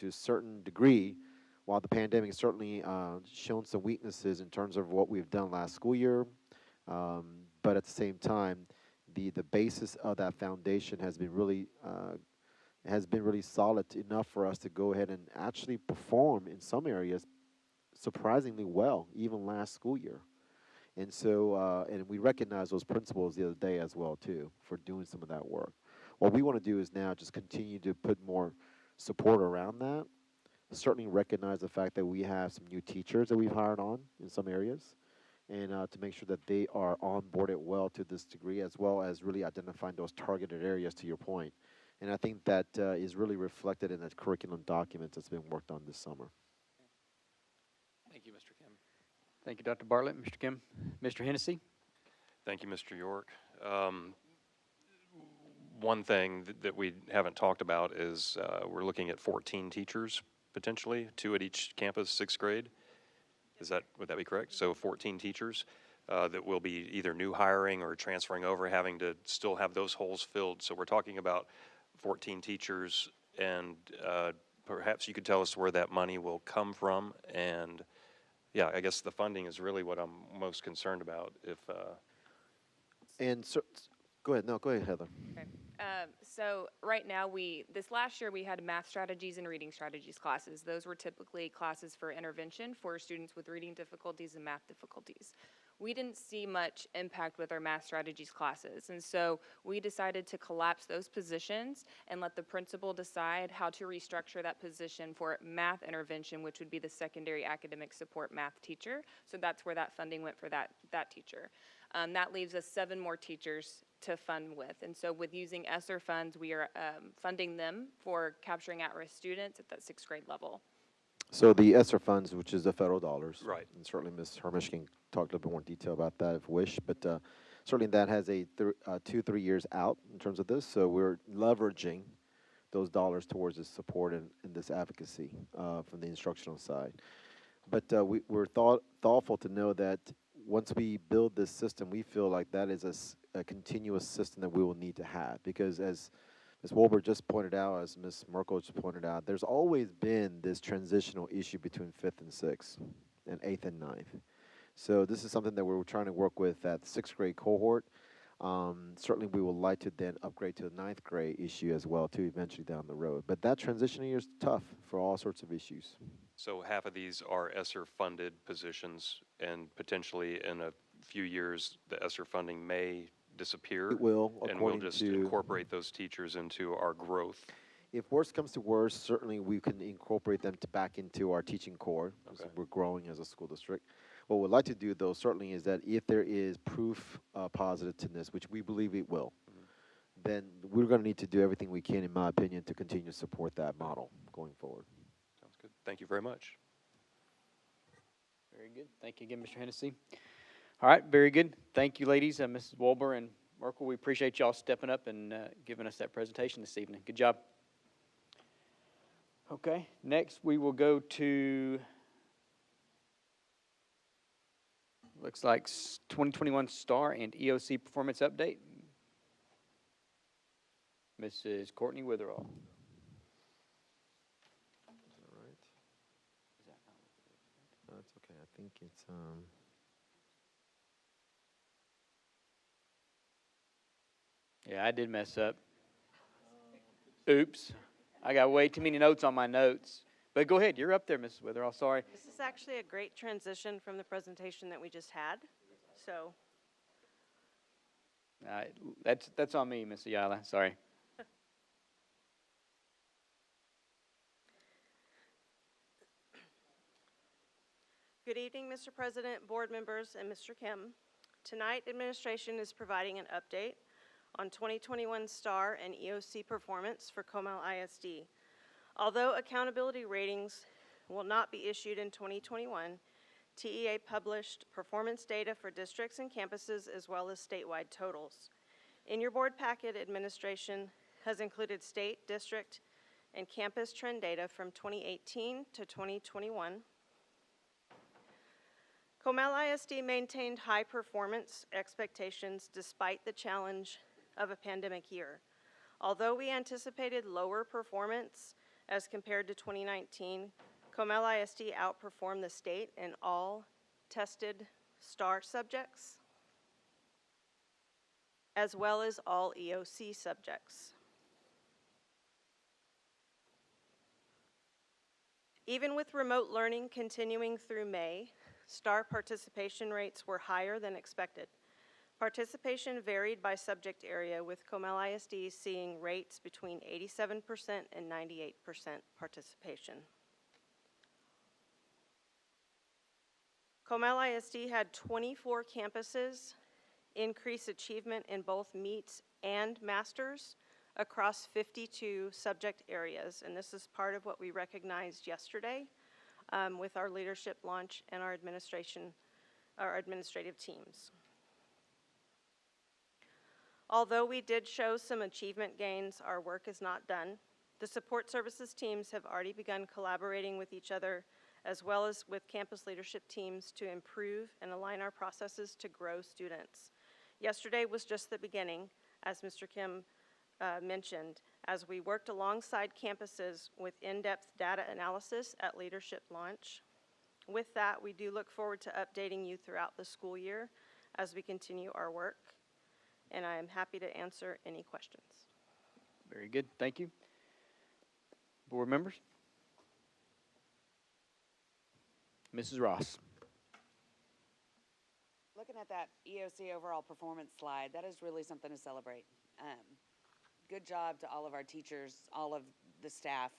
a certain degree, while the pandemic has certainly shown some weaknesses in terms of what we've done last school year, but at the same time, the basis of that foundation has been really solid enough for us to go ahead and actually perform in some areas surprisingly well, even last school year. And so, and we recognize those principals the other day as well, too, for doing some of that work. What we want to do is now just continue to put more support around that. Certainly recognize the fact that we have some new teachers that we've hired on in some areas, and to make sure that they are onboarded well to this degree, as well as really identifying those targeted areas, to your point. And I think that is really reflected in the curriculum document that's been worked on this summer. Thank you, Mr. Kim. Thank you, Dr. Bartlett. Mr. Kim. Mr. Hennessy. Thank you, Mr. York. One thing that we haven't talked about is we're looking at 14 teachers potentially, 2 at each campus, 6th grade. Would that be correct? So 14 teachers that will be either new hiring or transferring over, having to still have those holes filled. So we're talking about 14 teachers, and perhaps you could tell us where that money will come from. And yeah, I guess the funding is really what I'm most concerned about. And so, go ahead. No, go ahead, Heather. Okay. So right now, this last year we had math strategies and reading strategies classes. Those were typically classes for intervention for students with reading difficulties and math difficulties. We didn't see much impact with our math strategies classes, and so we decided to collapse those positions and let the principal decide how to restructure that position for math intervention, which would be the secondary academic support math teacher. So that's where that funding went for that teacher. That leaves us 7 more teachers to fund with. And so with using ESSER funds, we are funding them for capturing at-risk students at that 6th grade level. So the ESSER funds, which is the federal dollars. Right. And certainly Ms. Hermish can talk a little bit more detail about that if wish. But certainly that has a 2-3 years out in terms of this. So we're leveraging those dollars towards this support and this advocacy from the instructional side. But we're thoughtful to know that once we build this system, we feel like that is a continuous system that we will need to have. Because as Ms. Wolbert just pointed out, as Ms. Merkel just pointed out, there's always been this transitional issue between 5th and 6th and 8th and 9th. So this is something that we're trying to work with at the 6th grade cohort. Certainly we would like to then upgrade to the 9th grade issue as well, too, eventually down the road. But that transition year is tough for all sorts of issues. So half of these are ESSER-funded positions, and potentially in a few years, the ESSER funding may disappear. It will, and we'll according just to incorporate those teachers into our growth. If worse comes to worse, certainly we can incorporate them back into our teaching core. Okay. We're growing as a school district. What we'd like to do, though, certainly is that if there is proof positive to this, which we believe it will, then we're going to need to do everything we can, in my opinion, to continue to support that model going forward. Sounds good. Thank you very much. Very good. Thank you again, Mr. Hennessy. All right, very good. Thank you, ladies, Mrs. Wolber and Merkel. We appreciate y'all stepping up and giving us that presentation this evening. Good job. Okay, next we will go to, looks like 2021 STAR and EOC performance update. Mrs. Courtney Witherall. All right. That's okay. I think it's Yeah, I did mess up. Oops. I got way too many notes on my notes. But go ahead. You're up there, Mrs. Witherall. Sorry. This is actually a great transition from the presentation that we just had. So, That's on me, Miss Ayala. Sorry. good evening, Mr. President, board members, and Mr. Kim. Tonight, administration is providing an update on 2021 STAR and EOC performance for Comal ISD. Although accountability ratings will not be issued in 2021, TEA published performance data for districts and campuses as well as statewide totals. In your board packet, administration has included state, district, and campus trend data from 2018 to 2021. Comal ISD maintained high performance expectations despite the challenge of a pandemic year. Although we anticipated lower performance as compared to 2019, Comal ISD outperformed the state in all tested STAR subjects, as well as all EOC subjects. Even with remote learning continuing through May, STAR participation rates were higher than expected. Participation varied by subject area, with Comal ISD seeing rates between 87% and 98% participation. Comal ISD had 24 campuses increase achievement in both meets and masters across 52 subject areas, and this is part of what we recognized yesterday with our leadership launch and our administrative teams. Although we did show some achievement gains, our work is not done. The support services teams have already begun collaborating with each other as well as with campus leadership teams to improve and align our processes to grow students. Yesterday was just the beginning, as Mr. Kim mentioned, as we worked alongside campuses with in-depth data analysis at leadership launch. With that, we do look forward to updating you throughout the school year as we continue our work, and I am happy to answer any questions. Very good. Thank you. Board members? Mrs. Ross. Looking at that EOC overall performance slide, that is really something to celebrate. Good job to all of our teachers, all of the staff,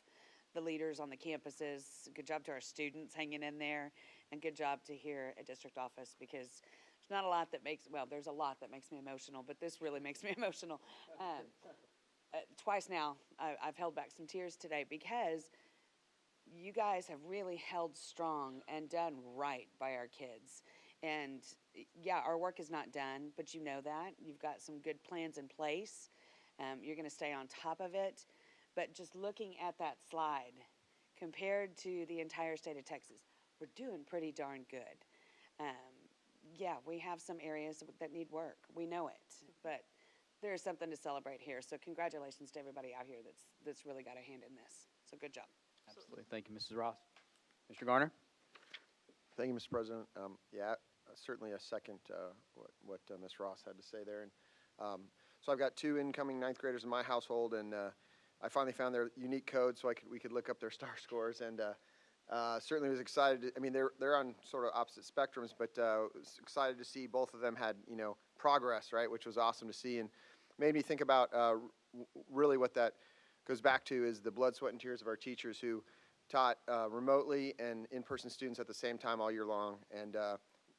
the leaders on the campuses. Good job to our students hanging in there, and good job to here at district office, because there's not a lot that makes, well, there's a lot that makes me emotional, but this really makes me emotional. Twice now, I've held back some tears today because you guys have really held strong and done right by our kids. And yeah, our work is not done, but you know that. You've got some good plans in place. You're going to stay on top of it. But just looking at that slide, compared to the entire state of Texas, we're doing pretty darn good. Yeah, we have some areas that need work. We know it, but there's something to celebrate here. So congratulations to everybody out here that's really got a hand in this. So good job. Absolutely. Thank you, Mrs. Ross. Mr. Garner? Thank you, Mr. President. Yeah, certainly a second what Ms. Ross had to say there. And so I've got two incoming ninth graders in my household, and I finally found their unique code so we could look up their STAR scores, and certainly was excited. I mean, they're on sort of opposite spectrums, but was excited to see both of them had progress, right, which was awesome to see, and made me think about really what that goes back to is the blood, sweat, and tears of our teachers who taught remotely and in-person students at the same time all year long. And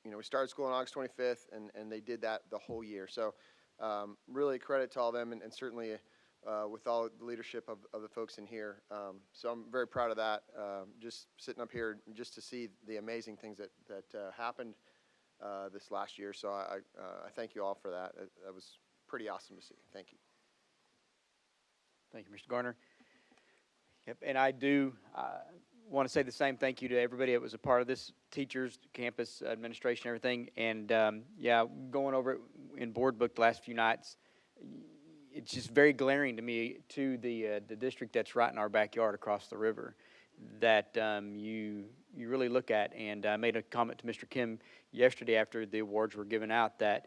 we started school on August 25th, and they did that the whole year. So really credit to all of them, and certainly with all the leadership of the folks in here. So I'm very proud of that. Just sitting up here just to see the amazing things that happened this last year. So I thank you all for that. That was pretty awesome to see. Thank you. Thank you, Mr. Garner. Yep, and I do want to say the same thank you to everybody that was a part of this, teachers, campus administration, everything. And yeah, going over it in board book the last few nights, it's just very glaring to me, to the district that's right in our backyard across the river, that you really look at. And I made a comment to Mr. Kim yesterday after the awards were given out that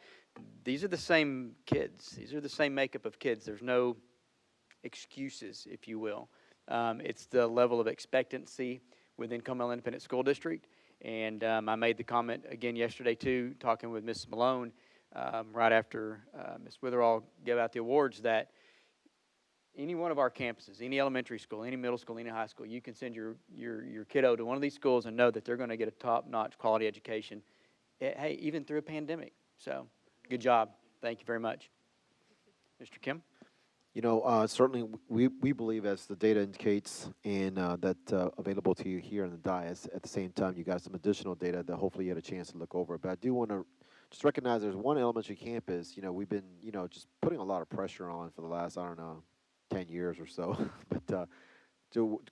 these are the same kids. These are the same makeup of kids. There's no excuses, if you will. It's the level of expectancy within Comal Independent School District. And I made the comment again yesterday, too, talking with Ms. Malone right after Ms. Witherall gave out the awards, that any one of our campuses, any elementary school, any middle school, any high school, you can send your kiddo to one of these schools and know that they're going to get a top-notch quality education, hey, even through a pandemic. So, good job. Thank you very much. Mr. Kim? You know, certainly we believe, as the data indicates, and that available to you here on the dais. At the same time, you got some additional data that hopefully you had a chance to look over. But I do want to just recognize there's one elementary campus, you know, we've been, you know, just putting a lot of pressure on for the last, I don't know, 10 years or so. But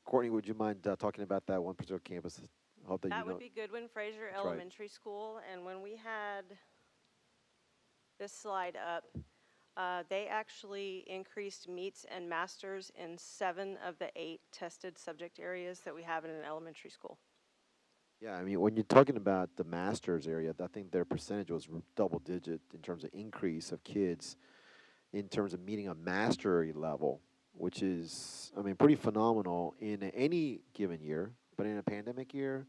Courtney, would you mind talking about that one particular campus? I hope that would be Goodwin-Fraser Elementary School. And when we had this slide up, they actually increased meets and masters in 7 of the 8 tested subject areas that we have in an elementary school. Yeah, I mean, when you're talking about the masters area, I think their percentage was double-digit in terms of increase of kids in terms of meeting a mastery level, which is, I mean, pretty phenomenal in any given year, but in a pandemic year.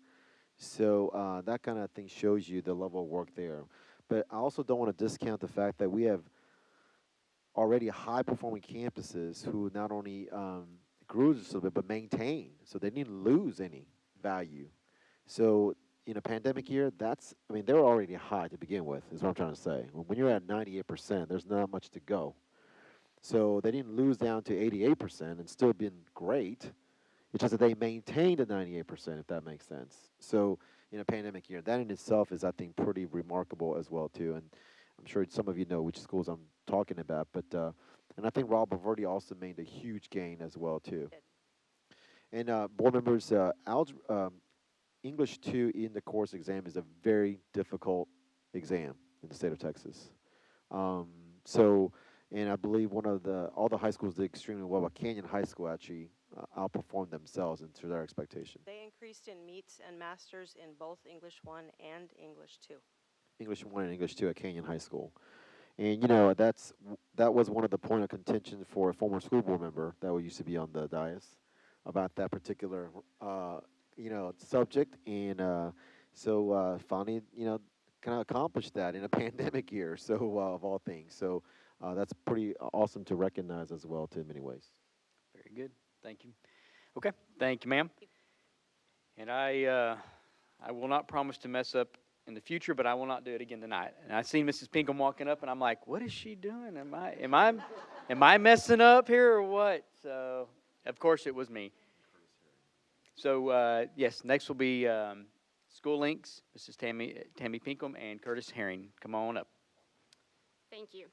So that kind of thing shows you the level of work there. But I also don't want to discount the fact that we have already high-performing campuses who not only grew just a little bit, but maintained. So they didn't lose any value. So in a pandemic year, that's, I mean, they're already high to begin with, is what I'm trying to say. When you're at 98%, there's not much to go. So they didn't lose down to 88% and still been great. It's just that they maintained at 98%, if that makes sense. So in a pandemic year, that in itself is, I think, pretty remarkable as well, too. And I'm sure some of you know which schools I'm talking about. But and I think Rob Baverdi also made a huge gain as well, too. And board members, English 2 in the course exam is a very difficult exam in the state of Texas. And I believe all the high schools did extremely well, but Canyon High School actually outperformed themselves into their expectation. They increased in meets and masters in both English 1 and English 2. English 1 and English 2 at Canyon High School. And, you know, that was one of the point of contention for a former school board member that used to be on the dais about that particular subject. And so finally, kind of accomplished that in a pandemic year, so of all things. So that's pretty awesome to recognize as well, too, in many ways. Very good. Thank you. Okay. Thank you, ma'am. And I will not promise to mess up in the future, but I will not do it again tonight. And I seen Mrs. Pinkham walking up, and I'm like, what is she doing? Am I messing up here or what? So, of course, it was me. So, yes, next will be School Links, Mrs. Tammy Pinkham and Curtis Herring. Come on up. Thank you.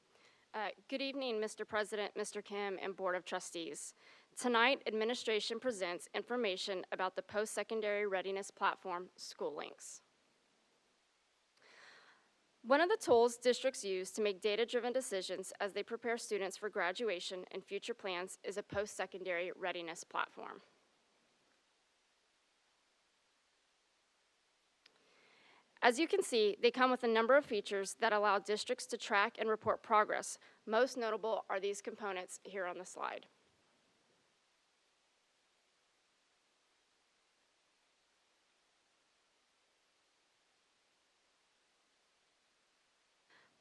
Good evening, Mr. President, Mr. Kim, and Board of Trustees. Tonight, administration presents information about the post-secondary readiness platform, School Links. One of the tools districts use to make data-driven decisions as they prepare students for graduation and future plans is a post-secondary readiness platform. As you can see, they come with a number of features that allow districts to track and report progress. Most notable are these components here on the slide.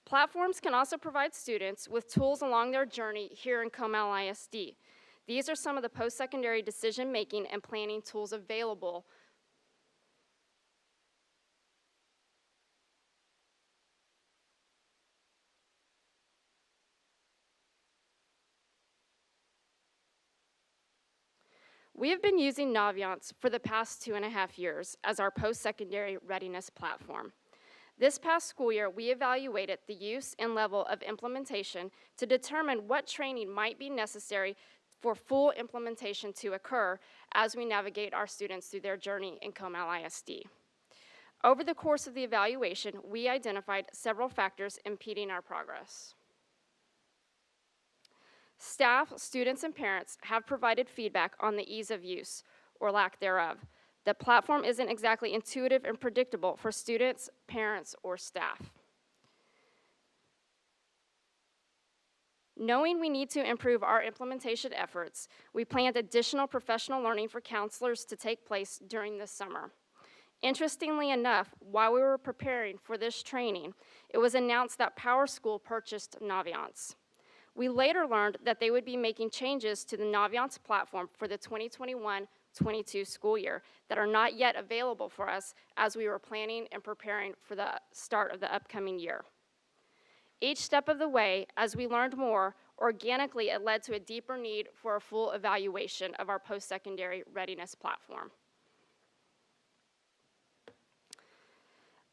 Platforms can also provide students with tools along their journey here in Comal ISD. These are some of the post-secondary decision-making and planning tools available We have been using Naviance for the past 2.5 years as our post-secondary readiness platform. This past school year, we evaluated the use and level of implementation to determine what training might be necessary for full implementation to occur as we navigate our students through their journey in Comal ISD. Over the course of the evaluation, we identified several factors impeding our progress. Staff, students, and parents have provided feedback on the ease of use, or lack thereof. The platform isn't exactly intuitive and predictable for students, parents, or staff. Knowing we need to improve our implementation efforts, we planned additional professional learning for counselors to take place during this summer. Interestingly enough, while we were preparing for this training, it was announced that PowerSchool purchased Naviance. We later learned that they would be making changes to the Naviance platform for the 2021-22 school year that are not yet available for us as we were planning and preparing for the start of the upcoming year. Each step of the way, as we learned more, organically it led to a deeper need for a full evaluation of our post-secondary readiness platform.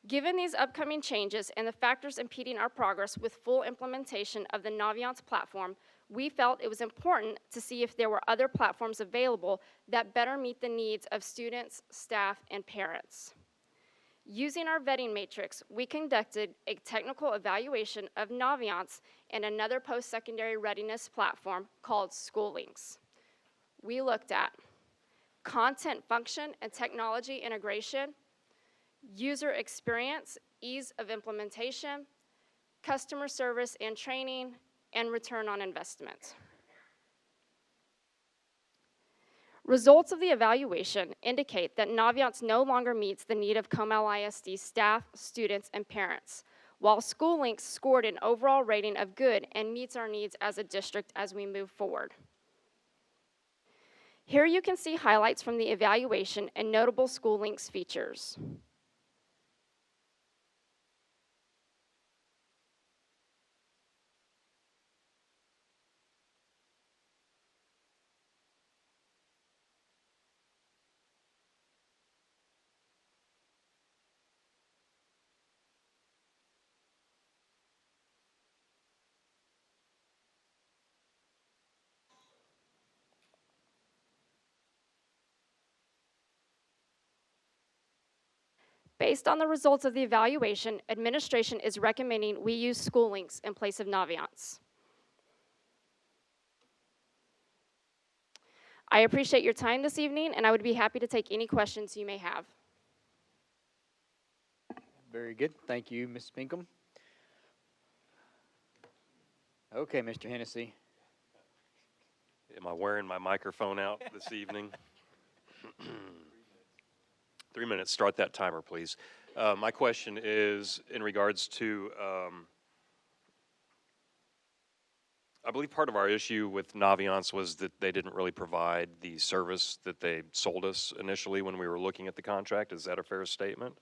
Given these upcoming changes and the factors impeding our progress with full implementation of the Naviance platform, we felt it was important to see if there were other platforms available that better meet the needs of students, staff, and parents. Using our vetting matrix, we conducted a technical evaluation of Naviance and another post-secondary readiness platform called SchoolLinks. We looked at content function and technology integration, user experience, ease of implementation, customer service and training, and return on investment. Results of the evaluation indicate that Naviance no longer meets the need of Comal ISD staff, students, and parents, while SchoolLinks scored an overall rating of good and meets our needs as a district as we move forward. Here you can see highlights from the evaluation and notable SchoolLinks features. Based on the results of the evaluation, administration is recommending we use SchoolLinks in place of Naviance. I appreciate your time this evening, and I would be happy to take any questions you may have. Very good. Thank you, Ms. Pinkham. Okay, Mr. Hennessy. Am I wearing my microphone out this evening? 3 minutes. Start that timer, please. My question is in regards to, I believe part of our issue with Naviance was that they didn't really provide the service that they sold us initially when we were looking at the contract. Is that a fair statement?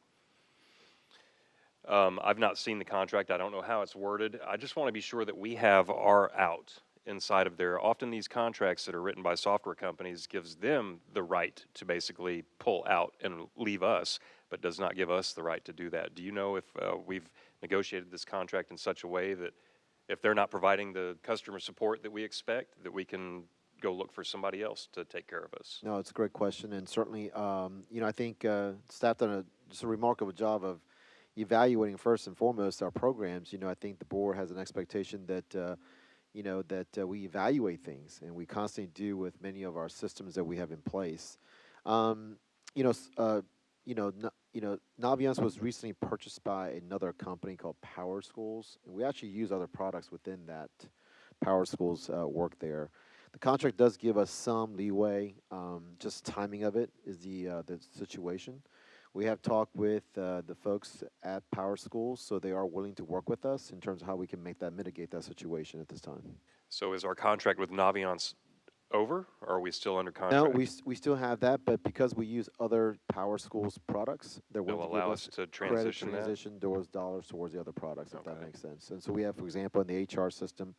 I've not seen the contract. I don't know how it's worded. I just want to be sure that we have our out inside of there. Often these contracts that are written by software companies gives them the right to basically pull out and leave us, but does not give us the right to do that. Do you know if we've negotiated this contract in such a way that if they're not providing the customer support that we expect, that we can go look for somebody else to take care of us? No, it's a great question, and certainly, I think staff done just a remarkable job of evaluating first and foremost our programs. I think the board has an expectation that we evaluate things, and we constantly do with many of our systems that we have in place. Naviance was recently purchased by another company called PowerSchools, and we actually use other products within that PowerSchools work there. The contract does give us some leeway. Just timing of it is the situation. We have talked with the folks at PowerSchools, so they are willing to work with us in terms of how we can mitigate that situation at this time. So is our contract with Naviance over, or are we still under contract? No, we still have that, but because we use other PowerSchools products, they're willing to give us to transition those dollars towards the other products, if that makes sense. And so we have, for example, in the HR system,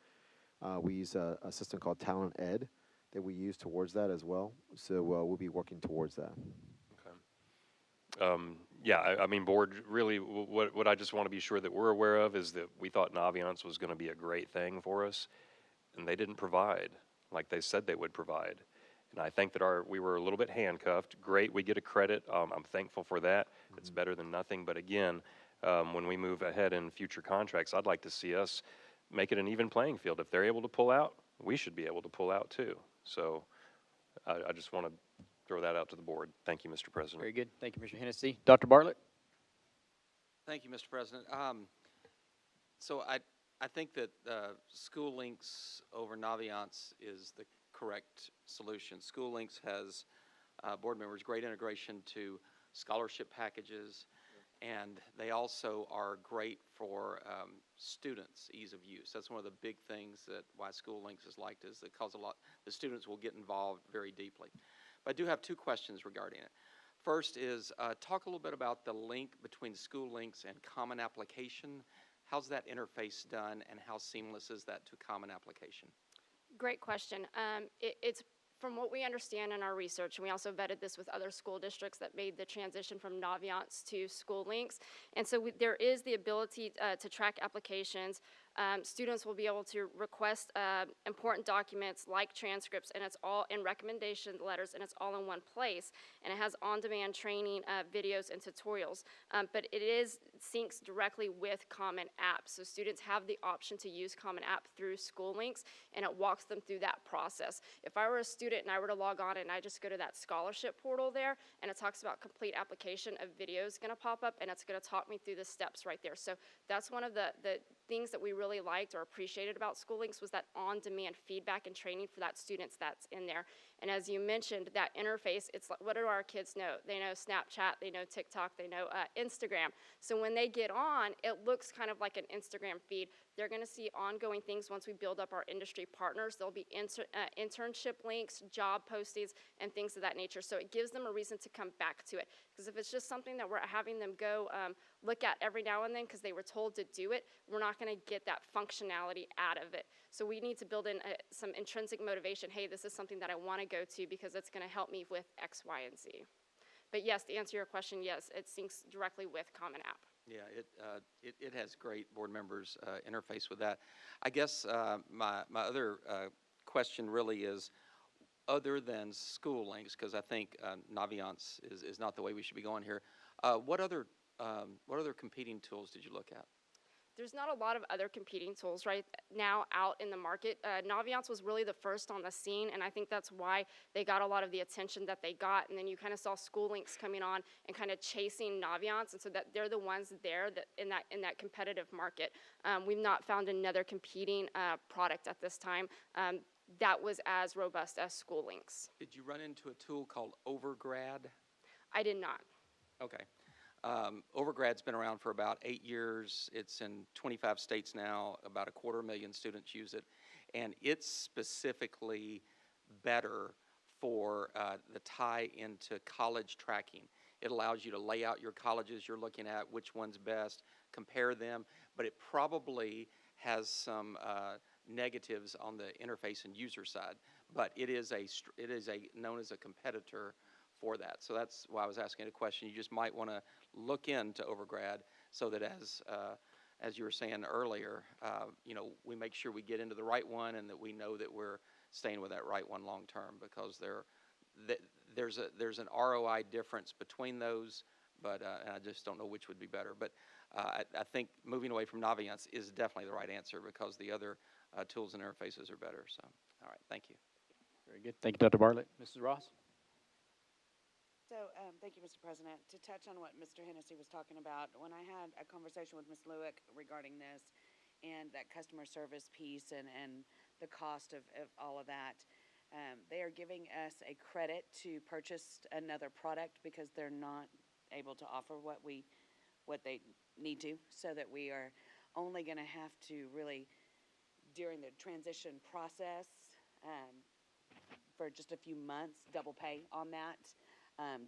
we use a system called Talent Ed that we use towards that as well. So we'll be working towards that. Yeah, I mean, board, really, what I just want to be sure that we're aware of is that we thought Naviance was going to be a great thing for us, and they didn't provide like they said they would provide. And I think that we were a little bit handcuffed. Great, we get a credit. I'm thankful for that. It's better than nothing. But again, when we move ahead in future contracts, I'd like to see us make it an even playing field. If they're able to pull out, we should be able to pull out too. So I just want to throw that out to the board. Thank you, Mr. President. Very good. Thank you, Mr. Hennessy. Dr. Bartlett? Thank you, Mr. President. So I think that School Links over Naviance is the correct solution. School Links has, board members, great integration to scholarship packages, and they also are great for students' ease of use. That's one of the big things that why School Links is liked, is because the students will get involved very deeply. But I do have two questions regarding it. First is, talk a little bit about the link between School Links and Common Application. How's that interface done, and how seamless is that to Common Application? Great question. It's from what we understand in our research, and we also vetted this with other school districts that made the transition from Naviance to School Links. And so there is the ability to track applications. Students will be able to request important documents like transcripts, and it's all in recommendation letters, and it's all in one place. And it has on-demand training, videos, and tutorials. But it syncs directly with Common App. So students have the option to use Common App through School Links, and it walks them through that process. If I were a student and I were to log on and I just go to that scholarship portal there, and it talks about complete application, a video is going to pop up, and it's going to talk me through the steps right there. So that's one of the things that we really liked or appreciated about School Links, was that on-demand feedback and training for that students that's in there. And as you mentioned, that interface, it's like, what do our kids know? They know Snapchat, they know TikTok, they know Instagram. So when they get on, it looks kind of like an Instagram feed. They're going to see ongoing things once we build up our industry partners. There'll be internship links, job postings, and things of that nature. So it gives them a reason to come back to it. Because if it's just something that we're having them go look at every now and then because they were told to do it, we're not going to get that functionality out of it. So we need to build in some intrinsic motivation. Hey, this is something that I want to go to because it's going to help me with X, Y, and Z. But yes, to answer your question, yes, it syncs directly with Common App. Yeah, it has great board members interface with that. I guess my other question really is, other than School Links, because I think Naviance is not the way we should be going here. What other competing tools did you look at? There's not a lot of other competing tools right now out in the market. Naviance was really the first on the scene, and I think that's why they got a lot of the attention that they got. And then you kind of saw School Links coming on and kind of chasing Naviance, and so that they're the ones there that in that competitive market. We've not found another competing product at this time that was as robust as School Links. Did you run into a tool called Overgrad? I did not. Okay. Overgrad's been around for about 8 years. It's in 25 states now. About 250,000 students use it. And it's specifically better for the tie into college tracking. It allows you to lay out your colleges you're looking at, which one's best, compare them, but it probably has some negatives on the interface and user side. But it is known as a competitor for that. So that's why I was asking a question. You just might want to look into Overgrad so that as you were saying earlier, we make sure we get into the right one and that we know that we're staying with that right one long term, because there's an ROI difference between those, but and I just don't know which would be better. But I think moving away from Naviance is definitely the right answer, because the other tools and interfaces are better. So, all right, thank you. Very good. Thank you, Dr. Bartlett. Mrs. Ross? So, thank you, Mr. President. To touch on what Mr. Hennessy was talking about, when I had a conversation with Ms. Lewick regarding this and that customer service piece and the cost of all of that, they are giving us a credit to purchase another product because they're not able to offer what they need to, so that we are only going to have to really, during the transition process, for just a few months, double pay on that.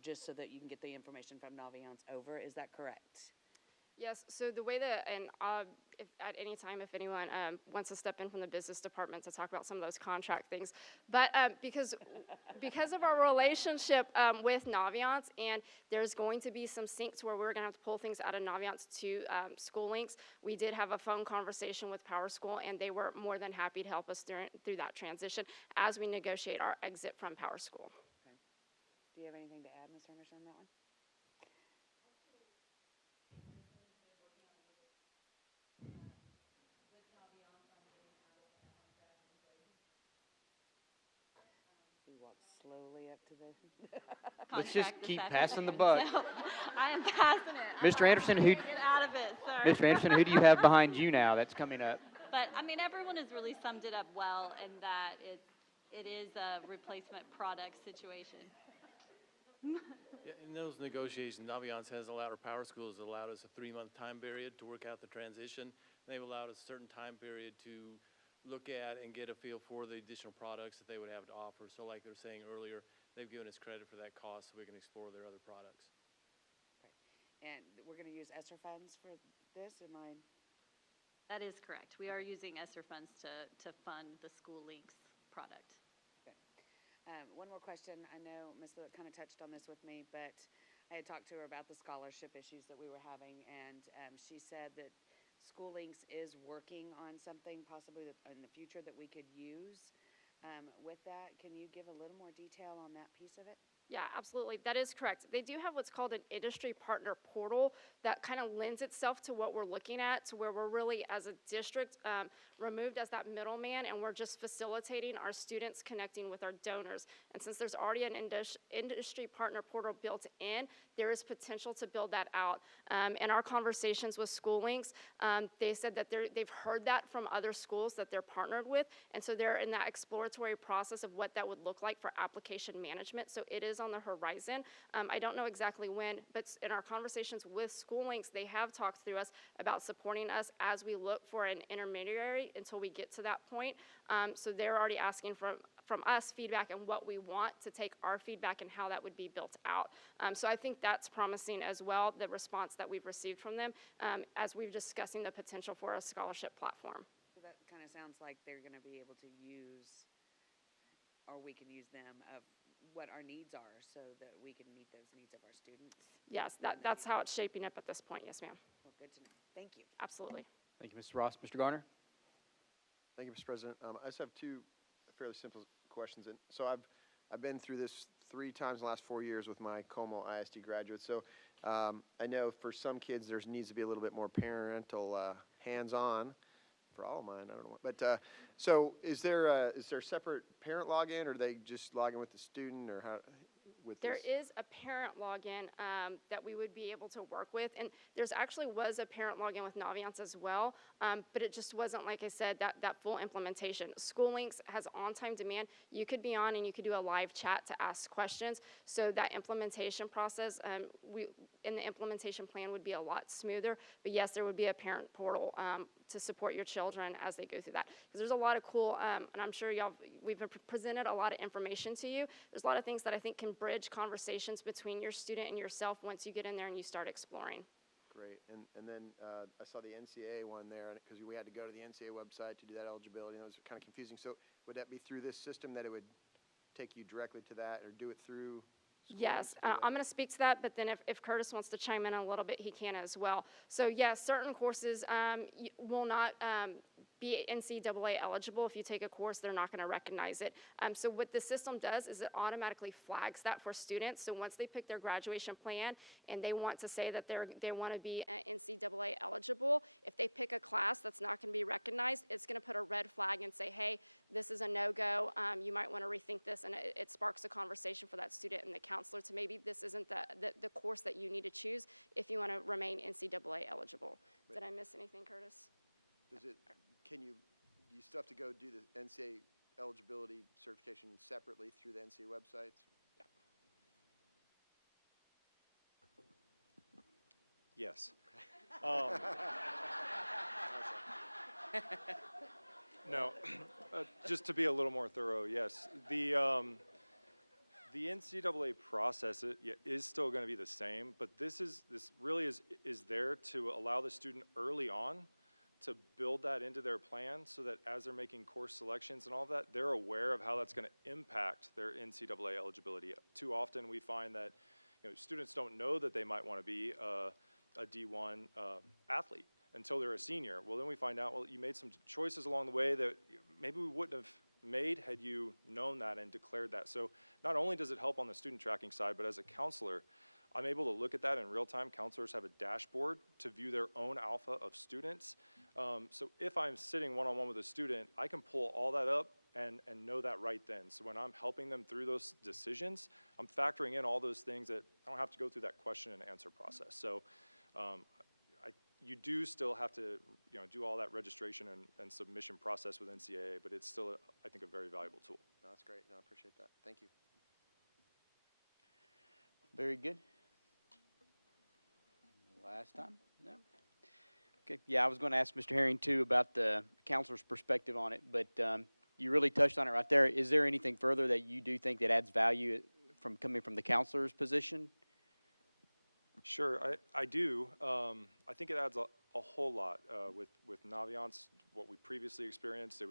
Just so that you can get the information from Naviance over. Is that correct? Yes, so the way that, and if at any time, if anyone wants to step in from the business department to talk about some of those contract things, but because of our relationship with Naviance, and there's going to be some sync to where we're going to have to pull things out of Naviance to School Links, we did have a phone conversation with Power School, and they were more than happy to help us through that transition as we negotiate our exit from Power School. Okay. Do you have anything to add, Ms. Hernish, on that one? He walks slowly up to the. Let's just Contract keep this passing the afternoon, buck. so I am passing it. Mr. Anderson, who? Get out of it, sir. Mr. Anderson, who do you have behind you now that's coming up? But I mean, everyone has really summed it up well, in that it is a replacement product situation. Yeah, in those negotiations, Naviance has allowed, our Power Schools allowed us a 3-month time period to work out the transition. They've allowed us a certain time period to look at and get a feel for the additional products that they would have to offer. So like they were saying earlier, they've given us credit for that cost so we can explore their other products. Okay. And we're going to use ESSER funds for this, am I? That is correct. We are using ESSER funds to fund the School Links product. Okay. One more question. I know Ms. Lewitt kind of touched on this with me, but I had talked to her about the scholarship issues that we were having, and she said that School Links is working on something possibly in the future that we could use with that. Can you give a little more detail on that piece of it? Yeah, absolutely. That is correct. They do have what's called an industry partner portal that kind of lends itself to what we're looking at, to where we're really, as a district, removed as that middleman, and we're just facilitating our students connecting with our donors. And since there's already an industry partner portal built in, there is potential to build that out. In our conversations with School Links, they said that they've heard that from other schools that they're partnered with, and so they're in that exploratory process of what that would look like for application management. So it is on the horizon. I don't know exactly when, but in our conversations with School Links, they have talked through us about supporting us as we look for an intermediary until we get to that point. So they're already asking from us feedback and what we want to take our feedback and how that would be built out. So I think that's promising as well, the response that we've received from them as we're discussing the potential for a scholarship platform. So that kind of sounds like they're going to be able to use, or we can use them, of what our needs are so that we can meet those needs of our students. Yes, that's how it's shaping up at this point. Yes, ma'am. Well, good to know. Thank you. Absolutely. Thank you, Mr. Ross. Mr. Garner? Thank you, Mr. President. I just have two fairly simple questions. And so I've been through this 3 times in the last 4 years with my Comal ISD graduates. So I know for some kids there needs to be a little bit more parental hands-on. For all of mine, I don't know what. But so is there a separate parent login, or do they just log in with the student, or how? There is a parent login that we would be able to work with, and there's actually was a parent login with Naviance as well, but it just wasn't, like I said, that full implementation. School Links has on-time demand. You could be on and you could do a live chat to ask questions, so that implementation process, in the implementation plan would be a lot smoother, but yes, there would be a parent portal to support your children as they go through that. Because there's a lot of cool, and I'm sure we've presented a lot of information to you. There's a lot of things that I think can bridge conversations between your student and yourself once you get in there and you start exploring. Great. And then I saw the NCAA one there, because we had to go to the NCAA website to do that eligibility, and it was kind of confusing. So would that be through this system that it would take you directly to that, or do it through? Yes, I'm going to speak to that, but then if Curtis wants to chime in a little bit, he can as well. So yes, certain courses will not be NCAA eligible. If you take a course, they're not going to recognize it. So what the system does is it automatically flags that for students. So once they pick their graduation plan and they want to say that they want to be NCAA eligible, if they pick a class that's not going to be recognized, it's going to put a red flag and say, hey, this is a no-go. You might want to rethink this, and it sparks a conversation for that student and the counselor to maybe this isn't the course that you need to choose if you want to remain NCAA eligible. Did I miss anything, Curtis? Do you still have to go do the NCAA eligibility certification separately through the NCAA websites? Yes. No, just to be a little more thorough, yes. The NCAA process is still going to be the same, but this really is there to allow the student early on to build that into their plan so that as they're making course selections and all of that, they're aware of how that's going to impact their NCAA eligibility. Too often we find that students don't know that they might want to be a D1 athlete until they're a senior. Well, then we find out, well, you made some choices along the way that maybe we wouldn't have made had you known that and declared that. So not only does it help on the student tracking side, but as a counselor, I'm able to look at that in real time. Counselors have a dashboard to view their own alpha of students. So if I'm sitting one-on-one with a student, I can pull all that up and know that right then. So when I'm helping them through those decisions, I'm factoring in all those things that I don't have to go through that question and answer process. So you do still have to do all that registration and submission process with NCAA, but it's still, I think, a very valuable tool. No, that's great. No, I appreciate that. Thank you. Very good. Last time? No? Okay. Yeah, I was going to ask Mr. Herring, too, about the counselor's perspective on it, but you really touched on it right there. Is there anything further that you do think that adds value from coming from the counselor's position? Sure, I do. I think it adds a whole lot with Naviance, what we previously experienced.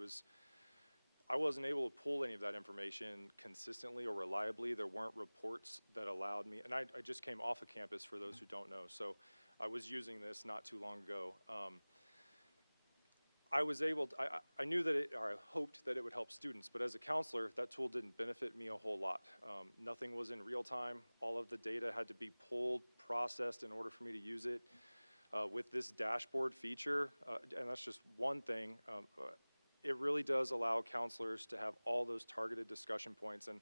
I wasn't able to pull any of that information consistently or reliably. There weren't reports that allowed me, and I just came off of campus for those who don't know, so I was using this not too long ago. I was able to, I knew that or I hoped that it would help students, but as a counselor, that tool didn't benefit me a whole lot. Nothing was in real time. All of the data had to be pulled, processed in order for me to use it. With this dashboard feature, and that's just one thing, it really does allow counselors to have all those targeted discussion points, and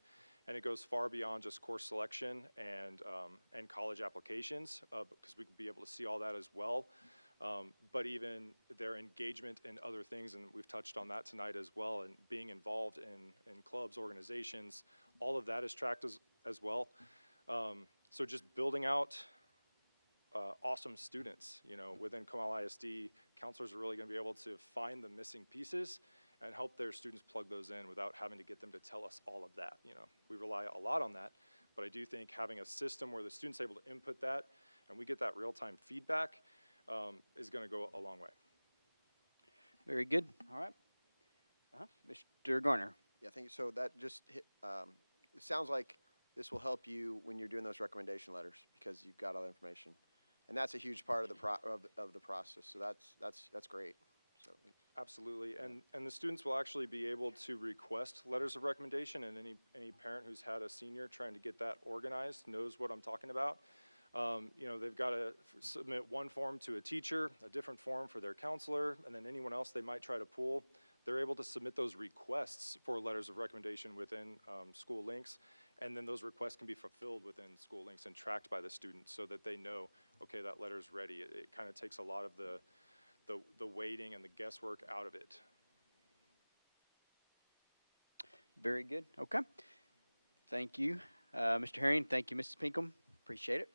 it goes far beyond just course selection and college applications, because we can be able to see all that as well. But even their engagement in other things, and we've touched on that tonight as well, and being involved in clubs, organizations, all of that is tracked as well. So just building out awesome students, within Comal ISD, counselors are really going to be able to find the missing pieces and help their students plug those in without having to get them to tell us all of that. We rely a lot on that, but I do think having a system where the student's able to input that and we get that real-time feedback is going to go a long way. Very good. All right. Mr. Garner. Yeah, thank you. So that just hit, it sounds like this will help you when you're doing those recommendation letters because you've got all the information, and that's a huge part of the process. So that's great. So absolutely, and the students will actually be able to request letters of recommendation, and any parent who's had a senior trying to get that organized knows what I'm talking about. They've got to submit one form to a teacher, a different form for their counselor, and then anyone else they might try to pull. They're able to submit those requests for letters of recommendation within school links, and then those requests can be fulfilled within school links and tracked by the student so that they know, okay, that letter's ready. It kind of takes a lot of the waiting and the guesswork out of it. Very good. Okay. Thank you, Mr. Herring. Thank you, Mrs. Pinkham. Appreciate it.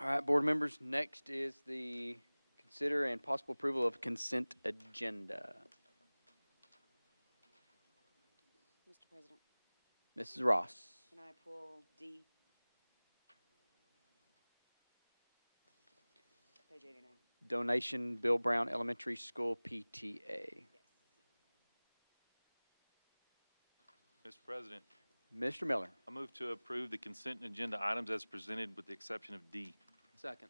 All right, board members, next is the consider and possible approval of consent agenda. Mr. President. Mrs. Ross. Can I pull D? Page 89. Donation Bill Brown Elementary School PTA. Mr. President. Mr. Miller. I move to approve the consent agenda items as presented with the exception of D. Second.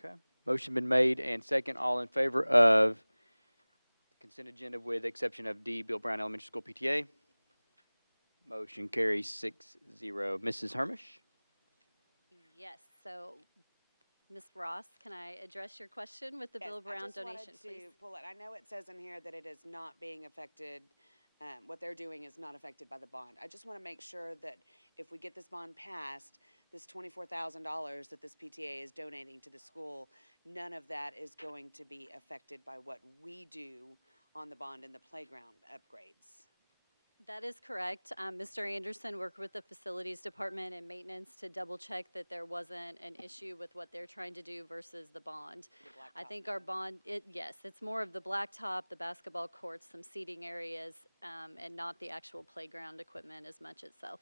Okay. Motion been made and second. All in favor of the consent agenda with the exception of D, Bill Brown Elementary School PTA? Motion carries 6-0. Mrs. Hermish? Yes, so Ms. Ross, can I address your question with the Bill Brown donation, please? I just wanted to pull it. I know it says in here that it is not being affected, what they're doing is not affected by the bond. I just want to make sure that if we get this bond passed, this $24,000 that this PTA is donating to the school, none of that is going to be affected by what we do on the bond and the playground upgrades. That is correct. Mr. Anderson worked with the facilities department and maintenance to double check that there wasn't an issue with what they're trying to do versus the bond. I think our bond, yes, it's more of the blacktop, the basketball courts, some seating areas, and not the actual playground equipment as much itself.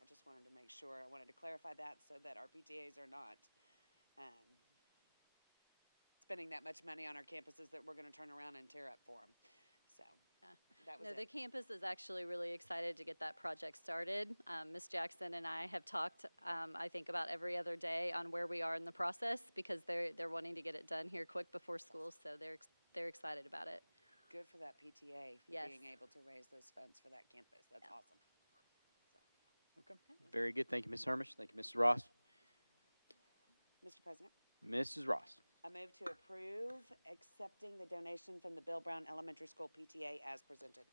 I just wanted to make sure, I wanted to clarify that so that our PTAs are not spending that much money on our campuses that we're going to turn around and tear up for them. So that was No, it. the campus is actually really excited to get that project started. Ms. Jackson and I have talked, I think, about every other day on where we are in the process because they're wanting to get it done here quick before school, so they're excited about it. Good for that PTA for Yes. being able to raise those funds for that campus. That's awesome. Okay. Very good. Thank you, Ms. Hermish. Thank you, Mrs. Ross. Mr. President, Mrs. Ross. I move to approve accepting the donation from the Bill Brown Elementary School PTA as presented.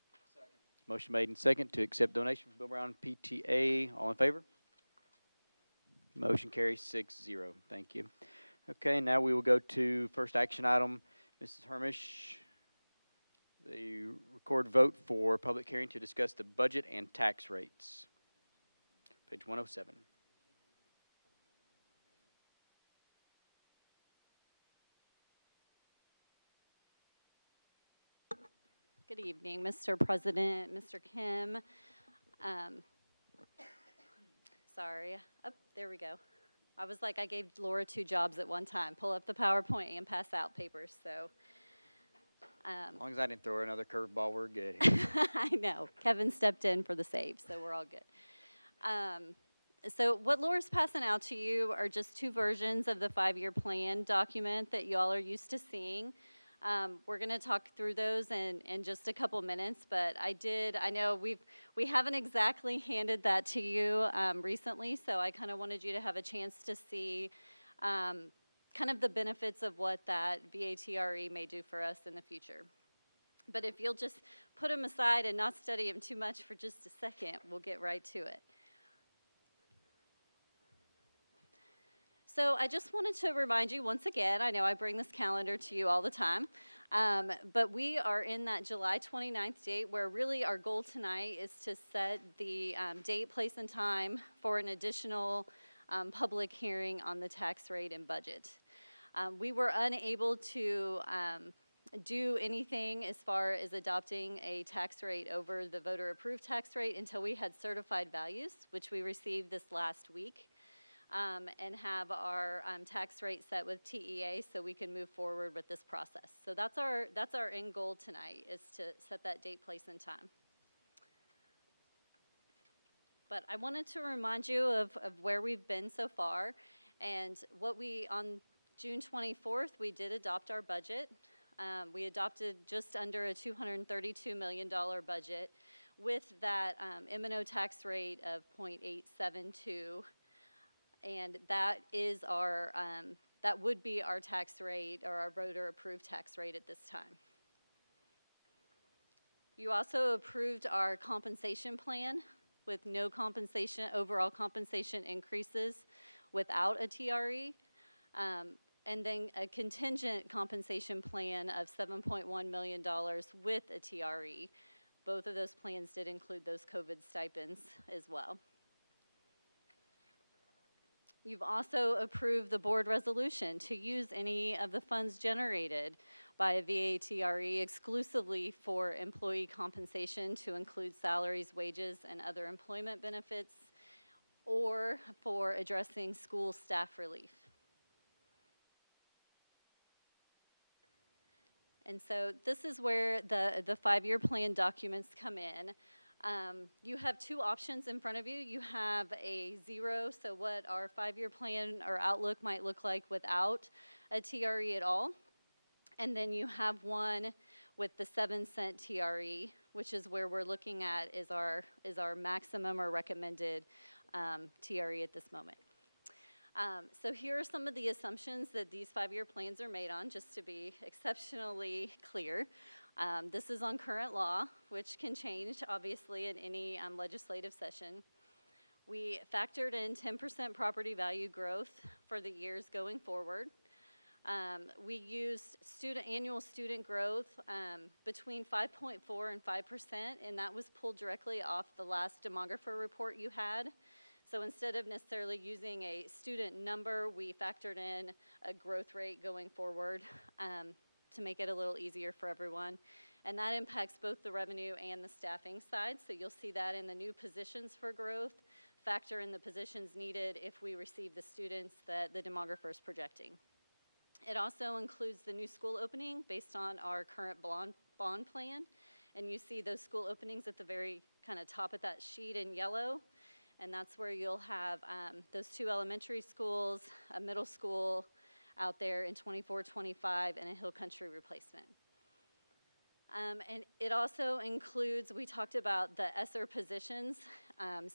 Motion made and second to accept donation from Bill Brown PTA. All in favor? Motion carries 6-0. Thank you. Okay, now we will go to first action item. Mrs. Hermish, the record vote for public hearing to discuss the budget and tax rates. Page 107. Good evening, Mr. President, Mr. Kim. Sorry. Oh, there we go. I was like, I gave Laura 2 jobs at one time, pull up the PowerPoint and pass out papers, so. As long as I didn't throw another curveball, we're good. I know. Kevin stepped in for the save, so we're all good. So what Laura's passing out to you are just 2 versions of the 5-year plan document that you all are used to seeing. We're going to talk through those in just a couple minutes, but I know we haven't exactly handed that to you recently, so I kind of wanted you to have a chance to see kind of the benefits of what that VATRE may do for us in the future. But if you'll just put them aside and not study them too much for just a second, we'll get right to it. So I just wanted to remind you once again, I know I bring this calendar to you all the time, but we are in that July 29th date where really our goal tonight is to set the date, place, and time for an additional public hearing on the tax rate and budget. We were unable to do anything as far as adopting a tax rate over the voter-approved tax rate until we had certified values, which we received this last week. And have our tax rate set with TEA so we can move forward with this process. So that's our end goal tonight, is to set that date, place, and time. But I wanted to remind you of where we've been so far, and on June 24th, we did adopt our budget. We adopted just under a $232 million budget with that M&O tax rate of 0.872. And that is that would be our tax rate, or our voter-approved tax rate at this time. You also approved our compensation plan with no overall compensation increases without a TRE, and then a contingent compensation plan of $7.1 million with a TRE. Both of those plans did include those COVID stipends as well. You've also approved the board resolution to use any of the funds generated by a VATRE exclusively for employee compensation to include salaries, wages, and other employment benefits, or for addressing school staff relief. And so this is where the 5-year plan documents come in. You have 2 options in front of you. You have a 0, so what our 5-year plan or outlook might look like without a TRE at all. And then you have one with the 7-cent TRE, which is where we're looking at is our maximum or recommended TRE at this moment. So here are some of the assumptions that these 5-year plans are made on, just to be exceptionally clear. This is on current law, which can change, obviously, in any legislative session. We factored in 10% property value growth for the years going forward. We used annual student growth between 5.4 and 5%, and that was pulled directly off the last demographer report you had. So instead of necessarily using a student number, we factored in a growth rate going forward to make it a little easier for everyone. And that impacts both the revenue and the staffing side. So you'll see that in the new positions for growth, factor in the positions needed if we receive the students that the demographer is projecting. It also includes the new school opening based on our current bond plan. And you see those school openings at the very kind of top of that sheet in yellow. And that's where you'll have those 2 elementary schools, a middle school out there in 24-25, and a Hill Country replacement. And it also includes, we talked about the ESSER positions.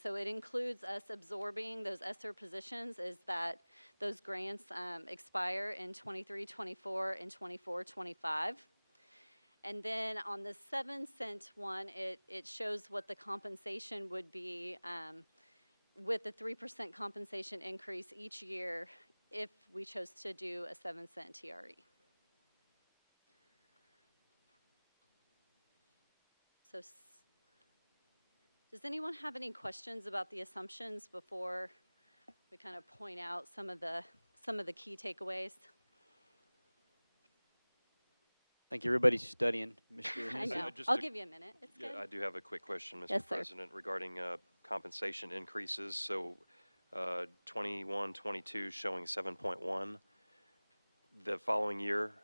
So it includes us absorbing those ESSER positions is that those grants expire in 23-24 and 24-25. And then on the 7-cent one, it shows what the compensation would be with a 3% compensation increase each year if we chose to do a 7-cent TRE. So does anyone have any questions about the assumptions before we kind of point out some of the key takeaways? I think everybody's studying, Mr. I Hennessy. know. I'll give you a minute. It's Yeah, good. I do have a quick question, Mr. Yes, sir. President, regarding compensation increases. So 21-22 showing 7.1. The following year,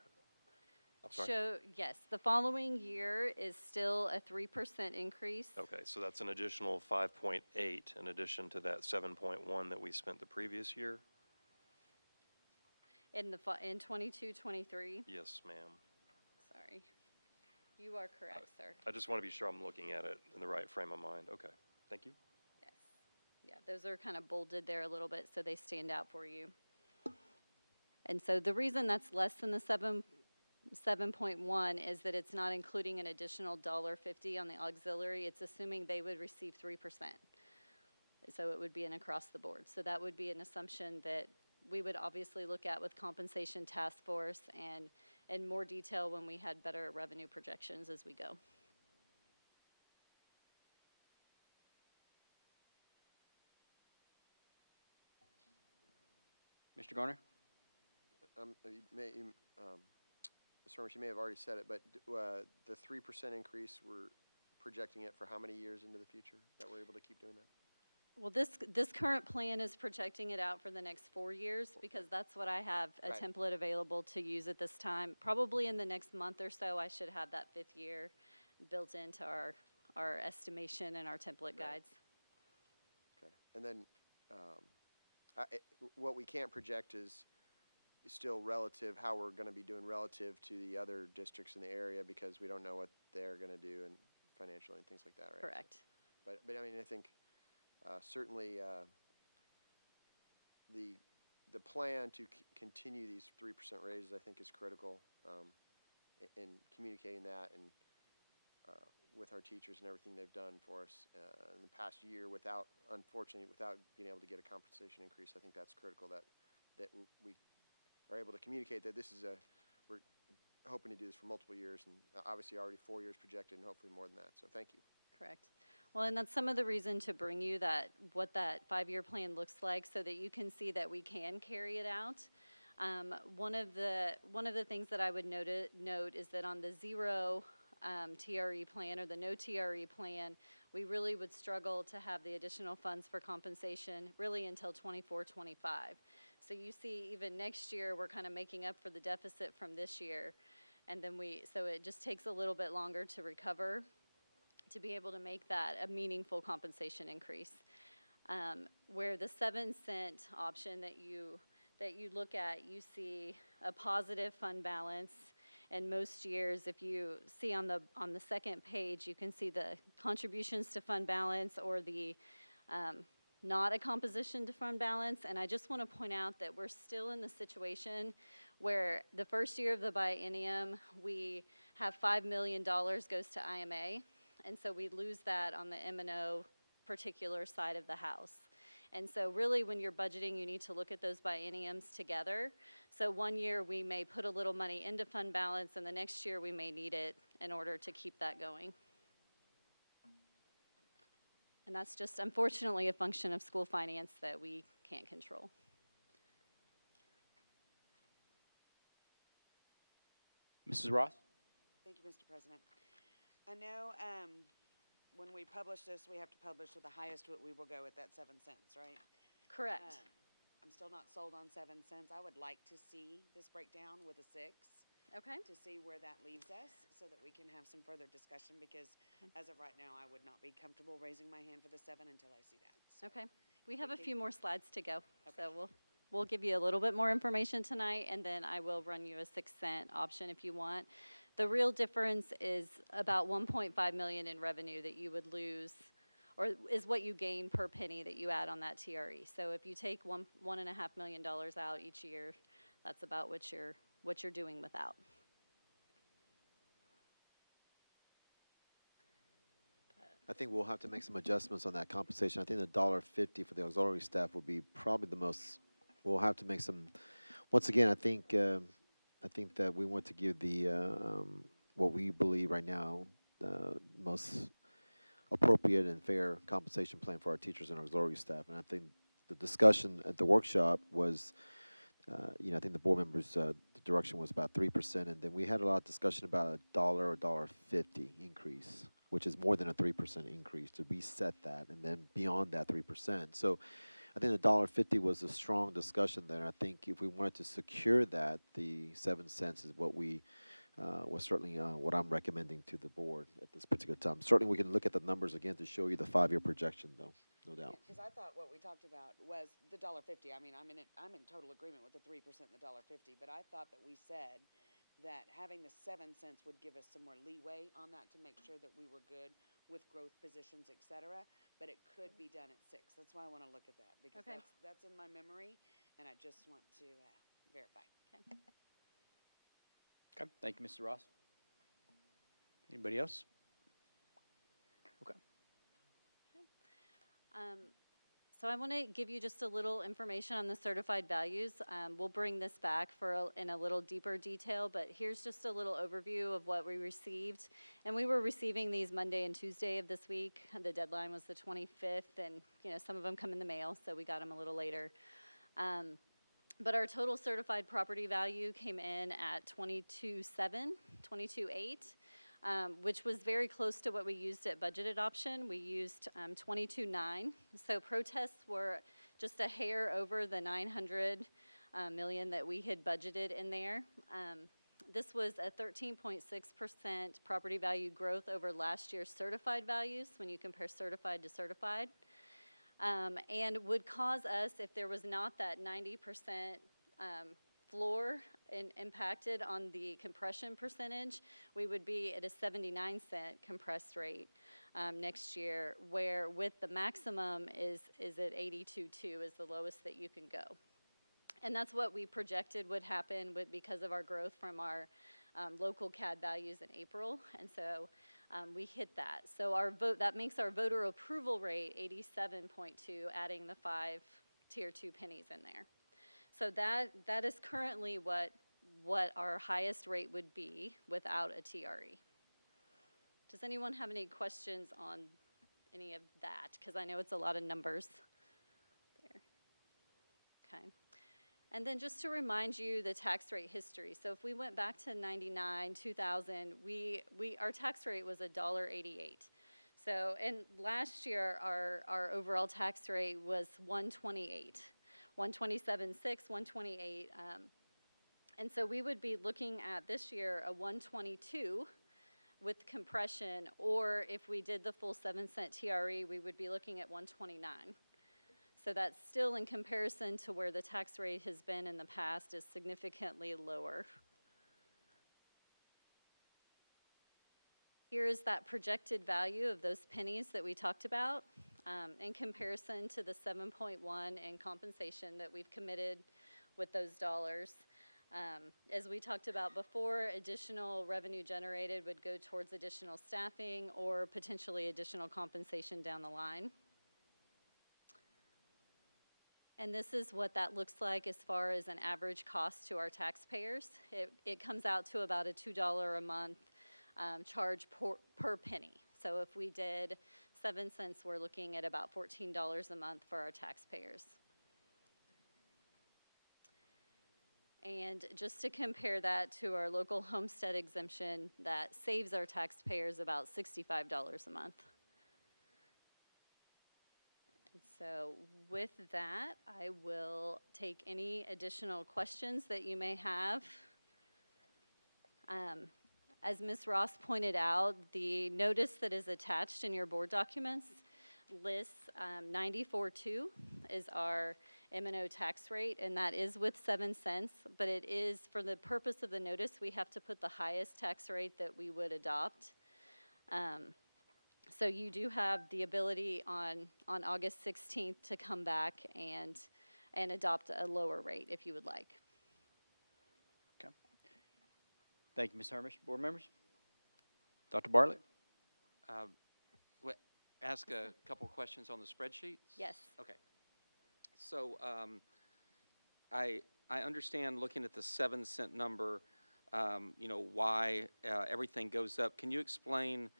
I'm sorry? Yes, the following year is still a 3% increase. Okay, so that's an additional 5.8 in addition to that 7.1 that we spent the previous year? In 22-23. Yes, ma'am. Sorry. You are correct, sir. I just want to be sure I'm looking at it in the right frame of mind. Okay, thank you. Yes. Yeah, those are kind of bolded there a little bit so they stand out for you. And so the reason that's less than the 7.1 is that it's not including an additional $1.50 on the auxiliary. It's assuming they would receive 3%. So it would be an across the board. So that would be an assumption that we would obviously look at with compensation task force and in more detail when we had better revenue projections as we go. Mr. Garner? Ms. Hermes, you may have already said it, but the 3% increase, we're projecting it for how many years into the future that we're able to keep doing that? Well, this current plan is projecting it out for the next 4 years because that's what I have a Right. template available to use at this time. Probably in the next month or so, I should have that 5th year built into our estimation and our template guides. Okay. And then what we can't project is still relative, how we're going to be doing relative to the other districts in the area because we don't know what they're going to do and financially and things like that, right? Correct. So, but I mean, I think certainly the plan to continue these 3% raises, I think, is critical in communicating that and with our teachers and everything they've done for us in the past year unfortunately, without being able to get a compensation increase. I think that's critical that we are able to communicate that we're hoping to do this for multiple years and obviously already 4 years projected and hopefully more than that. So thank you. Correct. Well, and that's some of the reason to bring you what that 5-year plan looks like so that you can see that we can carry it out. One of the things that I would note is that on the 0 TRE plan or the no TRE plan, we really would struggle to have the additional funds for compensation really until 24-25. So you see even next year we're kind of making up for the deficit from this year, and then so it just takes a little bit longer to recover to be able to make that a meaningful compensation increase. Where the 7-cent option that you look at, you see a positive fund balance. And most years, if you see on the second page, you can see the contributions to fund balance or the not a composition to fund balance. And I just want to point out that we're still in the situation where the first year of the biennium, we have $5 million goes to IMA. And so we lose that on the M&O particular side of the house. And so really when you're budgeting, you need to look at those bienniums together. So one year we may put a little money into fund balance, and the next year we may need it in order to keep that going. And that's just unfortunately a function of school finance that we can't control. Mrs. Ross? Thank you, Mr. President. I know when we publish this, we have to publish with the highest what we will go at that 7 cents, right? Correct. I'm still not sold on 7 cents. I would like to see this breakdown with a 6. Okay. To see where that leaves us so that we can have some further discussion, because as of right now, I would not be comfortable raising my hand for the 7 until I see that. So Okay. We have a few more slides to go. Okay. So we'll give you a little bit more information tonight, and then I will run you a 6-cent option if you want. The real difference is about 1.5 million in revenue that you would lose, or is what you gain per penny that you add on that TRE. So if you take $1.5 million out each year, that's about what you're doing without. I think we'll have to make some adjustments on that compensation. I think the $1.50 for the auxiliary staff will be probably the most. We'll have to make some. Once again, I think that we want to give the what we believe right now the most appropriate and fair compensation plan for our teachers and auxiliary staff. And I think the discussion at the workshop was, I think the board members, the direction was about 3%, and then we had a lot of discussion about $1 or $1.50 increase, which is more than a 3% increase to reset that, and then beyond that 3%. So I think the $1.50 was a strong discussion there. I think if we wanted to secure that, the 7 cents is what we was certainly what I'm recommending to the board at this particular time. Certainly we can look at the numbers again to show you the 5-year projection, though, no doubt. Because I thought what we talked about was the $1.50. I mean, I'm in total agreement with the 3% and the $1.50, but I thought that we said that having the 7 cents would give us some more leeway on that to make sure that we were good with growth positions, et cetera, but it could be done at 6. That's why I want to look at that, because Okay. that's in my memory, and I just want to verify. Okay. Okay, thank you, Mr. Ross. Anybody else? Okay. So I want to give you just a little information on the certified values. We'll bring this back in a little deeper detail, but here's just a little overview of what we received. And we were receiving these Monday and Tuesday of this week. The deadline was the 25th, and some of them come in the mail, so we got them a little later. But our total certified property value came in at 22.8, which was very close to what we used at budget adoption. We used 22.9. So protests were just a hair over the 900 million that we had budgeted in there. This was a 13.6% property value growth over last year's certified values when you compare certified to certified. And would cause us, if there was not that 90% floor impacted on the compression percentage, we would be at a 79-cent compressed rate next year, where with the maximum is at 82.2 is the lowest that you can go. And that's what we projected would happen because of our growth from our local CAD values in April, and so we hit that. So that makes our voter approval rate 87.2, adding the 5 tier 2 pennies in there. So that is currently what our highest rate would be without a TRE. Does anyone have any questions on any of that? Because I know it's a lot of numbers there. Okay. And then just to remind you the tax rate history. So if we went back to 99, 2000, our tax rate was $1.88. So, and last year our overall tax rate was 128, 127.6, 128. And so we would be looking at this year a 122 with compression, or if we did the full 7-cent TRE, we would be looking at 129. So that's still, in comparison to where the tax rate has been in the past, is significantly lower. Here is that projected value of those pennies that we talked about in comparison to the 7.1 in compensation that we've committed with those dollars. As we talked about before, additional revenue generated would go towards additional staffing or potentially additional compensation down the line. And this is what that looks like as far as an average cost to our taxpayers. It comes out to about a $2 a month charge per penny. So if we did 7 cents, we're looking at about $14 a month for our taxpayers. And just to compare that to our local homestead exemption, that saves our taxpayers about $65 a month. And so with that, I will take any additional questions that you may have. As Ms. Ross pointed out, the notice that is attached in your board documents lists 94.2 is our M&O tax rate, and that is with 7 cents, but it is, for the purpose of the notice, we have to put the highest tax rate that we would adopt. So you do have the ability on August 16th to come back and adopt a lower rate if you would like. Okay. Thank you, Ms. Hermish. Board members? Dr. Bartlett? Ask a couple questions on the spreadsheets? Yes. Okay. So I understand, looking at the 7 cent number, why everything goes up. Can you explain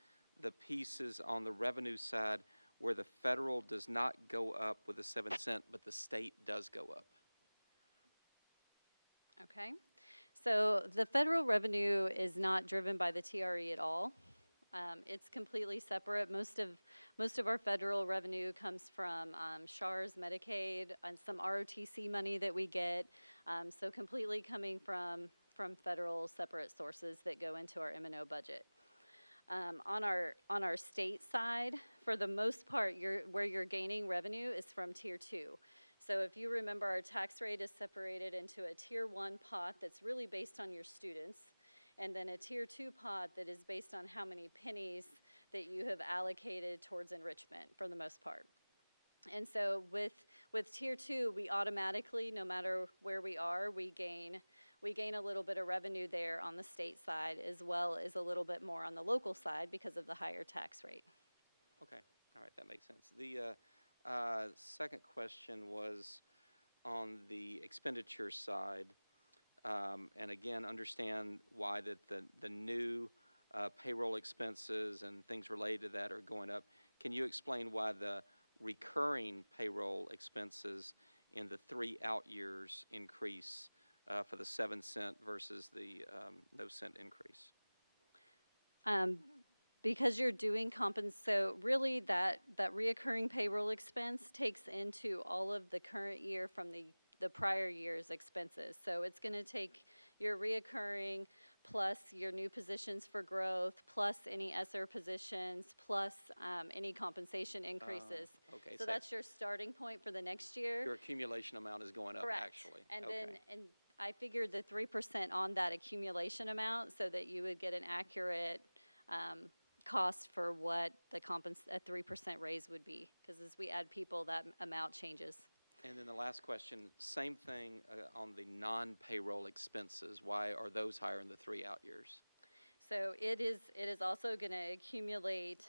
the pieces on the revenue side where the federal does not go up with the 7 cent, but the state does go up? Okay. So the federal revenue is not driven by the TRE at all. It's completely separate. Most of our federal revenue comes from SHARS, Medicaid, and some ROTC money that we get. So completely coming from federal separate sources that go into our M&O budget. On our state side, for the most part, where you're gaining revenue is from Tier 2. So if you remember, our tax rate is separated into a Tier 1 pot that's really based on your students, and then a Tier 2 pot that is based on how many pennies that you have allocated towards enrichment for the most part. And so with Tier 2, we automatically, no matter where we are, we gain a little bit of revenue there on the state side, as well as a little bit more on the local side because of the higher tax rate. Okay, all right, that makes sense. The second question was on the expenditure side, and again, understand why that the new payroll expenses and things related to that are going up. Can you explain why the recurring payroll expenses in the 3 out years increase for the 7 cent versus the no cent increase? Because you're doing so really that reoccurring payroll expense takes into all of the current year from the prior year's expenses. So it's going to take your reoccurring plus your new positions for growth, plus any ESSER positions, plus any compensation increases. Okay, so that's your starting point for the next year. Your accumulation amount is going up. Correct. Actually. And okay. then I figured the 3% on that accumulation amount so that you would get an accurate cost for what a 3% raise would be, because as we add people, that amount changes. And then the last question, same thing on the non-payroll expenses. Why are those higher in the 3 out years? So it is also going to accumulate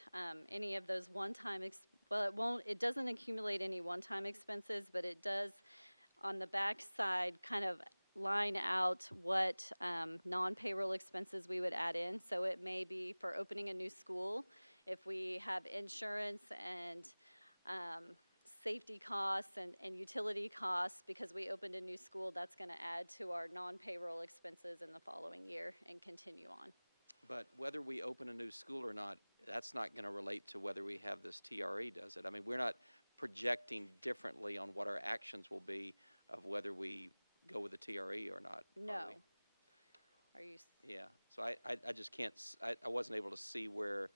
any of those one-time, it doesn't accumulate any one-time expenses, but it does on the back side kind of line out what non-payroll expenses we would add in. So it may be for opening a new school, if we have insurance and safety costs and utility costs because we opened a new school, that's going to add to our non-payroll expenses in the following year and continue on. But whether we open a new school or not, that's not going to relate to whether we have this TRE, does it? I mean, we're not projecting differently on what our actions will be of whether we go with the TRE or not. No. Are you? Yeah. So I just can't, I wasn't able to see where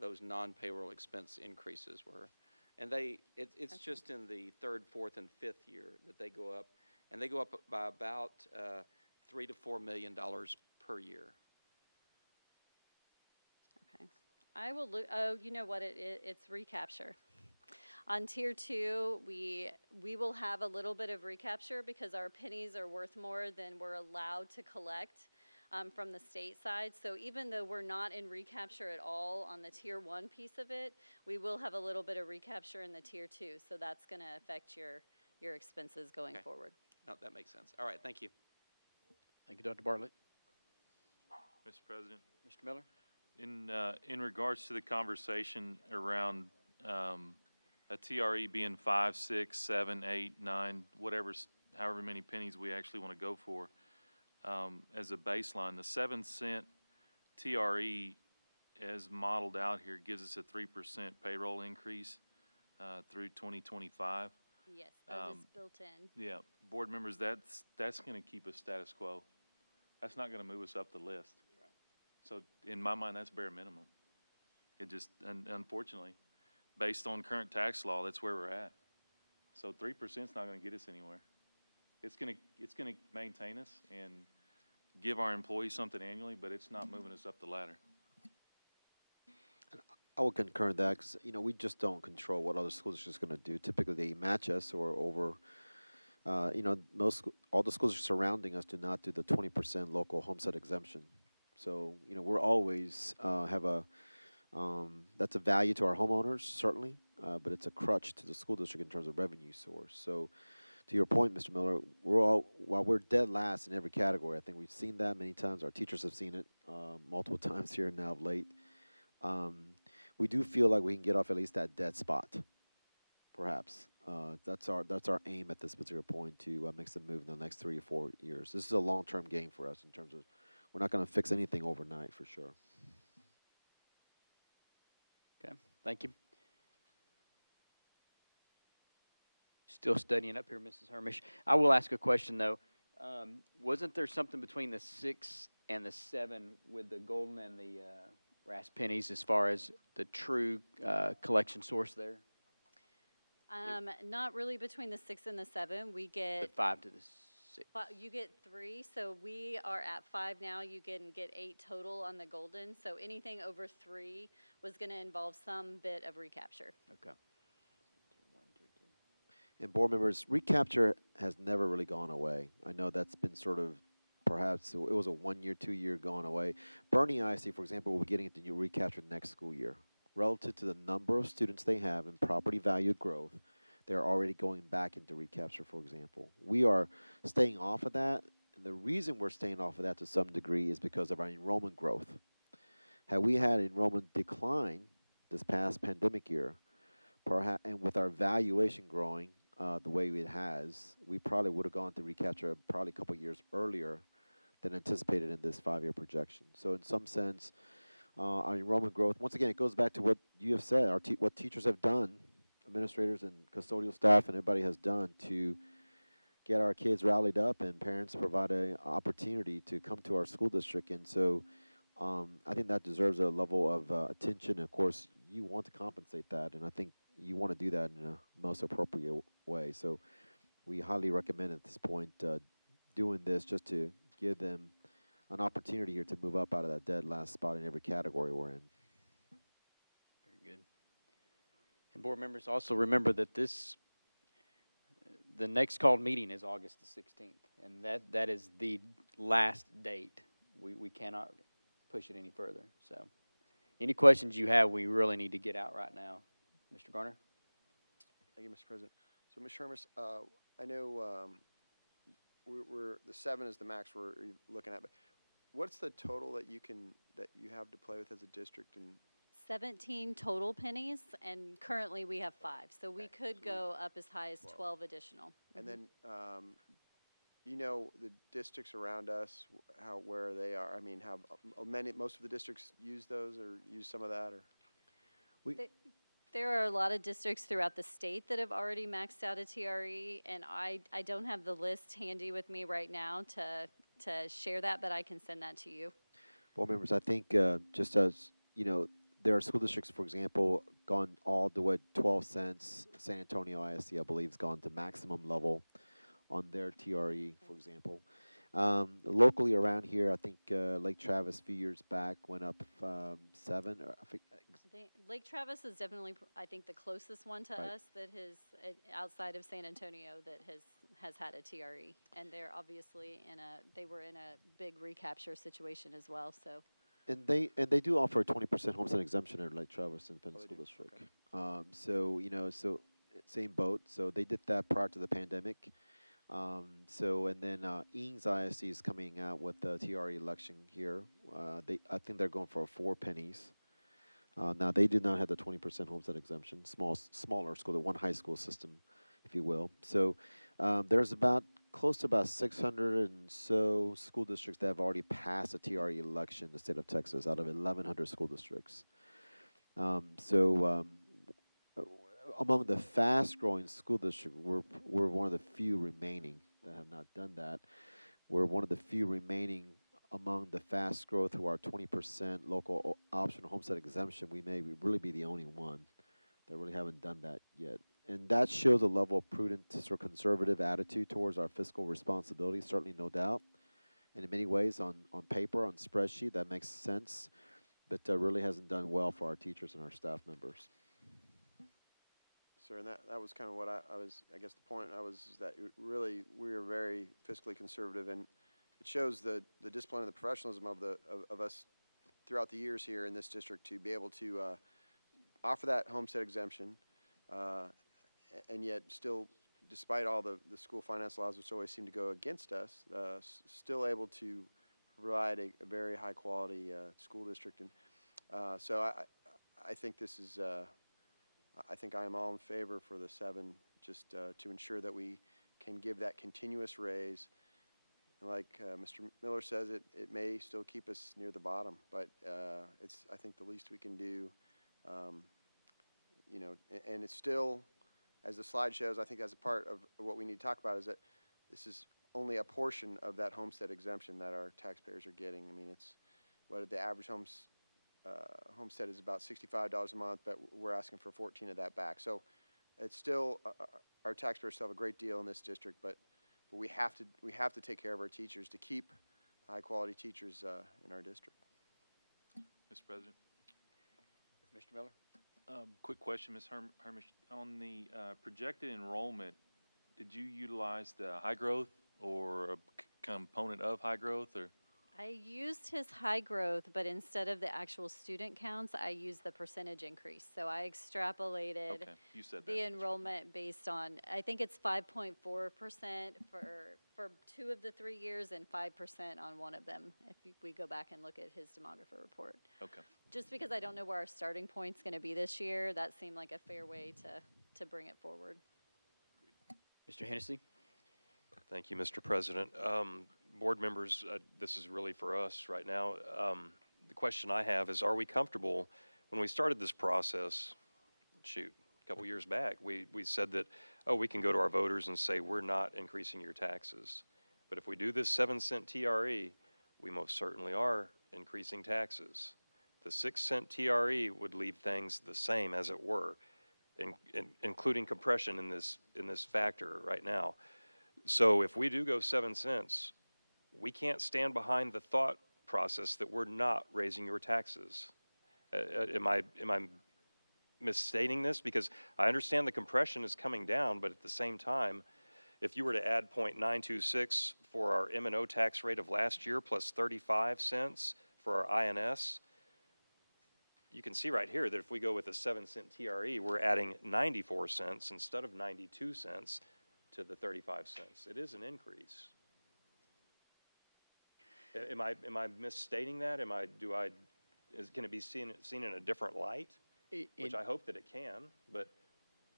those non-payroll expense increases were. And it's okay. Just in the 3rd, 4th, and 5th year that they go up. And they go up by about $3 to $4 million per year. Okay. I will look, oh, you know what it's recapture. On Tier 2, we will have a little bit of recapture because our pennies are worth more than we're allowed to collect from the state side. So even though we're not in recapture at all on the Tier 1 piece of it, we will have a little bit of recapture in the Tier 2. So that's going to affect your your expenses going Okay. forward. No, that makes sense. All right, thank you. Thank you, Dr. Bartlett. Mr. President, Mr. Miller? in regards to the conversation around a TRE being 5, 6, 7, 8, 9, however many pennies we actually want to go for, as a baseline, the 7-cent TRE as modeled out here gives us a 3% payroll increase through 2025. Yes, that is built in. Yeah, board members, that's going to keep us status quo. That's not going to move us up the list. So in my mind, that's bare minimum. It just, unfortunately, based on current tax law, that's where we're at. So 3% is not going to get us anywhere. It's going to maintain us and give our employees something annually, but it's not moving us up the ladder. I would concur in that because, we just don't control what other schools are just going to do. Typically, they match us or over, all the schools surrounding us do not do the 20% local homestead exemption. So, we're always have that's a value to our homeowners, certainly, but it's a crutch to the school district in terms of revenue source. So, to your point, Mr. Miller, while we're dead last in every category, I think we've seen that many times. Our teachers have seen it multiple times here now of late. We do feel like we can get off at least that dead spot, perhaps. That's our aim at this particular point to make some move in the next 3 or 4 years. This is a long-term game for us in terms of we're not going to fix anything overnight for sure. Okay, thank you. Still studying up here, Mrs. Hermish. I will ask a question, though. Wasn't there something between the 6 and the 7 with the golden and the brass pennies as far as the true collection source there? Not really between the 6 and the 7. We get The 5 to the 6. You get 3, so we are at 5 now. You can get 8 total on the golden. So anything over 3 was going to involve some bit of recapture. Okay. And board members, recapture has never really gone away. I know that's been sort of, perhaps, it was a 1 year, 2 year going away. Bernie ISD, for example, will be getting into new recapture next school year. Relative to the number of students they have and property value growth, they're already going back into recapture, for example. We are staying off of that, and the reason we're staying off of that to some degree is because of our enrollment growth. Had we had enrollment decline this past pandemic year, perhaps, and with our valuation growing the way it has, we probably would have gone to recapture probably a couple years earlier than anticipated in this 5-year projection. So in some sense, our enrollment growth, once again, it goes back to what you have said, what teachers have done, administrators and custodial staff and everybody has done to get our kids rallied up and parents provide an opportunity to come to our school district. And so I think that deserves a level of attention. And of course, you want to compensate that, and I think you want to do that in a most appropriate way. So we highly recommend at this point doing this just to give them an opportunity here to move up out of that dead last spot in every category we're in. Very good. And board members also remember that the next called meeting is August the 16th, and that is the last date. We cannot push it any further. So any questions you have, we really need to get out right now. Mr. Garner? Thank you, Mr. President. So, Ms. Shermis, I know we're the 7 is the max we're looking at, but what's the total that you have to play with as a district? And 17 total pennies, and currently we have 5. So we could go up as high as 12 additional. And then, the districts around us, where they are. I mean, have most of the districts use those or use some of that, or? There are a lot of districts throughout the state that have already maxed out a TRE, and I don't have the list handy with me right now to share that, but I can send that to you. Board members, I think just as, there are school districts, for example, gone all the way 12 cents. San Antonio ISD, I believe, has gone to maximum level on their TRE, for example. Locally around here, I think Lake Travis a few years back went up 7. Or I think, Lake Travis is definitely, I think, the closest one to us that has, outside of San Antonio, that has had a TRE. And they're obviously they were in a big recapture situation as well, so. And they do offer a 20% homestead exemption in Lake Travis Independent School District. Okay. So same boat. So they did that prior to the pandemic. And then Eames ISD is coming out with the TRE election here. I think they're going for 4 pennies. Now they do not have the 20% homestead exemption. Smaller school, the one high school system, if you will. So there's close to about 600 and so school districts that have already passed a TRE election in the state of Texas out of 1,100 school districts. Among the fast-growing school districts, we're one of the few remaining that have not done that. We're one of the few remaining among the fast growth who are 20% local optional homestead exemption. We may really be the only one that really haven't done that yet. And that shows a level of prudent or conservative attitude towards our fiscal responsibility, certainly no doubt. And in many ways, on paper, on spreadsheet, that makes sense, but really hasn't done well for our teachers and our staff members. Sir, and that was kind of what I guess the point is that really we are very fiscally conservative, and it shows the discipline and the professionalism of us throughout the years here in this district to be able to offer that homestead exemption, and yet still, despite all the school finance laws which always seem to go against us, still able to provide a very high quality school district. And so I think this is I think I am all in favor for the 7, just to ensure that we can give that continuous raise. And like Mr. Miller says, it may still keep us near the bottom, but it's, I think, the least we can do. And it's still, as the slide shows, I think as a part of what we need to talk about is that this is only a portion of that homestead exemption that our taxpayers are getting. I mean, it's what the average homestead is about $65 a month, but we're asking for 14 of that back. So it's still, our taxpayers still have a great deal in this district, but we have to take care of our teachers to keep high quality teachers in our district. Mr. President. Mr. Miller. Quick question, Ms. Hermish. On the projected enrollment, did you utilize the high growth or a component of high growth, or? I used his high growth, but instead of the actual student counts, I used the percentage increase. So I extrapolated You said the enrollment based on, I think it's 5.4% for 2 of the 3 years and 5% on one of them, if we go back and look at his demographer report. Okay. Just because I don't know where our starting point's going to be this year, that seemed like a fair way to bring it forward. Mr. Hennessy. Thank you, Mr. President. Board members, this is really for us right now. The question I have is, are we comfortable, when we started this process, a couple years back, we said that, we can go to our voters and say, we're not increasing your taxes. But if we do this 7-cent TRE, we most certainly are increasing taxes. The 6-cent TRE would leave things the same as it were, including compression in this factor right now. So if we do go 7 cents, we can't stand behind the thought process that we're not raising your taxes. Am I misstating this? Because I understand the compression is coming down, but at the same time, if you were to add 0.926 for our M&O tax rate of last year plus 35 cents for our INS, you can see right here that if we go with a 7-cent TRE, we're adding 94 cents instead of 92 cents to the 35 cents. It is an increase. Am I misstating that? Can it be seen in a different light? Which I hope that it can, but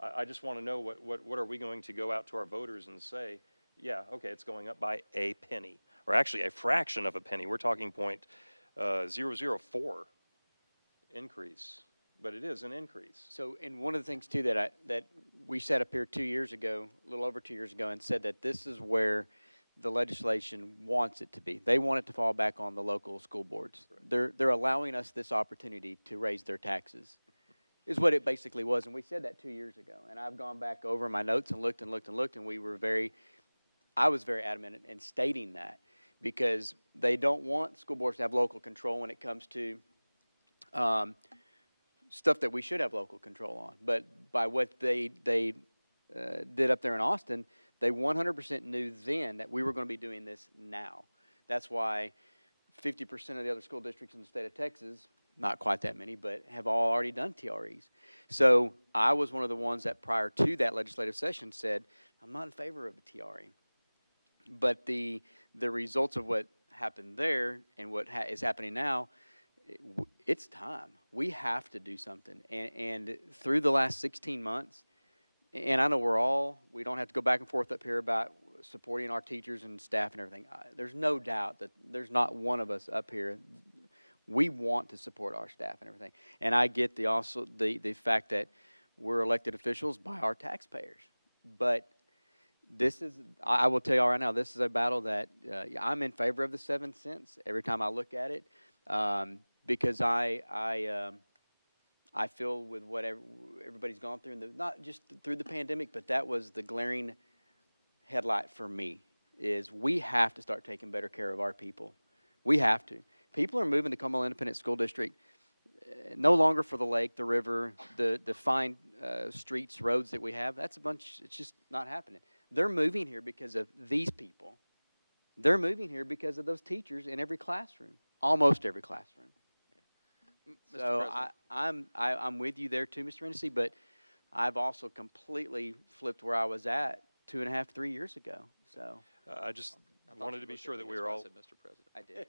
I just want to know what are we going to go out to our voters and say, yeah, okay, it's going up by a penny, or actually a fraction of a penny. We're talking 0.004 increase, but it is an increase. So, and one of the things too that we sat up here 2 years ago, a little over 2 years ago, and said that this is where the legislation wants it to be. They want it to fall back on the local school boards. Right. They're allowing us this opportunity to raise their taxes, is what it basically was. And we said that 2 years ago. And I've gone back over my notes and looked, and I was very adamant in stating that, because they don't want school boards to have local control when it comes to stuff that we should have local control on. But by what they did up there in Austin, they 100% knew then that we were going to be doing this now. That's why 50% of the other school districts in the state of Texas not quite that many, but have all already done TREs. So I was one of the ones that prior to that legislative session said, I'm not in favor of a TRE. But the results of what happened there and what is happening now, it's time. We have to do something. And through the last 16 months, and I know we don't have to go back and forth up here about supporting our teachers and staff and everything. There's no doubt that there's not one of us up here. We want to support our staff and everything. And I get the fact that we're elected officials by our taxpayers. But I will tell you all right now, this is a battle that I'm in favor of the 7 cents every time I look at it, because I feel with what everybody's gone through, not just through the pandemic, but that was the glaring headlight for me, is we have to start taking better care of our people. We have to. People are moving to Comal Independent School District no longer for the lake, the river, the fine streets, roads that we have. It's just not happening. They're moving here because of these people. They're moving here because of those teachers in every classroom, almost every classroom. Mr. So President. I'm with you there too, Mr. Hennessy, but I've also completely flipped where I was at 2.5, 3 years ago. So I just wanted to be sure that we were all. Mr. President. I did.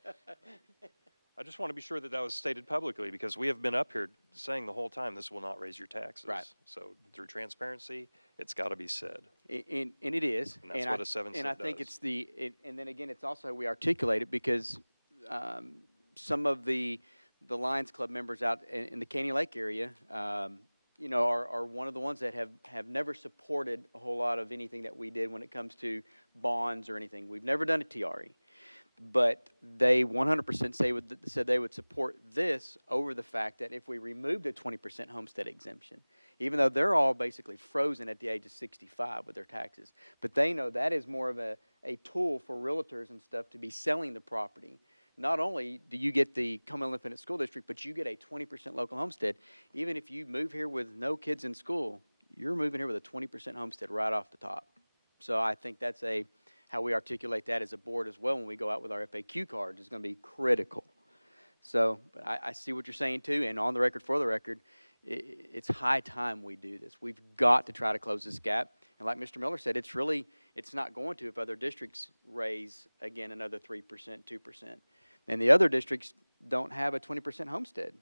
I just want to be sure that that was stated publicly, because we have been up here saying the whole time this will not raise your taxes. Right. So through transparency, it's got to be said. And it is. And that's what a 7 cent And I think does. and then again, it's also how we articulate it, because some of the Lions Club members out in the Caney Lake area, are one of the ones that have never supported a whole lot of anything that we did when it comes to bonds or anything. We've never done a TRE. But they 100% said they would support this over the fact that if we removed a 20% homestead exemption, even though they're all basically frozen at the age of 65 with their taxes, but they know that is more of a tool for realtors and stuff to be selling the property. Not only do you get the Comal Independent School District, but you get a 20% local homestead. Even if you move here with no kids in school, you're moving here with a 20% homestead right off the top. So I think that's how we articulate that as a board as well when we go out with our FAQ cards is going to be critical. So but I see what you're saying too, and on the record, for the record, it's high time we do this. We've got to try to close this gap. And like Mr. Miller said, it's not going to if other districts raise, again, another 3%, 2%. And the other districts don't have a 20% homestead.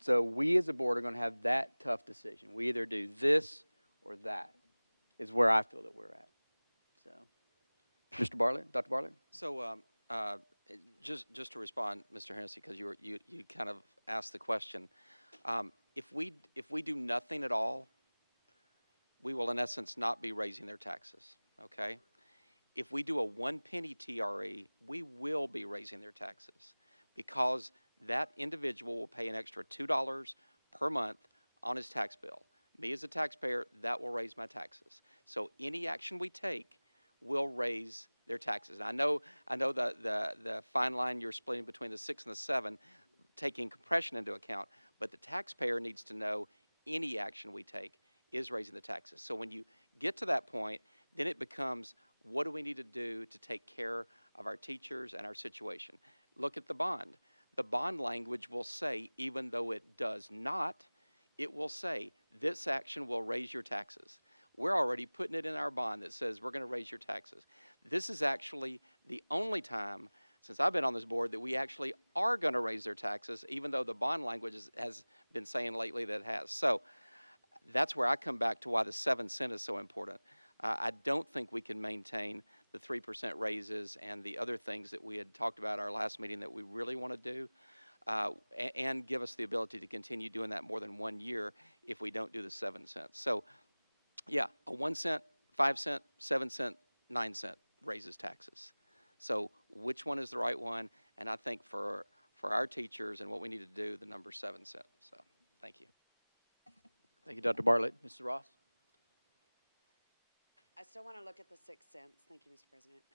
So we as a board are going to have that tough decision. We either do this or that is where I feel that we're at. So, Mr. Bartlett, Dr. Bartlett? So just to respond, Mr. Hennessy, because you kind of asked the question, if we do nothing at all, we will in essence not be raising their taxes, okay? If we do a 1 penny TRE, we will be raising their taxes, because that individual will pay an extra $2 per month on his tax bill. Me as a taxpayer, that will raise my taxes. So any action we take will raise their taxes. And I know the fine line you're splitting between the 6 and the 7, taking compression into account, but the taxpayer needs to know any action we take is raising the taxes. So when you get to that point, then it becomes, what do we need to do to take care of our teachers and our situation? Look at the bond. The bond language will say, even though it does not, it will say, this action will raise your taxes. We're already putting it in our bond that says we're going to raise your taxes. This is actually the only time since I've been on this board that we actually are going to raise their taxes, even though the bond language has been saying lately that it has. So that's where I come back to why the 7 cent is so important. I don't think we can maintain the 3% raises and the other things that we had talked about at our last meeting that we really want to do, and give us the ability to continue doing that more than 1 year if we don't do the 7 cents. So, yeah, a 1 cent, 5 cent, 7 cent, 9 cent raises taxes. So which one is the right one? And I think for our teachers and what we need to do, the number 7 cents. So thank you. Thank you, Dr. Bartlett. Mr. Ross? I still want to look at the 6 cents. Thank you, Mr. President.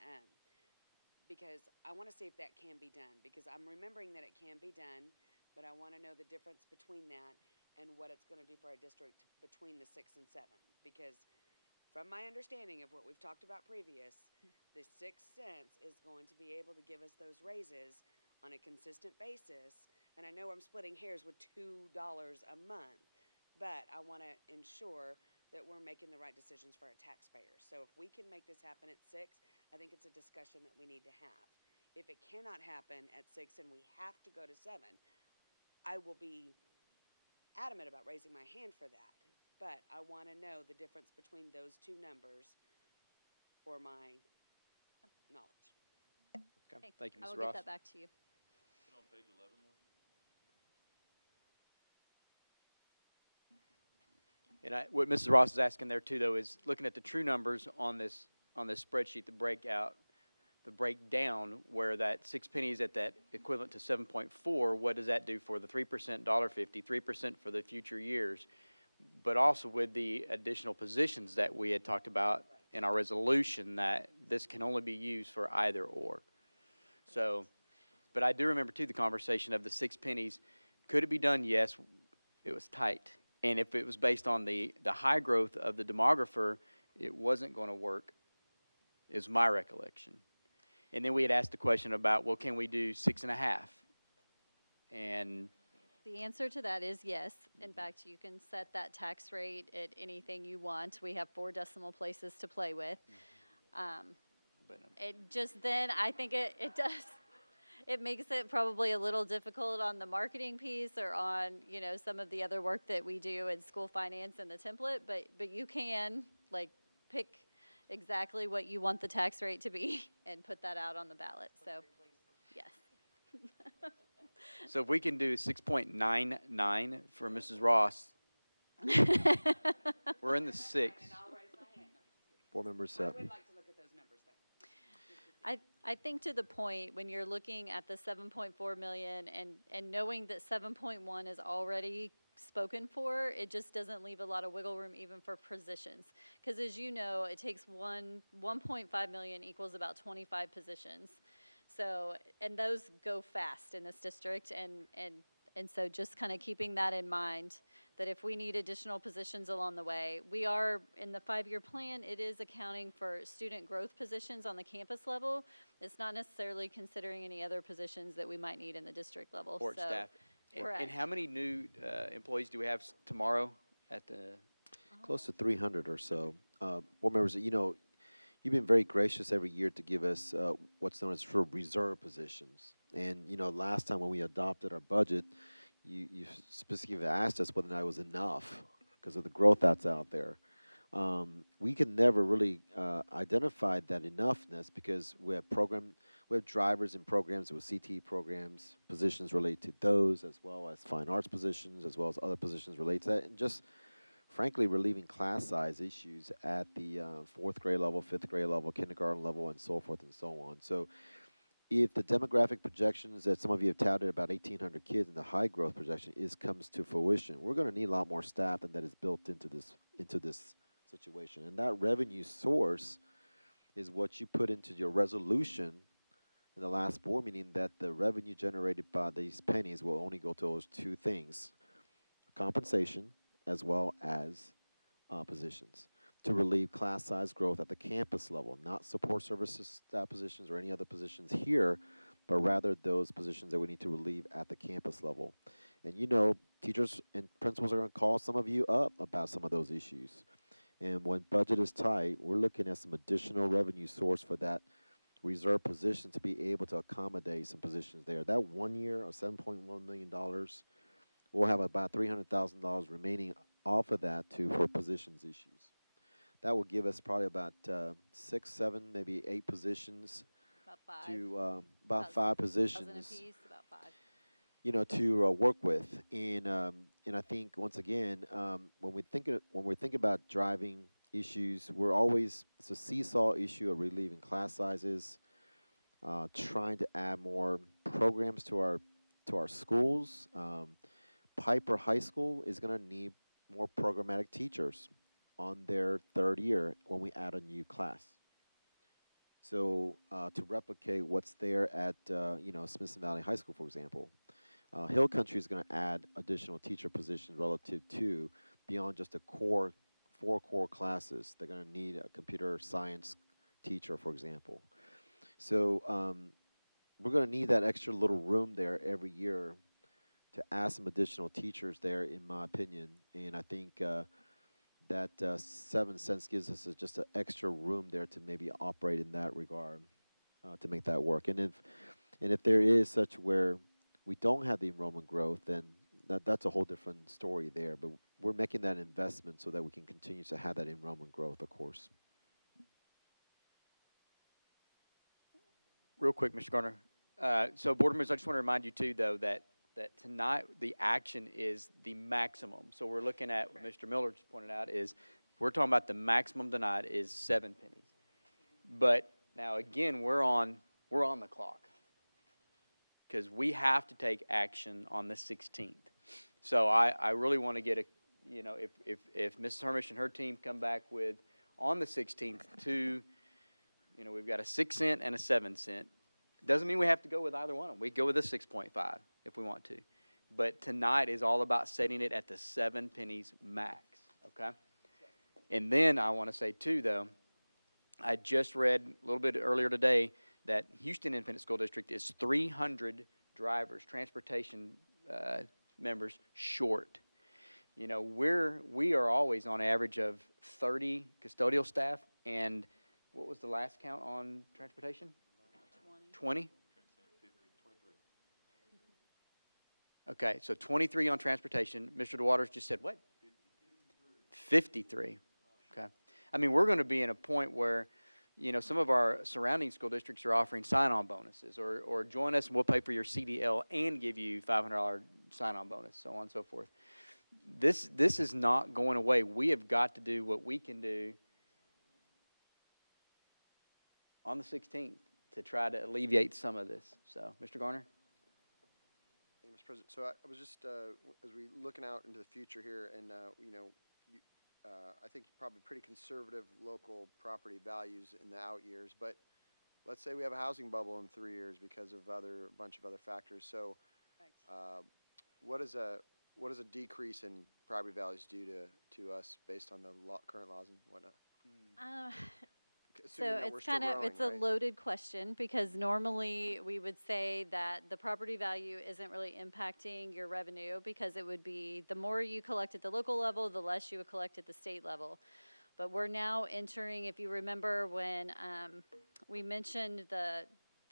Because I want to see if that can be done. Because I'm remembering that it can be done, but I want to know the difference between that and what it's going to do for our district between the 6 and 7. Because from my understanding of what we've talked about previous, the 6 cents is going to be able to give us those raises on a consistent basis And I know I'm splitting hairs with $2 a month, but I want to ensure that we're making the right decisions for our taxpayers. So if we can make this happen at 6, I think it's a discussion that we need to have. If it cannot happen at 6 and we have to go to 7, I will be adamant about raising my hand for that. But I want to know the difference between those two numbers for my knowledge. Okay. Thank you, I Ms. will Ross. get that back to you. On page 11, And what Mrs. Ross is asking there too, though, is looking at the true numbers on this spreadsheet, the breakdown, where that 6 pennies at that equivalent to 7.4. What does that do for the 3%, $1.50, 3% for the future years? But also with the additional positions that we had talked about in our resolution, that this can only be used for either or. So, but I do remember too the conversation of the 6 pennies. Could it be done? Yes. It was tight. And if it was based on the high growth of the demographer, it wasn't going to work, is my recollection. And then we had asked the question about, well, can we do 6.5? And The answer to that is yes. In fact, you can set that tax rate at anything you want. We have 4 decimal places to play with. It just then, I think it does. It makes it probably a little difficult on the marketing piece or on, some of the other work that we do in school finance and the template, but you can pick exactly what you want the tax rate to be and put that out on the ballot. So, yes. so if we can do 6.99 for Mrs. Ross, we're in the 6. Board members, I think to the point when you're looking at the 7.4 million and knowing that 7.1 is already spoken for, it just doesn't leave a lot of wiggle room even for positions. Because as you know, it takes 1.5 million equals about 25 positions. So, and those go fast in this district, and so just kind of keeping that in mind, that if we need additional positions along the way, we are, in the 5-year plan, it is accounting for student growth positions on the campus level. It's not necessarily considering any other positions that we might need in the district level. Support staff. Correct. And how many new employees do we have tomorrow at the? Close to 300 or so. Board members, you've been very gracious every year to give us what's known as for reserve positions. And, last time when we adopted our budget, you specifically asked us whether or not it was enough because of the growth that's out there. We can never really identify that enoughness because we have drivers in programs with CTE programs, positions related to those, as well as fine arts positions, as well as other positions related to that, and just frankly relieving class size issues at the 4th grade level, 5th grade level, kindergarten level, and so forth and so on. So if the demographic projections that some of you have touted, about 1,800 kids, and the high growth projection comes to fruition, we're going to need a lot more staff than that is built into this situation. And that revenue source is what you put into your resolution in the last board meeting, that the revenue generated by these pennies will only go to those 2 things: compensation as well as positions, to relieve class size growth at the campus level, not support services staff positions or any other positions here, but rather those positions that we need to relieve at the campus level. And teachers and principals are going to call some of you up about some of those issues. And when budget is tight, we're looking at some additional revenue source for that reserve position to be able to accommodate some positions there. That 1 year of $7.1 million, we'll have about $300,000 remaining off of that for positions issues. That will give us probably about 6, 7, maybe 8 positions. About 5. To about 5 positions. Apiece, about 5. To work with, and I think once again, when we think about driving issues, it's a seesaw issue of relieving class sizes, trying to add more programs to our schools. Piper High School is going to need more programmatic teachers on their 3rd year when we add a new class. So to replicate what's there at Smithson Valley High School, for example, Hill Country is going to add additional teacher positions relative to beyond just the 4 core classes. They're going to need a computer science teacher, for example. So we're going to need that extra little room there every year add some additional teachers there, in my opinion. And I think that 7 cents gives us just an extra room there to maybe operate in that regard to make that work. And if there is such where we don't have the enrollment growth, then that's a whole different story there. But we're making that investment so that we can continue to have that enrollment growth, of course. Real quick, Mr. Garner. So, board members, I just want to remind you too, though, that tonight the action is the maximum. So we're looking at what Mr. Miller just pointed out is we're talking about the maximum tonight is 7 pennies. But now again, we're on the clock because we have to take action on the 16th. So I really want to get if Mrs. Hermish and her team come back with on the 16th we've got a 6 cent and a 7 cent. Doesn't mean we have to go with either one of them. We go with a 6.5 if we want to. But tonight is all about setting it at the 7 pennies max, okay? And then I want to say, too, though, I just read a little bit earlier today that Houston Independent School District is 300 drivers, transportation members short. We are always on average of 30 custodial staff, and what was the last count on transportation? 20? Okay, so 23 on transportation. Mr. DeWaters just said what? 53. Okay. I mean, we're going to be in a point where, some of our surrounding school districts are offering sign-on bonuses or join us and we'll pay for your CDL and give you $500 sign-on bonus, so on and so forth. This is not going away. We have got to do what we can do on the 16th to try to alleviate some of this. So, Mr. Garner? Thank you, Mr. President. So I was just, as we looking out into the future here, and, I think probably pretty conservative local property values in the out years, but let's say we have a housing bubble in 3 years because of a bunch of other factors. So what does a decrease in property values do to us based on the current laws and whatnot? So it's a loaded question because normally we would say that the property value isn't really impacting your revenue because it would be the more you collect at the local level, the less you would collect at the state level. But we're now entering, if you remember when we mentioned the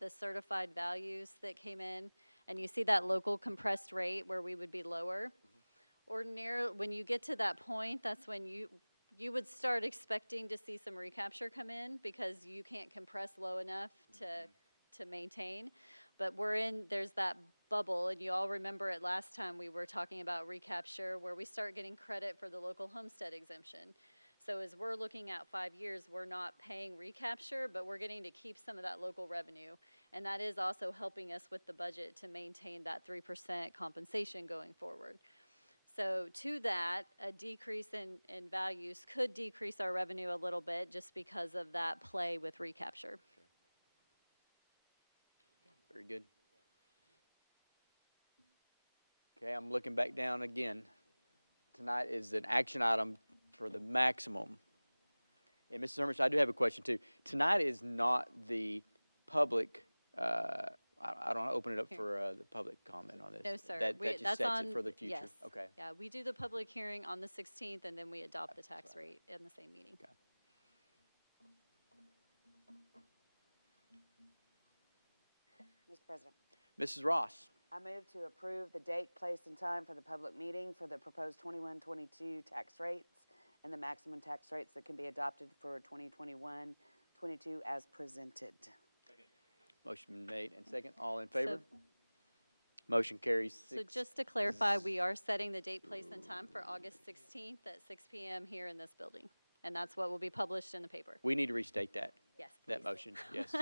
certified values that came in, and you see that local compressed rate where we would be lower. Ordinarily, when you get to that point, that's when you would start expecting to see some recapture come in because you can't compress low enough to maintain. But there's that bubble, and you all remember it last time we were talking about recapture where we start getting credit for the local homestead exemption. So as we're looking at 5 years, we're not paying recapture, but we're getting to keep some of that local revenue. And that is also helping us with the budget to maintain that 3% compensation going forward. So to that, a decrease in values could decrease our revenue a little bit just because of that play with recapture. Very good. Okay, I'm looking back down again. Tonight is an action item for the maximum. And Mrs. Hermish, I do have a question too. Tonight is not the public I don't want to open it up for the public comment on this. No, sir. That just that's sets on, it for the future. Yes. Okay. Yeah, we do the public hearing on the 16th, and then we adopt the tax rate in the same meeting. Okay. Mr. President. Mrs. Ross. I move to approve the date, place, and time for the public meeting for the proposed 21-22 tax rates and the maximum tax rates that can be adopted for 2021-22 as presented. Motion made and second. All in favor? Motion carries. So just to clarify, we are setting the date, place, and time for August 16th at 6 p.m. here in this building. And that's what will be published in the paper. We need to restate that. Yes, that please. motion, yes.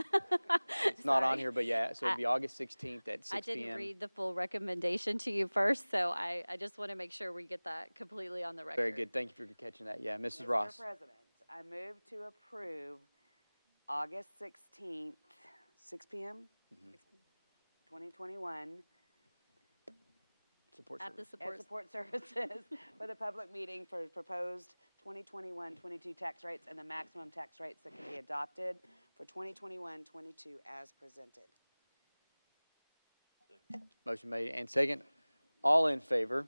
It's not on here, but yeah, so it'll be August 16th at 6 p.m. I didn't read the full recommendation to you first, so I just want to make sure we get that completely on the record. Very good. Thank you for catching that. Yeah, Mrs. Ross. Mr. President, I move to approve August 16th, 6 p.m., 2021, support at the support services for the public meeting for proposed 2021-22 tax rates and the maximum tax rates that can be adopted for 2021-22 as presented. Motion made and second. All in favor?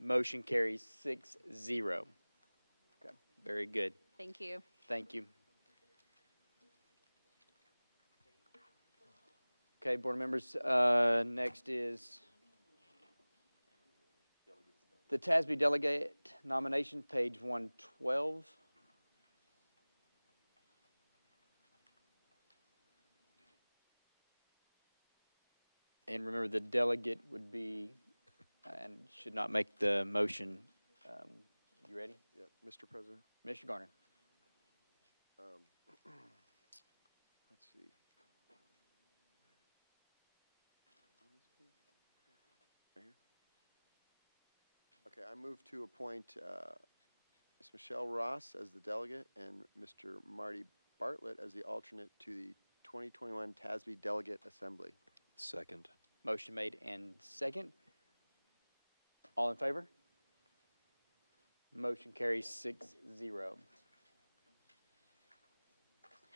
Motion carries 6-0. Okay, very good. Thank you. Thank you. Okay, board members, next is the TASB delegate nomination, page 112. And remember, the delegate would be, and should not make the motion. You ready? Yep, Mr. President. Mr. Garner. Let's see. Right here? Okay, I move to appoint Ms. Michelle Ross as the delegate and Mr. Marty Bartlett as the alternate to the 2021 TASB Delegate Assembly. Second. Motion made and second. All in favor? Motion carries 6-0.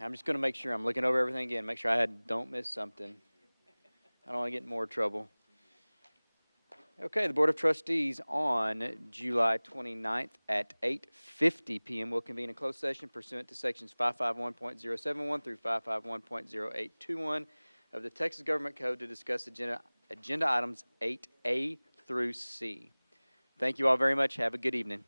I'm just going to make sure I'm looking over everything again, make sure don't miss something. I don't want to get in more trouble. Okay, the Board of Trustees on July 29th at 8:50 p.m. will convene a closed session pursuant to sections 551.071 through 551.0821 of the Texas Government Code to discuss agenda items 8A through C. Thank you all very much. Have a good evening.